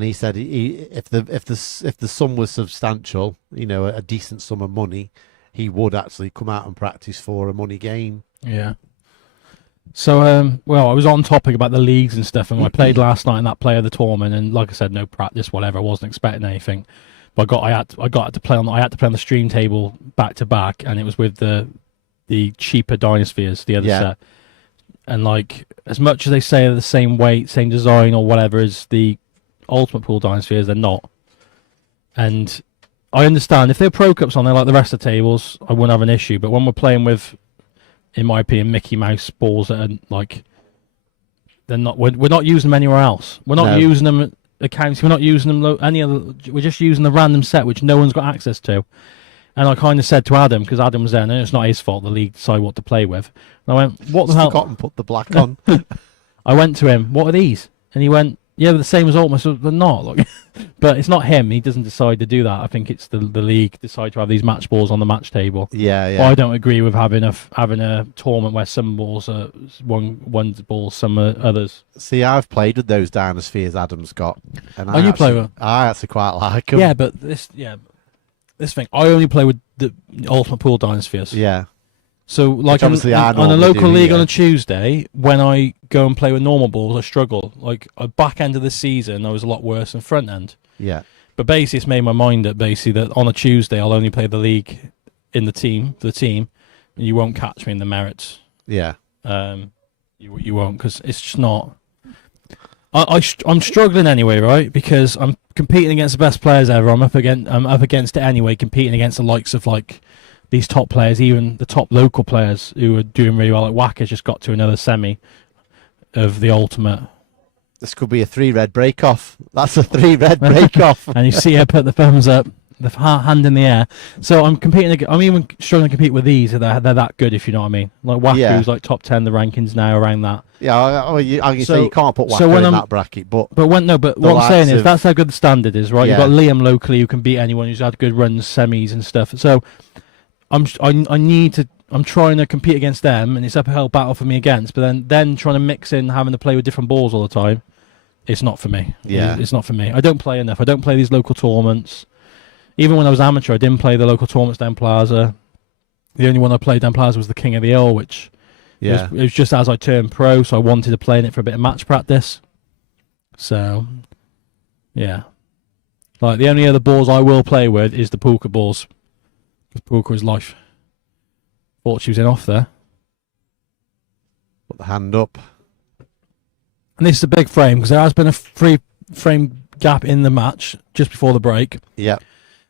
he said if the sum was substantial, a decent sum of money, he would actually come out and practice for a money game. Yeah. So I was on topic about the leagues and stuff, and I played last night in that play of the tournament, and like I said, no practice, whatever. I wasn't expecting anything, but I had to play on the stream table back to back, and it was with the cheaper Dynasties, the other set. And like, as much as they say they're the same weight, same design or whatever as the Ultimate Pool Dynasties, they're not. And I understand if they're Pro Cups on there like the rest of the tables, I wouldn't have an issue. But when we're playing with, in my opinion, Mickey Mouse balls that are like, they're not. We're not using them anywhere else. We're not using them at accounts. We're not using them any other. We're just using the random set which no one's got access to. And I kind of said to Adam, because Adam was there, and it's not his fault, the league decided what to play with. And I went, what the hell? Forgot and put the black on. I went to him, what are these? And he went, yeah, they're the same as Ultimate. So they're not. Like, but it's not him. He doesn't decide to do that. I think it's the league decide to have these match balls on the match table. Yeah. But I don't agree with having a tournament where some balls are one's balls, some are others. See, I've played with those Dynaspheres Adam's got. And you play with? I actually quite like them. Yeah, but this thing, I only play with the Ultimate Pool Dynasties. Yeah. So, like on a local league on a Tuesday, when I go and play with normal balls, I struggle. Like, back end of the season, I was a lot worse than front end. Yeah. But basically, it's made my mind up, basically, that on a Tuesday, I'll only play the league in the team, and you won't catch me in the merits. Yeah. You won't, because it's just not... I'm struggling anyway, right? Because I'm competing against the best players ever. I'm up against it anyway, competing against the likes of like these top players, even the top local players who are doing really well. Like Wacker's just got to another semi of the ultimate. This could be a 3 red break off. That's a 3 red break off. And you see her put the thumbs up, the hand in the air. So I'm competing. I'm even struggling to compete with these. They're that good, if you know what I mean. Like Wacker's like top 10 the rankings now around that. Yeah, I can say you can't put Wacker in that bracket, but what I'm saying is that's how good the standard is, right? Yeah. You've got Liam locally who can beat anyone who's had good runs, semis and stuff. So I'm trying to compete against them, and it's uphill battle for me against. But then trying to mix in having to play with different balls all the time, it's not for me. Yeah, it's not for me. I don't play enough. I don't play these local tournaments. Even when I was amateur, I didn't play the local tournaments down Plaza. The only one I played down Plaza was the King of the Hill, which it was just as I turned pro, so I wanted to play in it for a bit of match practice. So, yeah. Like, the only other balls I will play with is the Pulka balls. Because Pulka is life. Thought she was in off there. Put the hand up. And this is a big frame, because there has been a frame gap in the match just before the break. Yeah.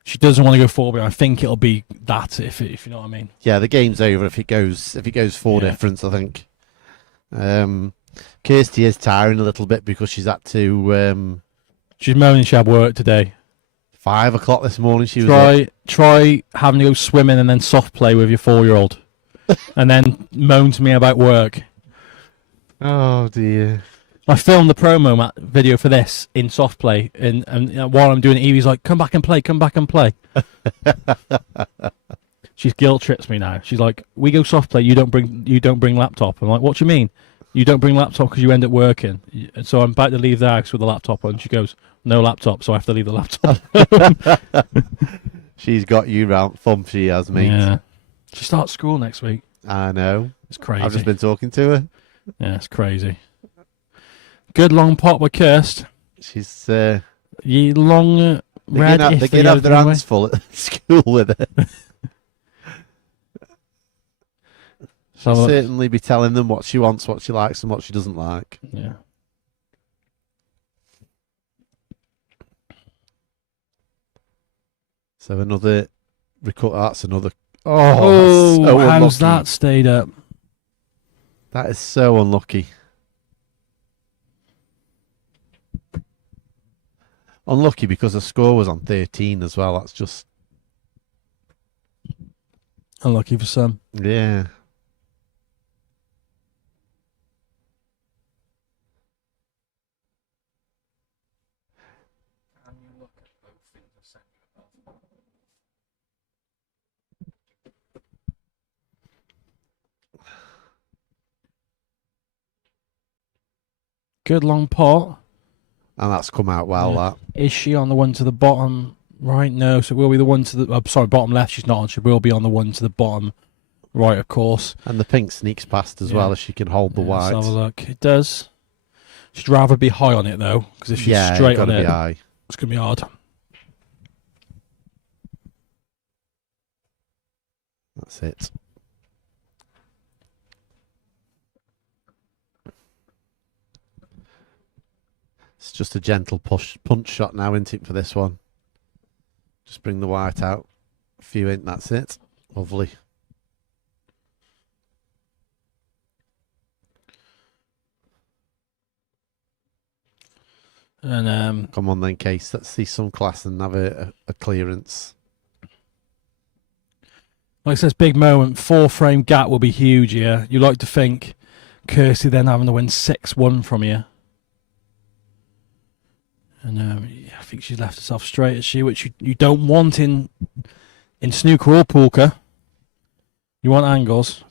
She doesn't want to go forward. I think it'll be that, if you know what I mean. Yeah, the game's over if it goes 4 difference, I think. Kirsty is tiring a little bit because she's had to. She's moaning she had work today. 5 o'clock this morning. She was try having to go swimming and then soft play with your 4-year-old, and then moan to me about work. Oh dear. I filmed the promo video for this in soft play, and while I'm doing it, Evie's like, "Come back and play, come back and play." She's guilt trips me now. She's like, "We go soft play. You don't bring laptop." I'm like, "What do you mean? You don't bring laptop because you end up working?" And so I'm about to leave the house with the laptop on. She goes, "No laptop, so I have to leave the laptop." She's got you round thumb. She has, mate. Yeah. She starts school next week. I know. It's crazy. I've just been talking to her. Yeah, it's crazy. Good long pot with Kirst. She's ye long red. They can have their hands full at school with her. She'll certainly be telling them what she wants, what she likes, and what she doesn't like. Yeah. So another record. That's another. Oh, so how's unlucky. that stayed up? That is so unlucky. Unlucky because the score was on 13 as well. That's just unlucky for some. Yeah. Good long pot. And that's come out well, Yeah. that. Is she on the one to the bottom right? No, so it will be the one to the... bottom left she's not on. She will be on the one to the bottom right, of course. And the pink sneaks past as well, as she can hold the white. Let's have a look. It does. She'd rather be high on it, though, because if she's straight on it, high. It's going to be hard. That's it. It's just a gentle punch shot now, isn't it, for this one? Just bring the white out. A few in, that's it. Lovely. And come on then, Case. Let's see some class and have a clearance. Like I said, big moment. 4-frame gap will be huge here. You like to think Kirsty then having to win 6-1 from you. And I think she's left herself straight at she, which you don't want in snooker or poker. You want angles.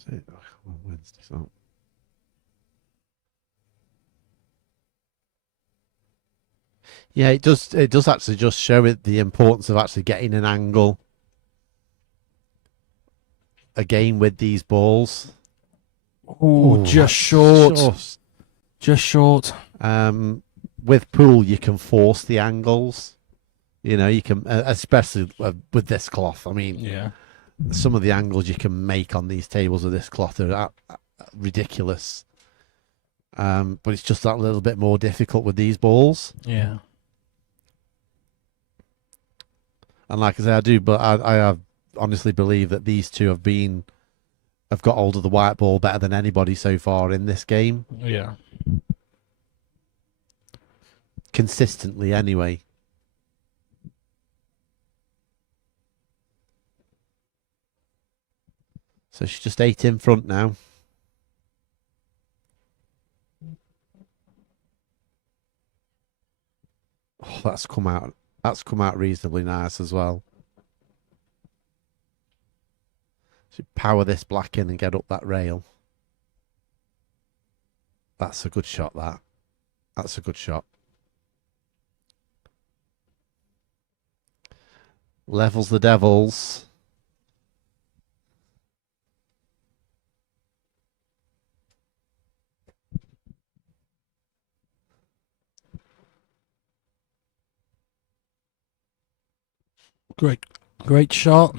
Yeah, it does actually just show it the importance of actually getting an angle again with these balls. Oh, just short. Just short. With pool, you can force the angles. You know, you can, especially with this cloth. I mean, yeah, some of the angles you can make on these tables of this cloth are ridiculous. But it's just that little bit more difficult with these balls. Yeah. And like I say, I do, but I honestly believe that these two have got hold of the white ball better than anybody so far in this game. Yeah. Consistently, anyway. So she's just 8 in front now. Oh, that's come out. That's come out reasonably nice as well. So power this black in and get up that rail. That's a good shot, that. That's a good shot. Levels the Devils. Great shot.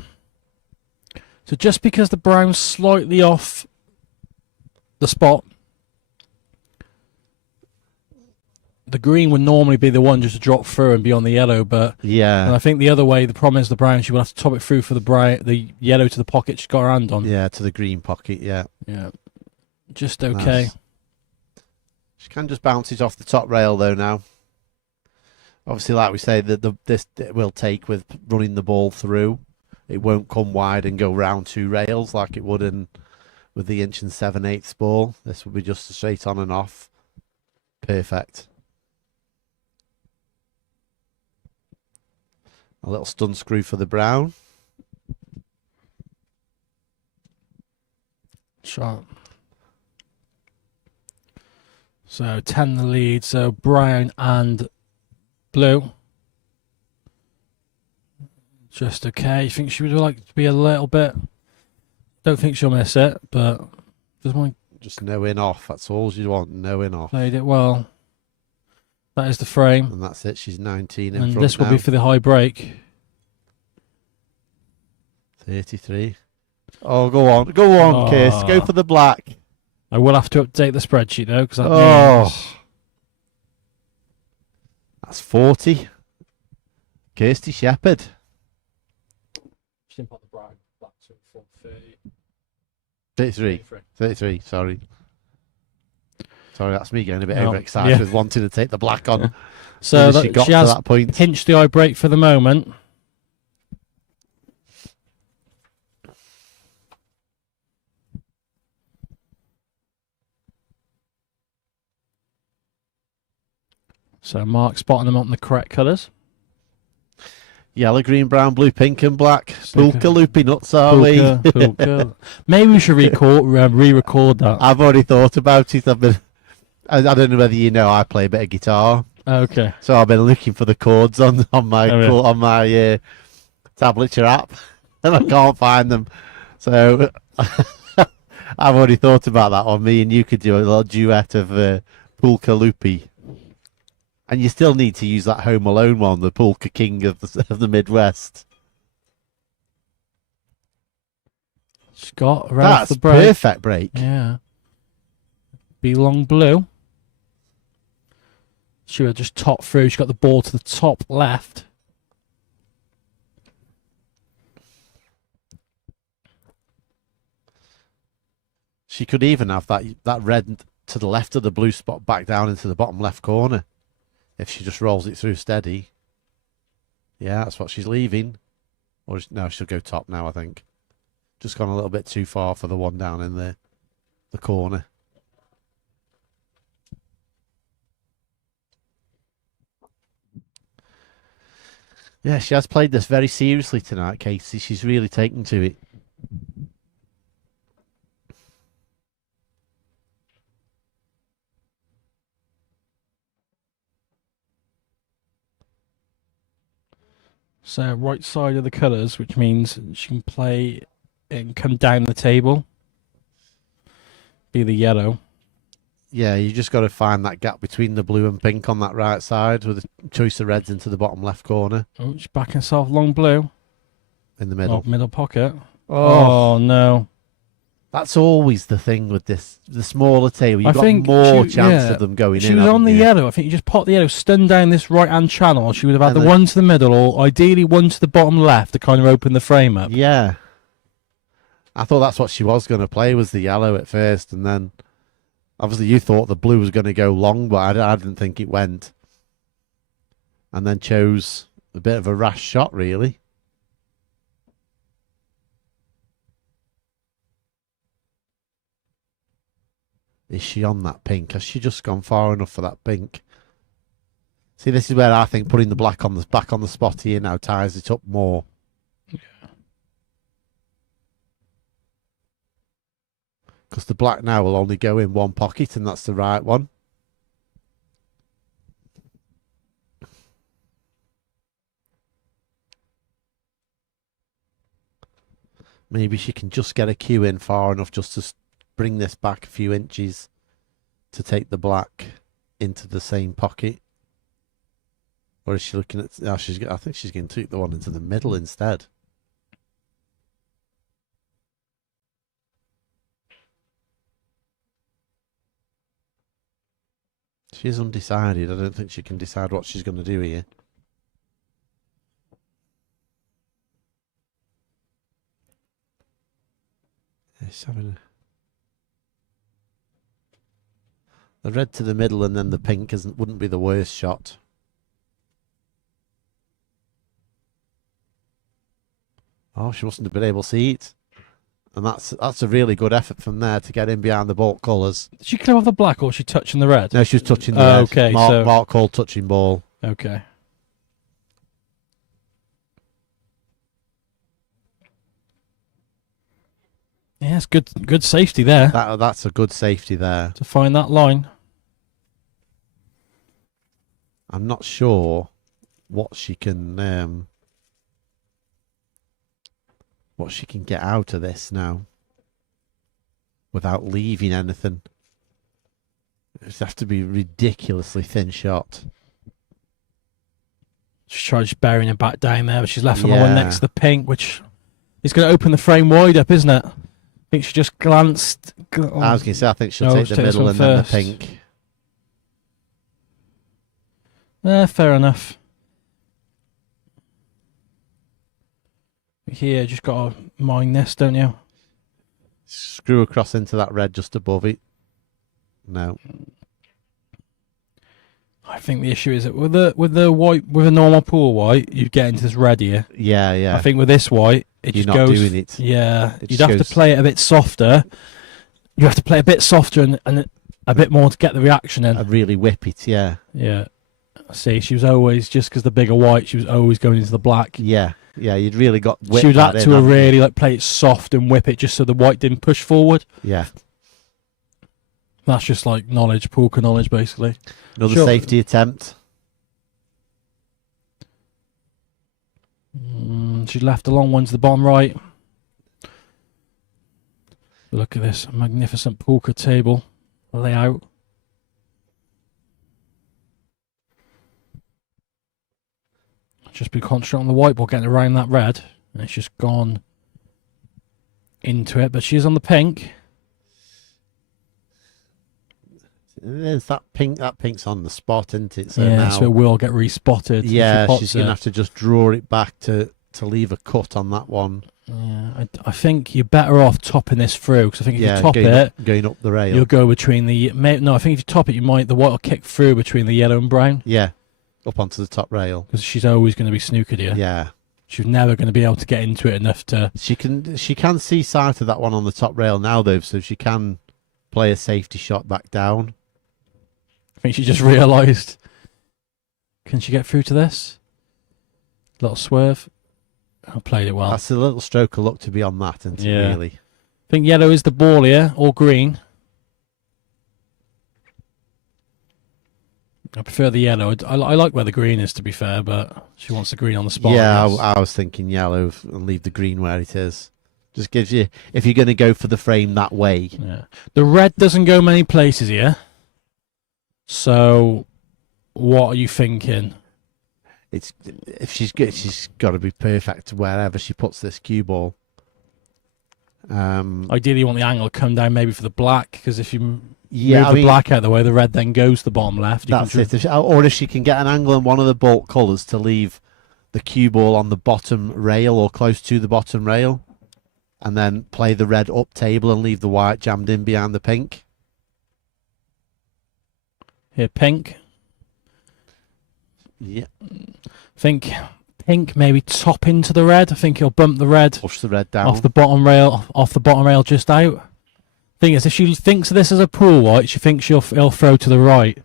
So just because the brown's slightly off the spot, the green would normally be the one just to drop through and be on the yellow, but yeah, and I think the other way, the problem is the brown, she will have to top it through for the yellow to the pocket she's got her hand on. Yeah, to the green pocket, yeah. Yeah. Just okay. Nice. She can just bounce it off the top rail though now. Obviously, like we say, this it will take with running the ball through. It won't come wide and go round 2 rails like it would with the 1 7/8 ball. This will be just straight on and off. Perfect. A little stun screw for the brown. Shot. So 10 the lead. So brown and blue. Just okay. You think she would like to be a little bit? Don't think she'll miss it, but just no in off. That's all you want. No in off. Played it well. That is the frame, and that's it. She's 19 in and front. This will now. be for the high break. 33. Oh, go on, Kirst. Go for the black. I will have to update the spreadsheet though, because that's 40. Kirsty Shepherd. She didn't put the black to 33. 33, sorry. Sorry, that's me getting a bit overexcited with wanting to take the black on. So she got to that point. Pinched the eye break for the moment. So Mark spotting them on the correct colours. Yellow, green, brown, blue, pink and black. Pulka loopy nuts, are we? Pulka. Maybe we should re-record that. I've already thought about it. I don't know whether you know I play a bit of guitar. Okay. So I've been looking for the chords on my tablature app, and I can't find them. So I've already thought about that one. Me and you could do a little duet of Pulka loopy. And you still need to use that Home Alone one, the Polka King of the Midwest. Scott, that's the break. Perfect break. Yeah. Be long blue. She will just top through. She got the ball to the top left. She could even have that red to the left of the blue spot back down into the bottom left corner. If she just rolls it through steady. Yeah, that's what she's leaving. Or no, she'll go top now, I think. Just gone a little bit too far for the one down in the corner. Yeah, she has played this very seriously tonight, Casey. She's really taken to it. So right side of the colours, which means she can play and come down the table. Be the yellow. Yeah, you just got to find that gap between the blue and pink on that right side with a choice of reds into the bottom left corner. Oh, she's backing herself long blue. In the middle. Middle pocket. Oh, no. That's always the thing with this. The smaller table, I you've got think more she- chance yeah, of them going She in. was on haven't the you? yellow. I think you just popped the yellow, stunned down this right-hand channel. She would have had And the then- one to the middle, or ideally one to the bottom left to kind of open the frame up. Yeah. I thought that's what she was going to play, was the yellow at first, and then obviously you thought the blue was going to go long, but I didn't think it went. And then chose a bit of a rash shot, really. Is she on that pink? Has she just gone far enough for that pink? See, this is where I think putting the black on the back on the spot here now ties it up more. Because the black now will only go in one pocket, and that's the right one. Maybe she can just get a cue in far enough just to bring this back a few inches to take the black into the same pocket. Or is she looking at... I think she's going to take the one into the middle instead. She's undecided. I don't think she can decide what she's going to do here. She's having the red to the middle, and then the pink wouldn't be the worst shot. Oh, she mustn't have been able to see it. And that's a really good effort from there to get in behind the baulk colours. Did she clear off the black, or was she touching the red? No, she was touching the red. Okay, Mark called touching ball. Okay. Yeah, it's good safety there That's a good safety there. to find that line. I'm not sure what she can get out of this now without leaving anything. It have to be a ridiculously thin shot. She's trying to burying her back down there, but she's left on the one Yeah. next to the pink, which is going to open the frame wide up, isn't it? I think she just glanced. I was going to say, I think she'll No, take she the takes middle one and then the first. pink. Fair enough. Here, just got to mind this, don't you? Screw across into that red just above it. No. I think the issue is that with the white, with a normal pool white, you'd get into this red here. Yeah, yeah. I think with this white, it You're just not goes. doing it. Yeah, It you'd just have goes- to play it a bit softer. You have to play a bit softer and a bit more to get the reaction in. I really whip it, yeah. Yeah. See, she was always, just because the bigger white, she was always going into the black. Yeah, yeah, you'd really got whip She would that have in, to hadn't you? really like play it soft and whip it just so the white didn't push forward. Yeah. That's just like knowledge, poker knowledge, basically. Another Sure. safety attempt. She left the long one to the bottom right. Look at this magnificent poker table layout. Just be concentrating on the whiteboard, getting around that red, and it's just gone into it. But she's on the pink. There's that pink. That pink's on the spot, isn't it? So Yeah, now, so it will get respotted. if she yeah, pots she's gonna it. have to just draw it back to leave a cut on that one. Yeah, I think you're better off topping this through, because I think if Yeah, you top going it, going up the rail. you'll go between the. No, I think if you top it, the white will kick through between the yellow and brown, Yeah, up onto the top rail. because she's always going to be snookered here. Yeah, She's never going to be able to get into it enough to. she can see sight of that one on the top rail now though, so she can play a safety shot back down. I think she just realised. Can she get through to this? Little swerve. I played it well. That's a little stroke of luck to be on that, isn't it, Yeah. really? I think yellow is the ball here, or green. I prefer the yellow. I like where the green is, to be fair, but she wants the green on the spot. Yeah, I guess. I was thinking yellow and leave the green where it is. Just gives you, if you're going to go for the frame that way. Yeah. The red doesn't go many places here. So, what are you thinking? It's if she's good, she's got to be perfect wherever she puts this cue ball. Ideally, you want the angle to come down maybe for the black, because if you move I the mean, black out of the way, the red then goes to the bottom left. That's it. Or if she can get an angle in one of the bulk colours to leave the cue ball on the bottom rail or close to the bottom rail, and then play the red up table and leave the white jammed in behind the pink. Here, pink. Yeah. I think pink maybe top into the red. I think he'll bump the red Push the red down. off the bottom rail just out. Thing is, if she thinks of this as a pool white, she thinks he'll throw to the right.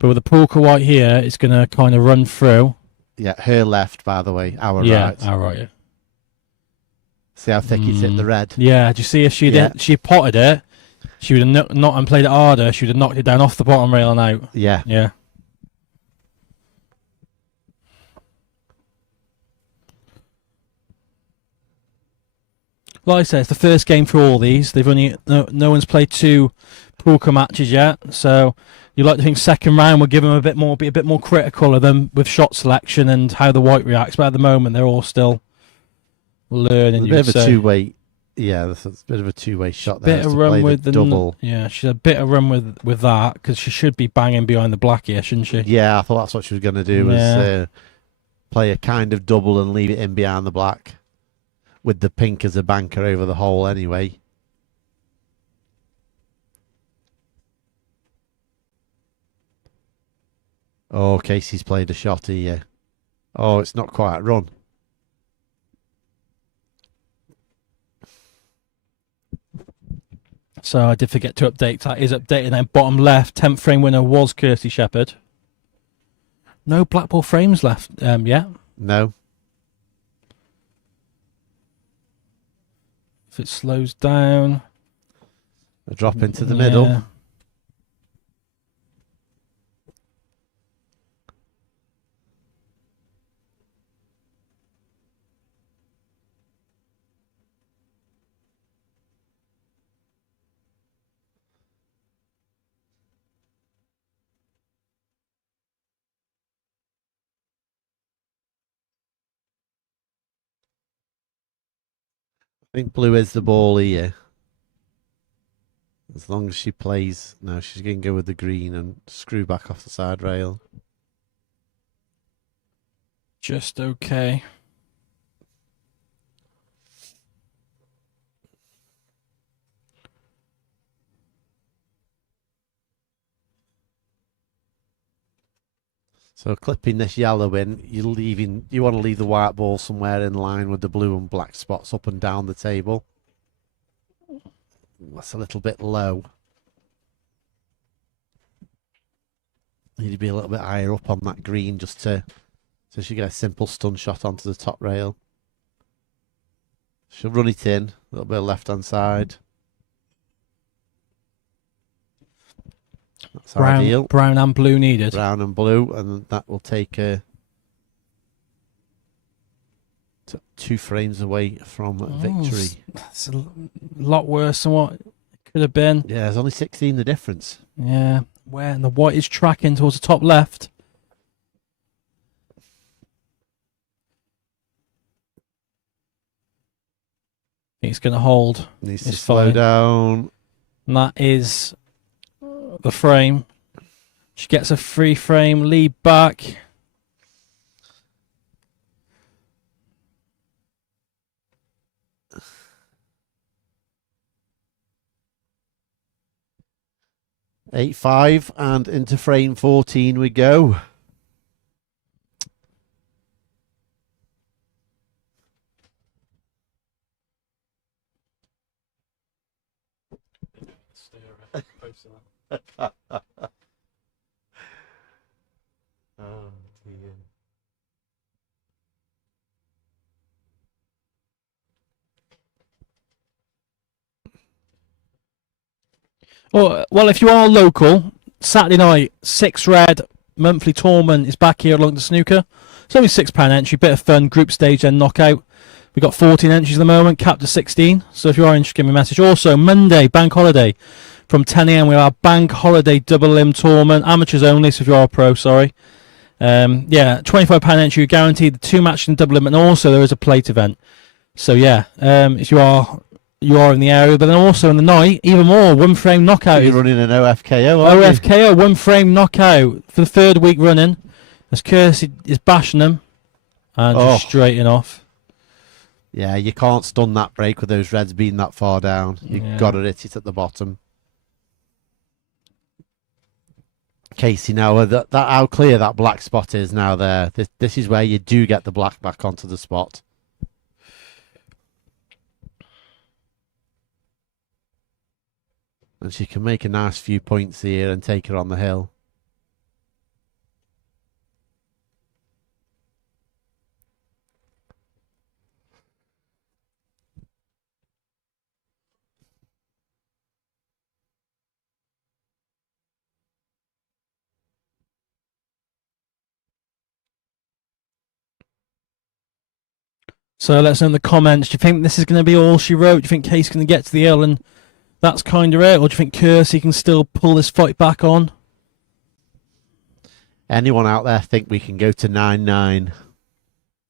But with the poolka white here, it's going to kind of run through. Yeah, her left, by the way. Our right. Yeah, our right. Yeah. See how thick it's hit the red? Yeah, do you see if she potted it, she would have not and played it harder, she would have knocked it down off the bottom rail and out. Yeah. Yeah. Like I said, it's the first game for all these. They've only no one's played 2 poolka matches yet, so you like to think second round will give them be a bit more critical of them with shot selection and how the white reacts. But at the moment, they're all still learning. A bit of a two-way. Yeah, that's a bit of a two-way shot there. Bit of run with the double. Yeah, she's a bit of run with that, because she should be banging behind the black here, shouldn't she? Yeah, I thought that's what she was going to do. Was play a kind of double and leave it in behind the black, with the pink as a banker over the hole anyway. Oh, Casey's played a shot here. Oh, it's not quite run. So I did forget to update. That is updated now. Bottom left, 10th frame winner was Kirsty Shephard. No black ball frames left yet. No. If it slows down. A drop into the middle. I think blue is the ball here. As long as she plays... No, she's going to go with the green and screw back off the side rail. Just okay. So clipping this yellow in, you want to leave the white ball somewhere in line with the blue and black spots up and down the table. That's a little bit low. Need to be a little bit higher up on that green just so she get a simple stun shot onto the top rail. She'll run it in, a little bit of left hand side. That's ideal. Brown and blue needed. Brown and blue, and that will take her 2 frames away from victory. That's a lot worse than what it could have been. Yeah, there's only 16 the difference. Yeah, where the white is tracking towards the top left. I think it's going to hold. Needs to slow down. And that is the frame. She gets a free frame, lead back. Eight 5 and into frame 14 we go. Oh, dear. Well, if you are local, Saturday night, 6 red monthly tournament is back here along the snooker. It's only £6 entry, bit of fun, group stage and knockout. We've got 14 entries at the moment, capped to 16. So if you are interested, give me a message. Also, Monday, bank holiday, from 10 a.m. we have our bank holiday double limb tournament, amateurs only. So if you are a pro, sorry. Yeah, £25 entry, guaranteed the 2 matches in double limb, and also there is a plate event. So yeah, if you are you are in the area, but then also in the night, even more, one frame knockout. You're running an OFKO, aren't you? OFKO, one frame knockout for the third week running, as Kirsty is bashing them and just straighting off. Yeah, you can't stun that break with those reds being that far down. You've got to hit it at the bottom. Casey, now how clear that black spot is now there. This is where you do get the black back onto the spot. And she can make a nice few points here and take her on the hill. So let's know in the comments, do you think this is going to be all she wrote? Do you think Casey's going to get to the hill and that's kind of it? Or do you think Kirsty can still pull this fight back on? Anyone out there think we can go to 9-9?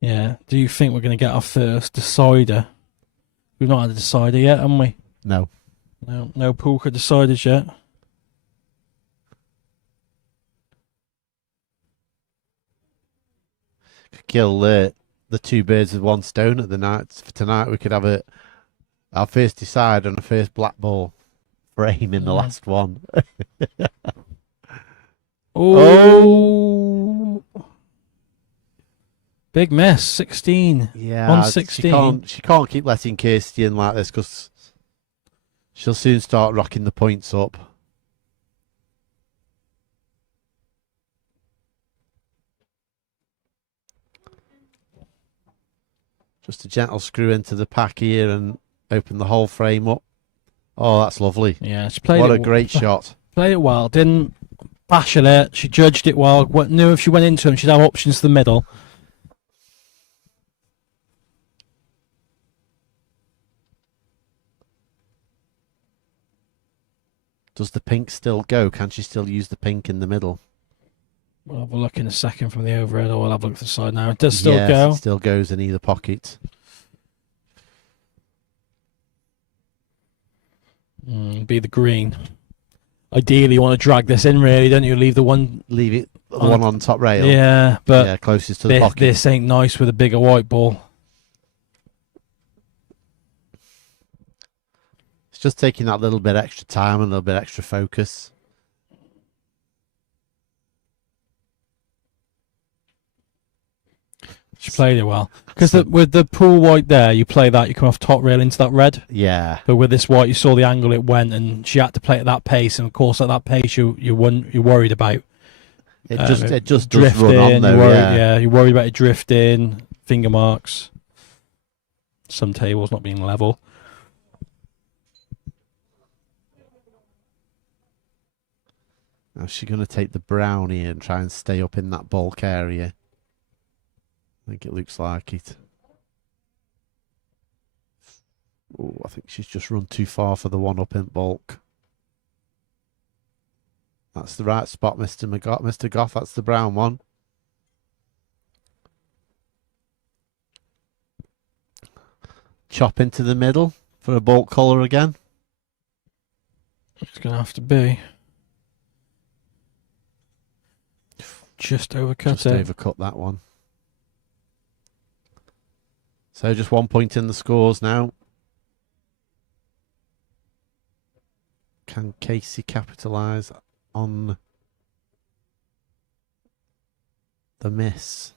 Yeah. Do you think we're going to get our first decider? We've not had a decider yet, have we? No. No poolka deciders yet. Could kill the two birds with one stone at the night. For tonight, we could have our first decide on a first black ball frame in the last one. Oh, big miss. 16. Yeah, 116. she can't keep letting Kirsty in like this because she'll soon start rocking the points up. Just a gentle screw into the pack here and open the whole frame up. Oh, that's lovely. Yeah, she played What it. a great shot. Played it well. Didn't bash at it. She judged it well. Knew if she went into him, she'd have options to the middle. Does the pink still go? Can she still use the pink in the middle? We'll have a look in a second from the overhead, or we'll have a look at the side now. It does still Yes, go. it still goes in either pocket. Be the green. Ideally, you want to drag this in, really, don't you? Leave the one on top rail. Yeah, but yeah, closest to the pocket. This ain't nice with a bigger white ball. It's just taking that little bit extra time and a little bit extra focus. She played it well. Because with the pool white there, you play that, you come off top rail into that red. Yeah. But with this white, you saw the angle it went, and she had to play at that pace. And of course, at that pace, you're worried about. It just does run on though. You're worried about it drifting, finger marks, some tables not being level. Now she's going to take the brown here and try and stay up in that bulk area. I think it looks like it. Oh, I think she's just run too far for the one up in bulk. That's the right spot, Mr. Goff. That's the brown one. Chop into the middle for a bulk colour again. It's going to have to be. Just overcut it. Overcut that one. So just 1 point in the scores now. Can Casey capitalise on the miss?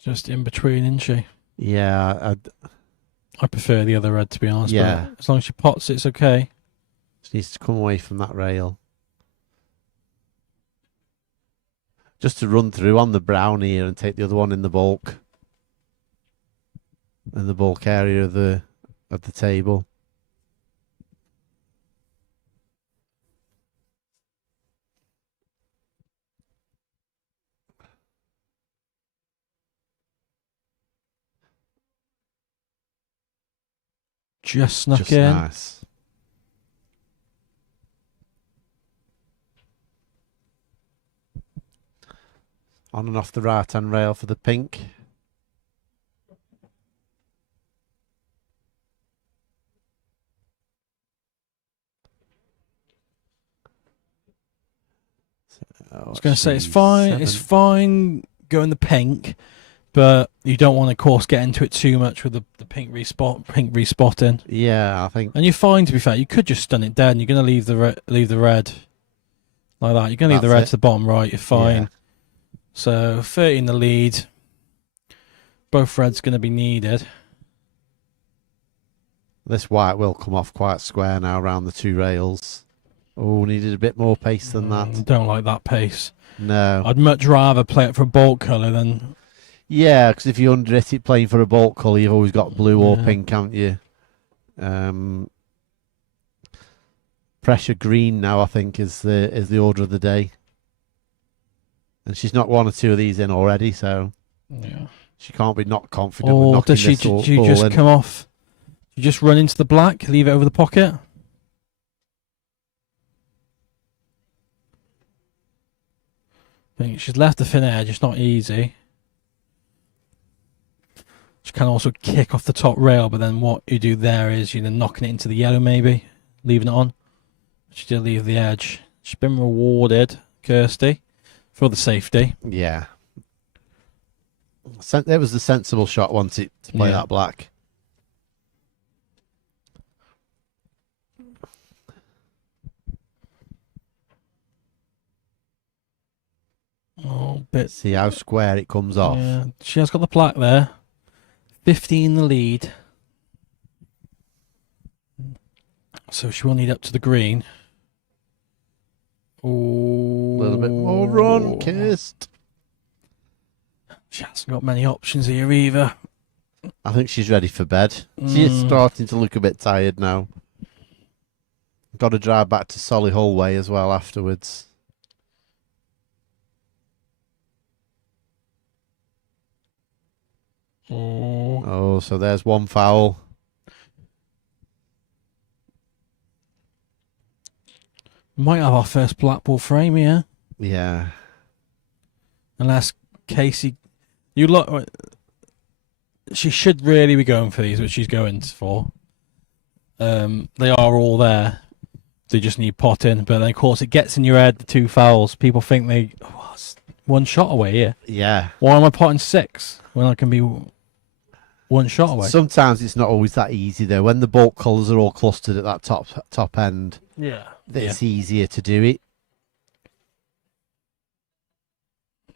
Just in between, isn't she? Yeah. I prefer the other red, to be honest. Yeah. But as long as she pots, it's okay. She needs to come away from that rail. Just to run through on the brown here and take the other one in the bulk. In the bulk area of the table. just snuck Just in. nice. On and off the right-hand rail for the pink. I was going to say it's fine. It's fine going the pink, but you don't want to, of course, get into it too much with the pink respotting. Yeah, I think. And you're fine, to be fair. You could just stun it dead, and you're going to leave the red like that. You're going to leave the red to the bottom right. You're fine. Yeah. So 30 in the lead. Both reds going to be needed. This white will come off quite square now around the 2 rails. Oh, needed a bit more pace than that. Don't like that pace. No. I'd much rather play it for a bolt colour than... Yeah, because if you underhit it playing for a bolt colour, you've always got blue or pink, haven't you? Pressure green now, I think, is the order of the day. And she's knocked 1 or 2 of these in already, so she can't be not confident with knocking does she this ball just in. come off? You just run into the black, leave it over the pocket? I think she's left the thin edge. It's not easy. She can also kick off the top rail, but then what you do there is you're knocking it into the yellow, maybe leaving it on. She did leave the edge. She's been rewarded, Kirsty, for the safety. Yeah. It was the sensible shot, wasn't it, to play that black. Oh, bit. See how square it comes off. Yeah, she has got the black there. 50 in the lead. So she will need up to the green. Oh, a little bit more run, Kirst. She hasn't got many options here either. I think she's ready for bed. She is starting to look a bit tired now. Got to drive back to Solihull Way as well afterwards. Oh, so there's 1 foul. Might have our first Blackpool frame here. Yeah. Unless Casey... You look... She should really be going for these, which she's going for. They are all there. They just need potting. But then, of course, it gets in your head, the 2 fouls. People think they... Oh, it's 1 shot away here. Yeah. Why am I potting 6 when I can be 1 shot away? Sometimes it's not always that easy, though. When the bolt colours are all clustered at that top end... Yeah. It's easier to do it.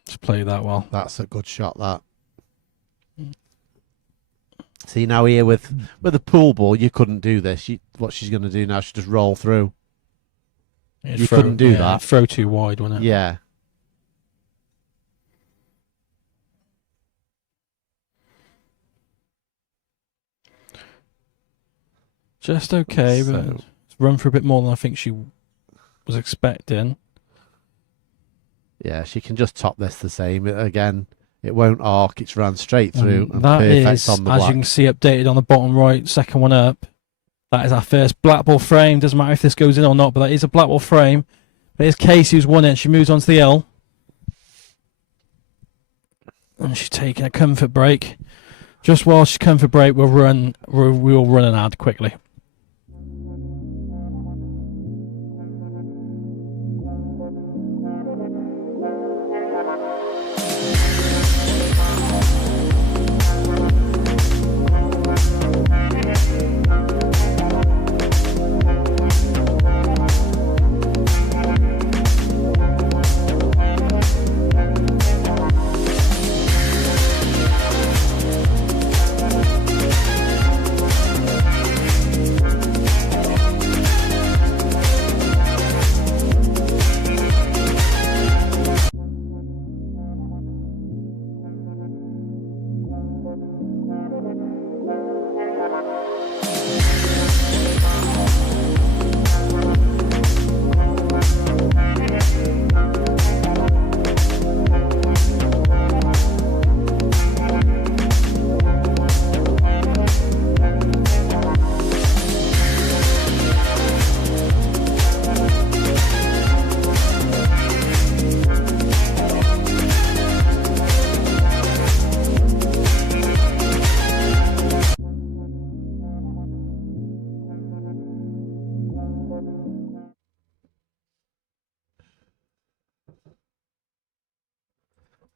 Just play that well. That's a good shot, that. See, now here with a pool ball, you couldn't do this. What she's going to do now, she'll just roll through. You couldn't do that. Throw too wide, wouldn't it? Yeah. Just okay, but it's run for a bit more than I think she was expecting. Yeah, she can just top this the same. Again, it won't arc. It's run straight through. And that perfect is, on the as black. you can see updated on the bottom right, second one up. That is our first black ball frame. Doesn't matter if this goes in or not, but that is a black ball frame. But it's Casey who's won it. She moves on to the L. And she's taking a comfort break. Just while she's comfort break, we'll run an ad quickly.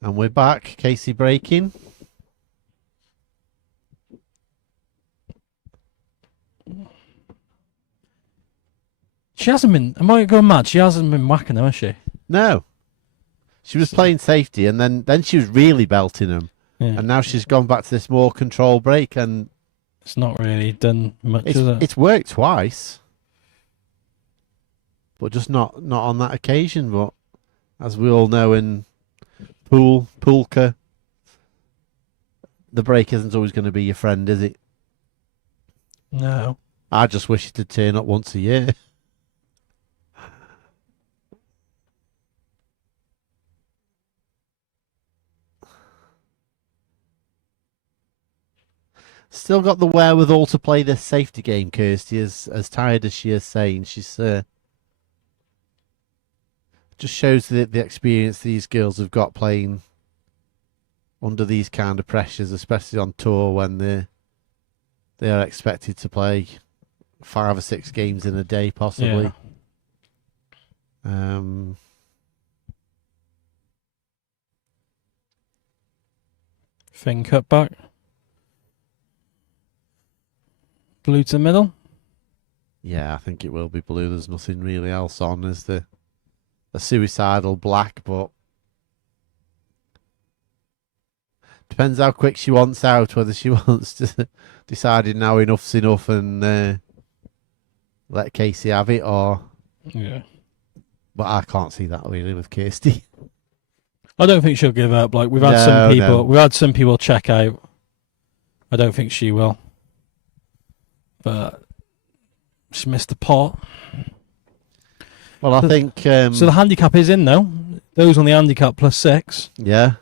And we're back. Casey breaking. She hasn't been. Am I going mad? She hasn't been whacking them, has she? No. She was playing safety, and then she was really belting them. Yeah. And now she's gone back to this more control break, and It's not really done much, is it? it's worked twice, but just not on that occasion. But as we all know, in poolka, the break isn't always going to be your friend, is it? No. I just wish it to turn up once a year. Still got the wherewithal to play this safety game, Kirsty, as tired as she is saying. She's just shows the experience these girls have got playing under these kind of pressures, especially on tour when they are expected to play 5 or 6 games in a day, possibly. Yeah. Thing cut back. Blue to the middle. Yeah, I think it will be blue. There's nothing really else on. There's the suicidal black, but depends how quick she wants out, whether she wants to decided now enough's enough and let Casey have it, or Yeah. But I can't see that really with Kirsty. I don't think she'll give up. Like we've had some people check out. I don't think she will. But she missed the pot. Well, I think so the handicap is in though. Those on the handicap +6. Yeah.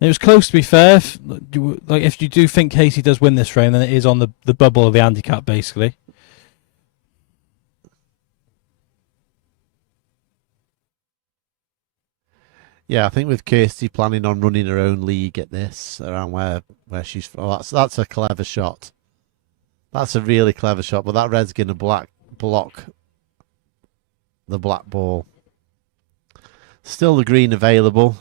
It was close, to be fair. If you do think Casey does win this frame, then it is on the bubble of the handicap, basically. Yeah, I think with Kirsty planning on running her own league at this, around where she's... Oh, that's a clever shot. That's a really clever shot, but that red's going to block the black ball. Still the green available.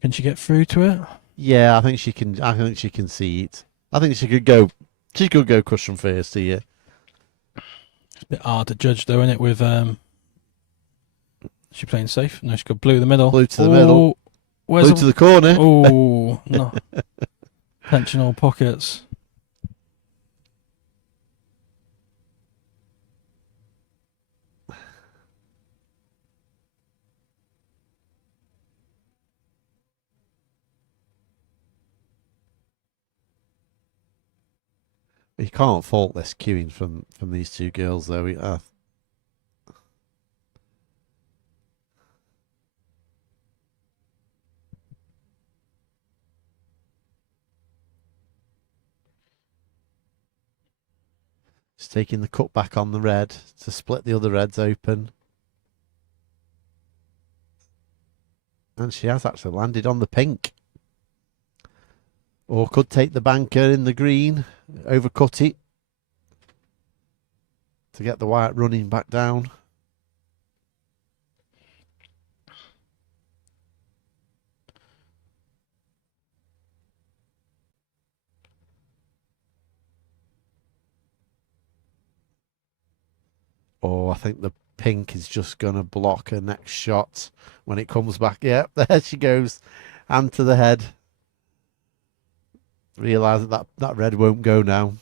Can she get through to it? Yeah, I think she can. I think she can see it. I think she could go. She could go cushion first here. It's a bit hard to judge, though, isn't it? With is she playing safe? No, she got blue in the middle. Blue to the middle. Blue to the corner. Oh, no. Pensional pockets. You can't fault this queuing from these two girls, though. She's taking the cut back on the red to split the other reds open. And she has actually landed on the pink. Or could take the banker in the green, overcut it to get the white running back down. Oh, I think the pink is just going to block her next shot when it comes back. Yep, there she goes. Hand to the head. Realise that red won't go now.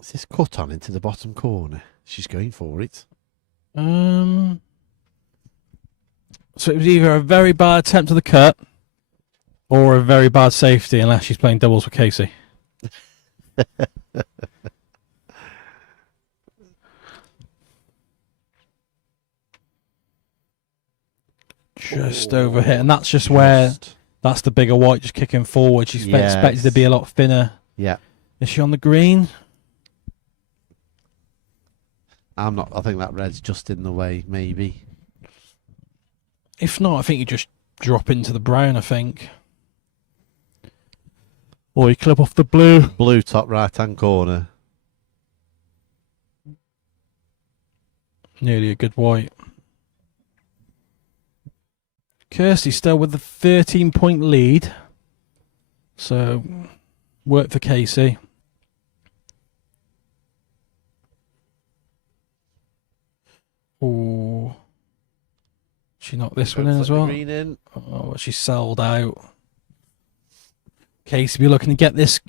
Is this cut on into the bottom corner? She's going for it. So it was either a very bad attempt to the cut or a very bad safety, unless she's playing doubles with Casey. Just over here, and that's just where that's the bigger white just kicking forward. She's expected to be a lot thinner. Yeah. Is she on the green? I'm not. I think that red's just in the way, maybe. If not, I think you just drop into the brown, I think. Or you clip off the blue. Blue top right-hand corner. Nearly a good white. Kirsty still with the 13-point lead. So, work for Casey. Oh, she knocked this one in as well. Green in. Oh, she sold out. Casey be looking to get this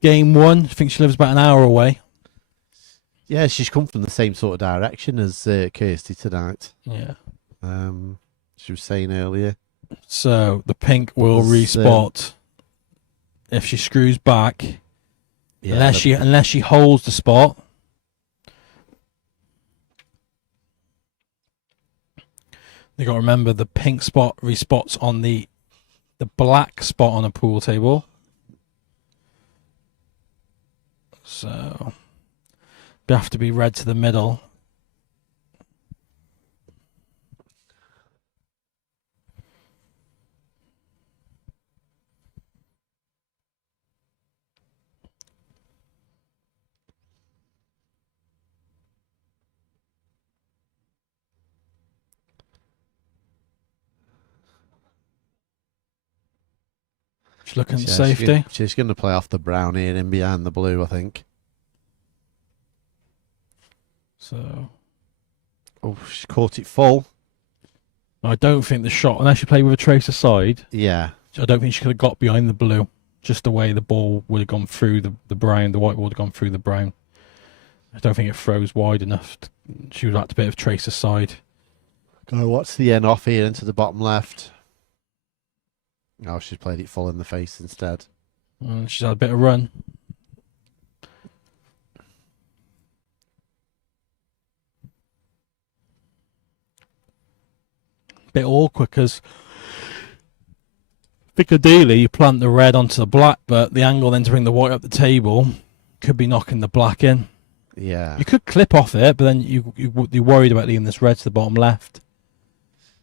game won. I think she lives about an hour away. Yeah, she's come from the same sort of direction as Kirsty tonight. Yeah. She was saying earlier. So the pink will respot if she screws back. Yeah, unless she holds the spot. You got to remember the pink spot respots on the black spot on a pool table. So you have to be red to the middle. She's looking at safety. She's going to play off the brown here in behind the blue, I think. So, oh, she caught it full. I don't think the shot, unless she played with a tracer side. Yeah. I don't think she could have got behind the blue. Just the way the ball would have gone through the brown, the white ball would have gone through the brown. I don't think it froze wide enough. She would have had a bit of tracer side. Oh, what's the end off here into the bottom left? Oh, she's played it full in the face instead. She's had a bit of run. Bit awkward because ideally you plant the red onto the black, but the angle then to bring the white up the table could be knocking the black in. Yeah. You could clip off it, but then you're worried about leaving this red to the bottom left.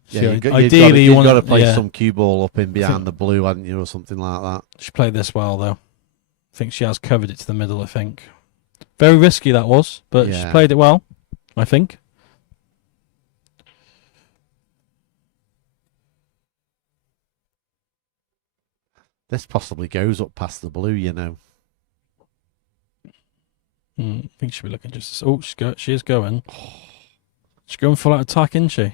Yeah, so ideally you've got to play some cue ball up in behind the blue, hadn't you, or something like that. She played this well, though. I think she has covered it to the middle, I think. Very risky that was, but she played it well, I think. This possibly goes up past the blue, you know. I think she'll be looking just... Oh, she is going. She's going full out attack, isn't she?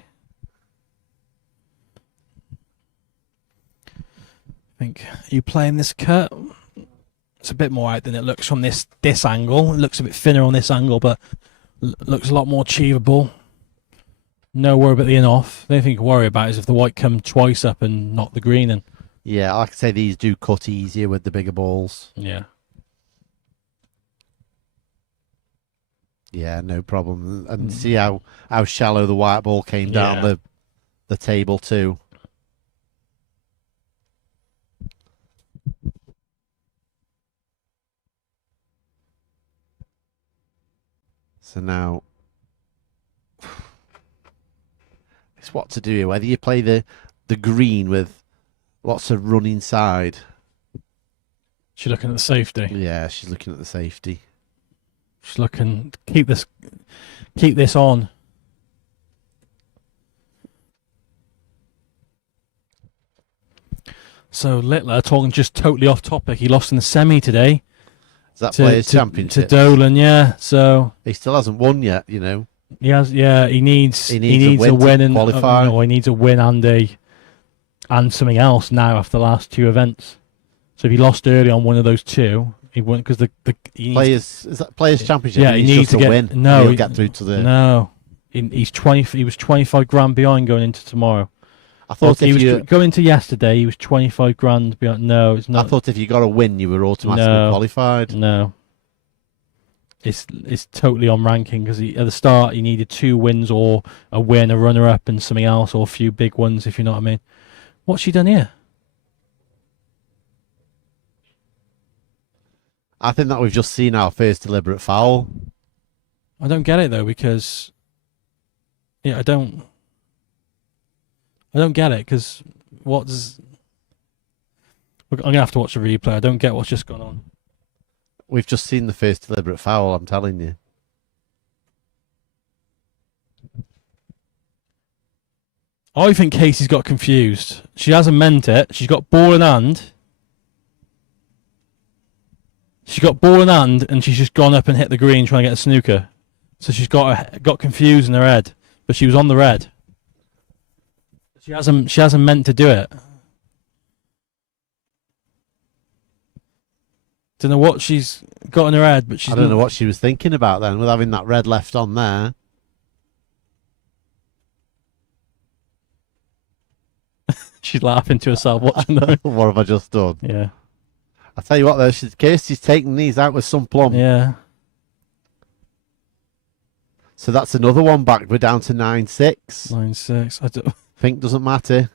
I think, are you playing this cut? It's a bit more out than it looks from this angle. It looks a bit thinner on this angle, but looks a lot more achievable. No worry about the in-off. The only thing you can worry about is if the white come twice up and knock the green in. Yeah, like I say, these do cut easier with the bigger balls. Yeah. Yeah, no problem. And see how shallow the white ball came down the table too. So now it's what to do here. Whether you play the green with lots of run inside. She's looking at the safety. Yeah, she's looking at the safety. She's looking keep this on. So Littler, talking just totally off topic, he lost in the semi today. Is that Players' Championship? To Dolan, yeah. So he still hasn't won yet, you know. He has, yeah. He needs a win and qualify. No, he needs a win and something else now after the last two events. So if he lost early on one of those two, he wouldn't because Players' Championship. Yeah, he needs to win. No, he'll get through to the. No, he's 20. He was 25 grand behind going into tomorrow. I thought he was going into yesterday. He was 25 grand behind. No, it's not. I thought if you got a win, you were automatically qualified. No. It's totally on ranking because at the start he needed 2 wins or a win, a runner-up, and something else, or a few big ones, if you know what I mean. What's she done here? I think that we've just seen our first deliberate foul. I don't get it though, because I don't get it, because what does... I'm gonna have to watch the replay. I don't get what's just gone on. We've just seen the first deliberate foul, I'm telling you. I think Casey's got confused. She hasn't meant it. She's got ball in hand. She's got ball in hand, and she's just gone up and hit the green trying to get a snooker. So she's got confused in her head, but she was on the red. She hasn't meant to do it. Don't know what she's got in her head, but I don't know what she was thinking about then, with having that red left on there. She's laughing to herself watching them. What have I just done? Yeah. I tell you what, though, Kirsty's taking these out with some plumb. Yeah. So that's another one back. We're down to 9-6. 9-6. I don't... Pink doesn't matter.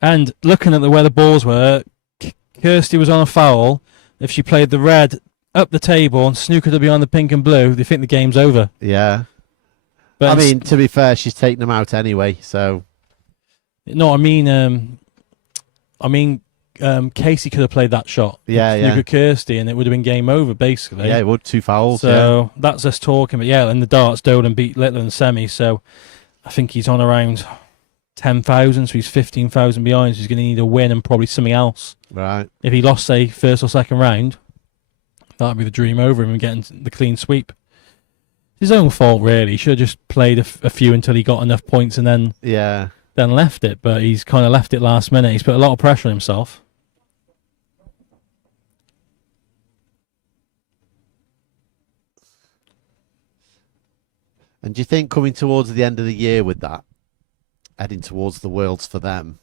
And looking at where the balls were, Kirsty was on a foul. If she played the red up the table and snookered her behind the pink and blue, they think the game's over. Yeah. But I mean, to be fair, she's taking them out anyway, so... No, I mean, Casey could have played that shot. Yeah, yeah. Snooker Kirsty, and it would have been game over, basically. Yeah, it would. 2 fouls, So that's us talking. But yeah, in the darts, Dolan beat Littler in the semi, so I think he's on around 10,000, so he's 15,000 behind, so he's going to need a win and probably something else. Right. If he lost, say, first or second round, that'd be the dream over him and getting the clean sweep. His own fault, really. He should have just played a few until he got enough points and then left it. But he's kind of left it last minute. He's put a lot of pressure on himself. And do you think coming towards the end of the year with that, heading towards the Worlds for them,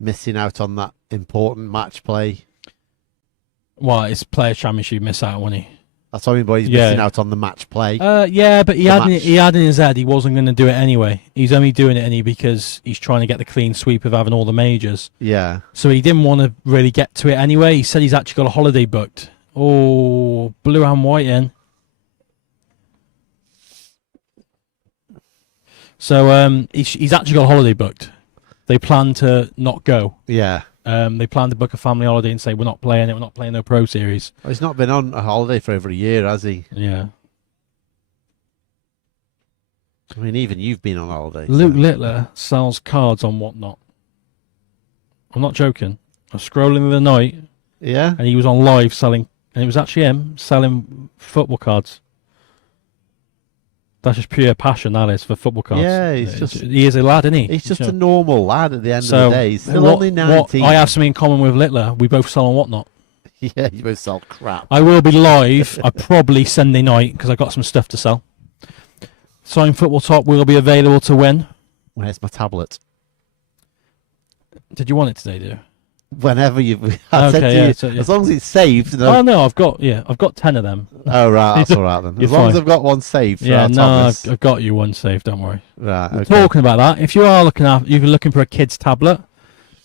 missing out on that important match play? Well, it's Player Championship, miss out, won't he? That's what I mean, boy. He's missing out on the match play. Yeah, but he had in his head he wasn't going to do it anyway. He's only doing it because he's trying to get the clean sweep of having all the majors. Yeah. So he didn't want to really get to it anyway. He said he's actually got a holiday booked. Oh, blue and white in. So he's actually got a holiday booked. They plan to not go. Yeah. They plan to book a family holiday and say, we're not playing it, we're not playing no Pro Series. Well, he's not been on a holiday for over a year, has he? Yeah. I mean, even you've been on holiday. Luke Littler sells cards on Whatnot. I'm not joking. I was scrolling the night. Yeah? And he was on live selling, and it was actually him selling football cards. That's just pure passion, that is, for football cards. Yeah, he is a lad, isn't he? He's just a normal lad at the end of the day. He's still only 19. I have something in common with Littler. We both sell on Whatnot. Yeah, you both sell crap. I will be live, probably Sunday night, because I've got some stuff to sell. Signed Football Top will be available to win. Where's my tablet? Did you want it today, dear? Whenever you've... as long as it's saved. Oh, no, I've got 10 of them. Oh, right, that's all right then. As long as I've got one saved. Yeah, no, I've got you one saved, don't worry. Right, okay. Talking about that, if you are looking for a kid's tablet,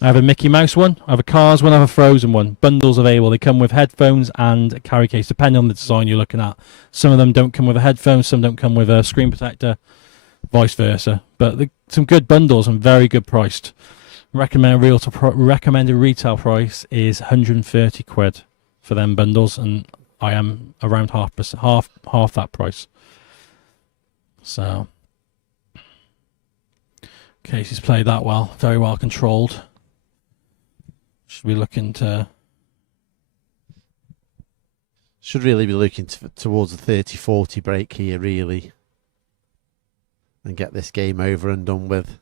I have a Mickey Mouse one, I have a Cars one, I have a Frozen one. Bundles available. They come with headphones and a carry case, depending on the design you're looking at. Some of them don't come with a headphone, some don't come with a screen protector, vice versa. But some good bundles and very good priced. Recommended retail price is 130 quid for them bundles, and I am around half that price. So Casey's played that well, very well controlled. Should be looking to... Should really be looking towards a 30-40 break here, really, and get this game over and done with.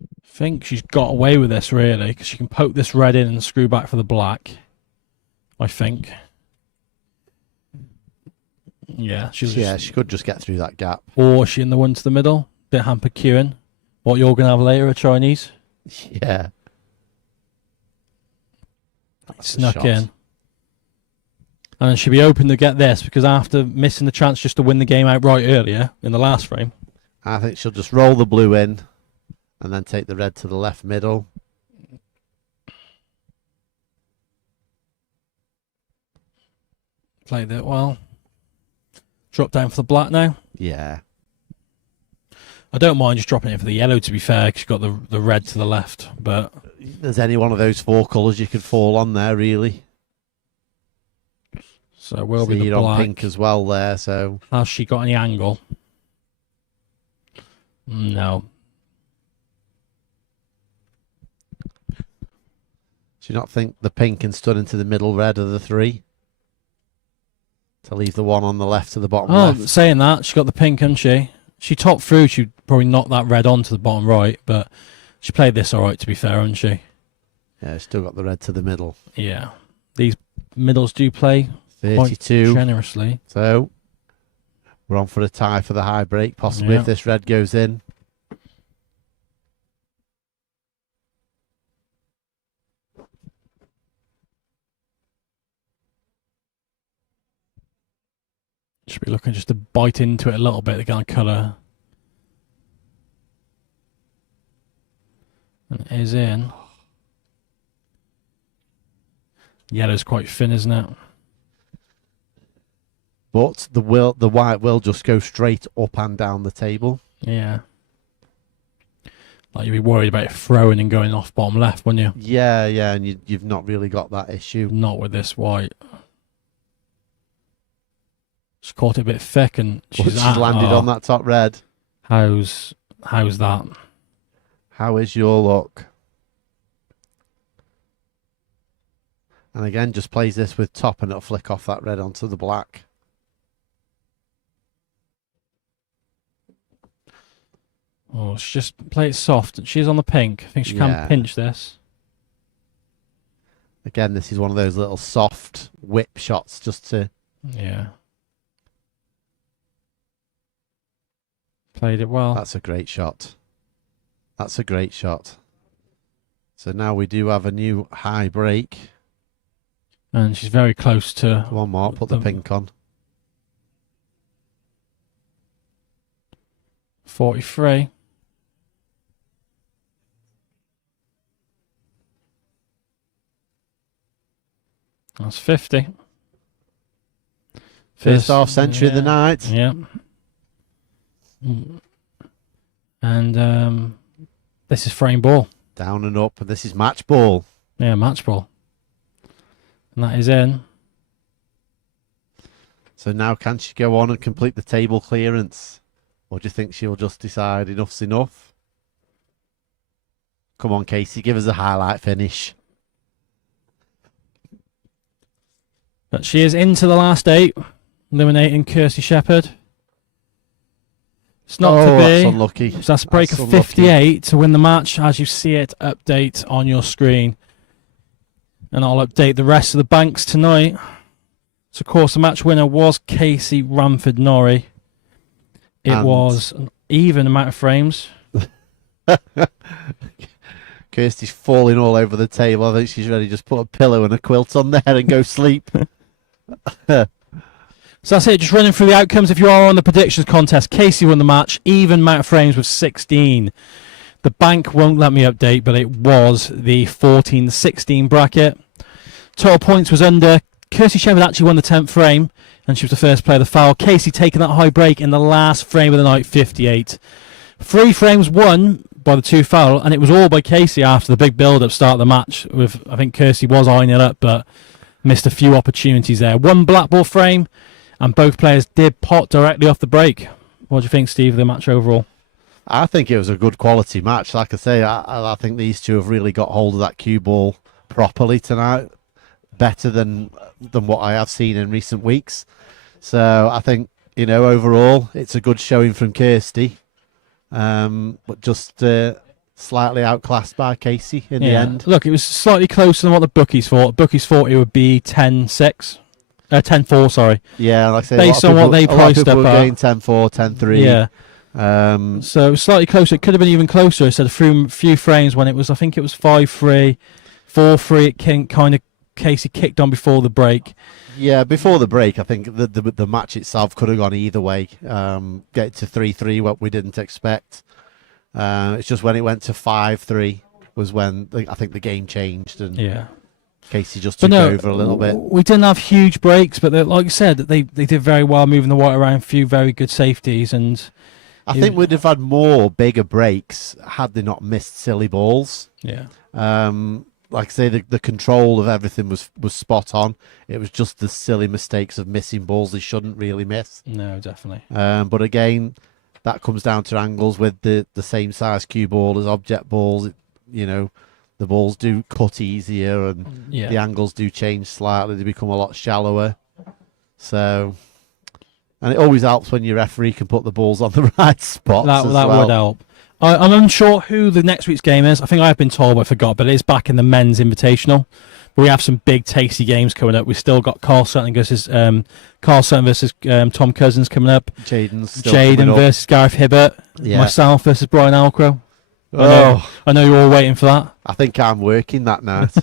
I think she's got away with this, really, because she can poke this red in and screw back for the black, I think. Yeah, she could just get through that gap. Or she in the one to the middle, bit hamper queuing. What you're going to have later, a Chinese? Yeah. Snuck in. And then she'll be open to get this, because after missing the chance just to win the game outright earlier, in the last frame. I think she'll just roll the blue in and then take the red to the left middle. Played it well. Drop down for the black now. Yeah. I don't mind just dropping it for the yellow, to be fair, because you've got the red to the left. But there's any one of those 4 colours you could fall on there, really. So it will be the you're black. on pink as well there. So has she got any angle? No. Do you not think the pink and stood into the middle red are the 3? To leave the one on the left to the bottom left. Saying that, she got the pink, hasn't she? She topped through, she'd probably knock that red onto the bottom right, but she played this all right, to be fair, hasn't she? Yeah, still got the red to the middle. Yeah. These middles do play 32. quite generously. So we're on for a tie for the high break, possibly, if this red goes in. Should be looking just to bite into it a little bit, the kind of colour. And it is in. Yellow's quite thin, isn't it? But the white will just go straight up and down the table. Yeah. Like you'd be worried about it throwing and going off bottom left, wouldn't you? Yeah, yeah, and you've not really got that issue. Not with this white. She's caught it a bit thick and she's landed on that top red. How's that? How is your luck? And again, just plays this with top and it'll flick off that red onto the black. Oh, she just play it soft. She's on the pink. I think she can pinch this. Again, this is one of those little soft whip shots just to... Yeah. Played it well. That's a great shot. That's a great shot. So now we do have a new high break. And she's very close to... One more, put the pink on. 43. That's 50. First half century of the night. Yeah. And this is frame ball. Down and up, and this is match ball. Yeah, match ball. And that is in. So now can she go on and complete the table clearance? Or do you think she'll just decide enough's enough? Come on, Casey, give us a highlight finish. But she is into the last 8, eliminating Kirsty Shepherd. It's not to be. That's unlucky. So that's a break of 58 to win the match. As you see it, update on your screen. And I'll update the rest of the banks tonight. So, of course, the match winner was CASSEY RANFORD-NORREY. It was an even amount of frames. Kirsty's falling all over the table. I think she's ready to just put a pillow and a quilt on there and go sleep. So that's it, just running through the outcomes. If you are on the predictions contest, CASSEY won the match, even amount of frames with 16. The bank won't let me update, but it was the 14-16 bracket. Total points was under. Kirsty Shepherd actually won the 10th frame, and she was the first player to foul. CASSEY taking that high break in the last frame of the night, 58. 3 frames won by the 2 foul, and it was all by CASSEY after the big build-up start of the match. With I think Kirsty was eyeing it up, but missed a few opportunities there. 1 black ball frame, and both players did pot directly off the break. What do you think, Steve, of the match overall? I think it was a good quality match. Like I say, I think these two have really got hold of that cue ball properly tonight, better than what I have seen in recent weeks. So I think, you know, overall, it's a good showing from Kirsty, but just slightly outclassed by CASSEY in the end. Look, it was slightly closer than what the bookies thought. Bookies thought it would be 10-6. 10-4, sorry. Yeah, like I say, based on what they priced up at. 10-4, 10-3. Yeah. So it was slightly closer. It could have been even closer. Instead of a few frames when it was, I think it was 5-3, 4-3. It kind of CASSEY kicked on before the break. Yeah, before the break, I think the match itself could have gone either way. Get to 3-3, what we didn't expect. It's just when it went to 5-3 was when I think the game changed and Yeah. Casey just took over a little bit. We didn't have huge breaks, but like you said, they did very well moving the water around, a few very good safeties, and I think we'd have had more bigger breaks had they not missed silly balls. Yeah. Like I say, the control of everything was spot on. It was just the silly mistakes of missing balls they shouldn't really miss. No, definitely. But again, that comes down to angles with the same size cue ball as object balls. The balls do cut easier and the angles do change slightly. They become a lot shallower. So, and it always helps when your referee can put the balls on the right spots. That well. would help. I'm unsure who the next week's game is. I think I've been told, but I forgot. But it is back in the men's invitational. But we have some big, tasty games coming up. We've still got Carl Sutton versus Tom Cousins coming up. Jaden versus Gareth Hibbert. Yeah. Myself versus Brian Alcrow. I know you're all waiting for that. I think I'm working that night.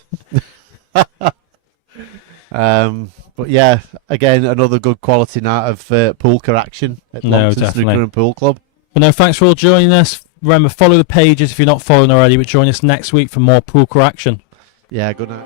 But yeah, again, another good quality night of poolka action at Longton Snooker and Pool Club. But no, thanks for all joining us. Remember, follow the pages if you're not following already, but join us next week for more poolka action. Yeah, good night.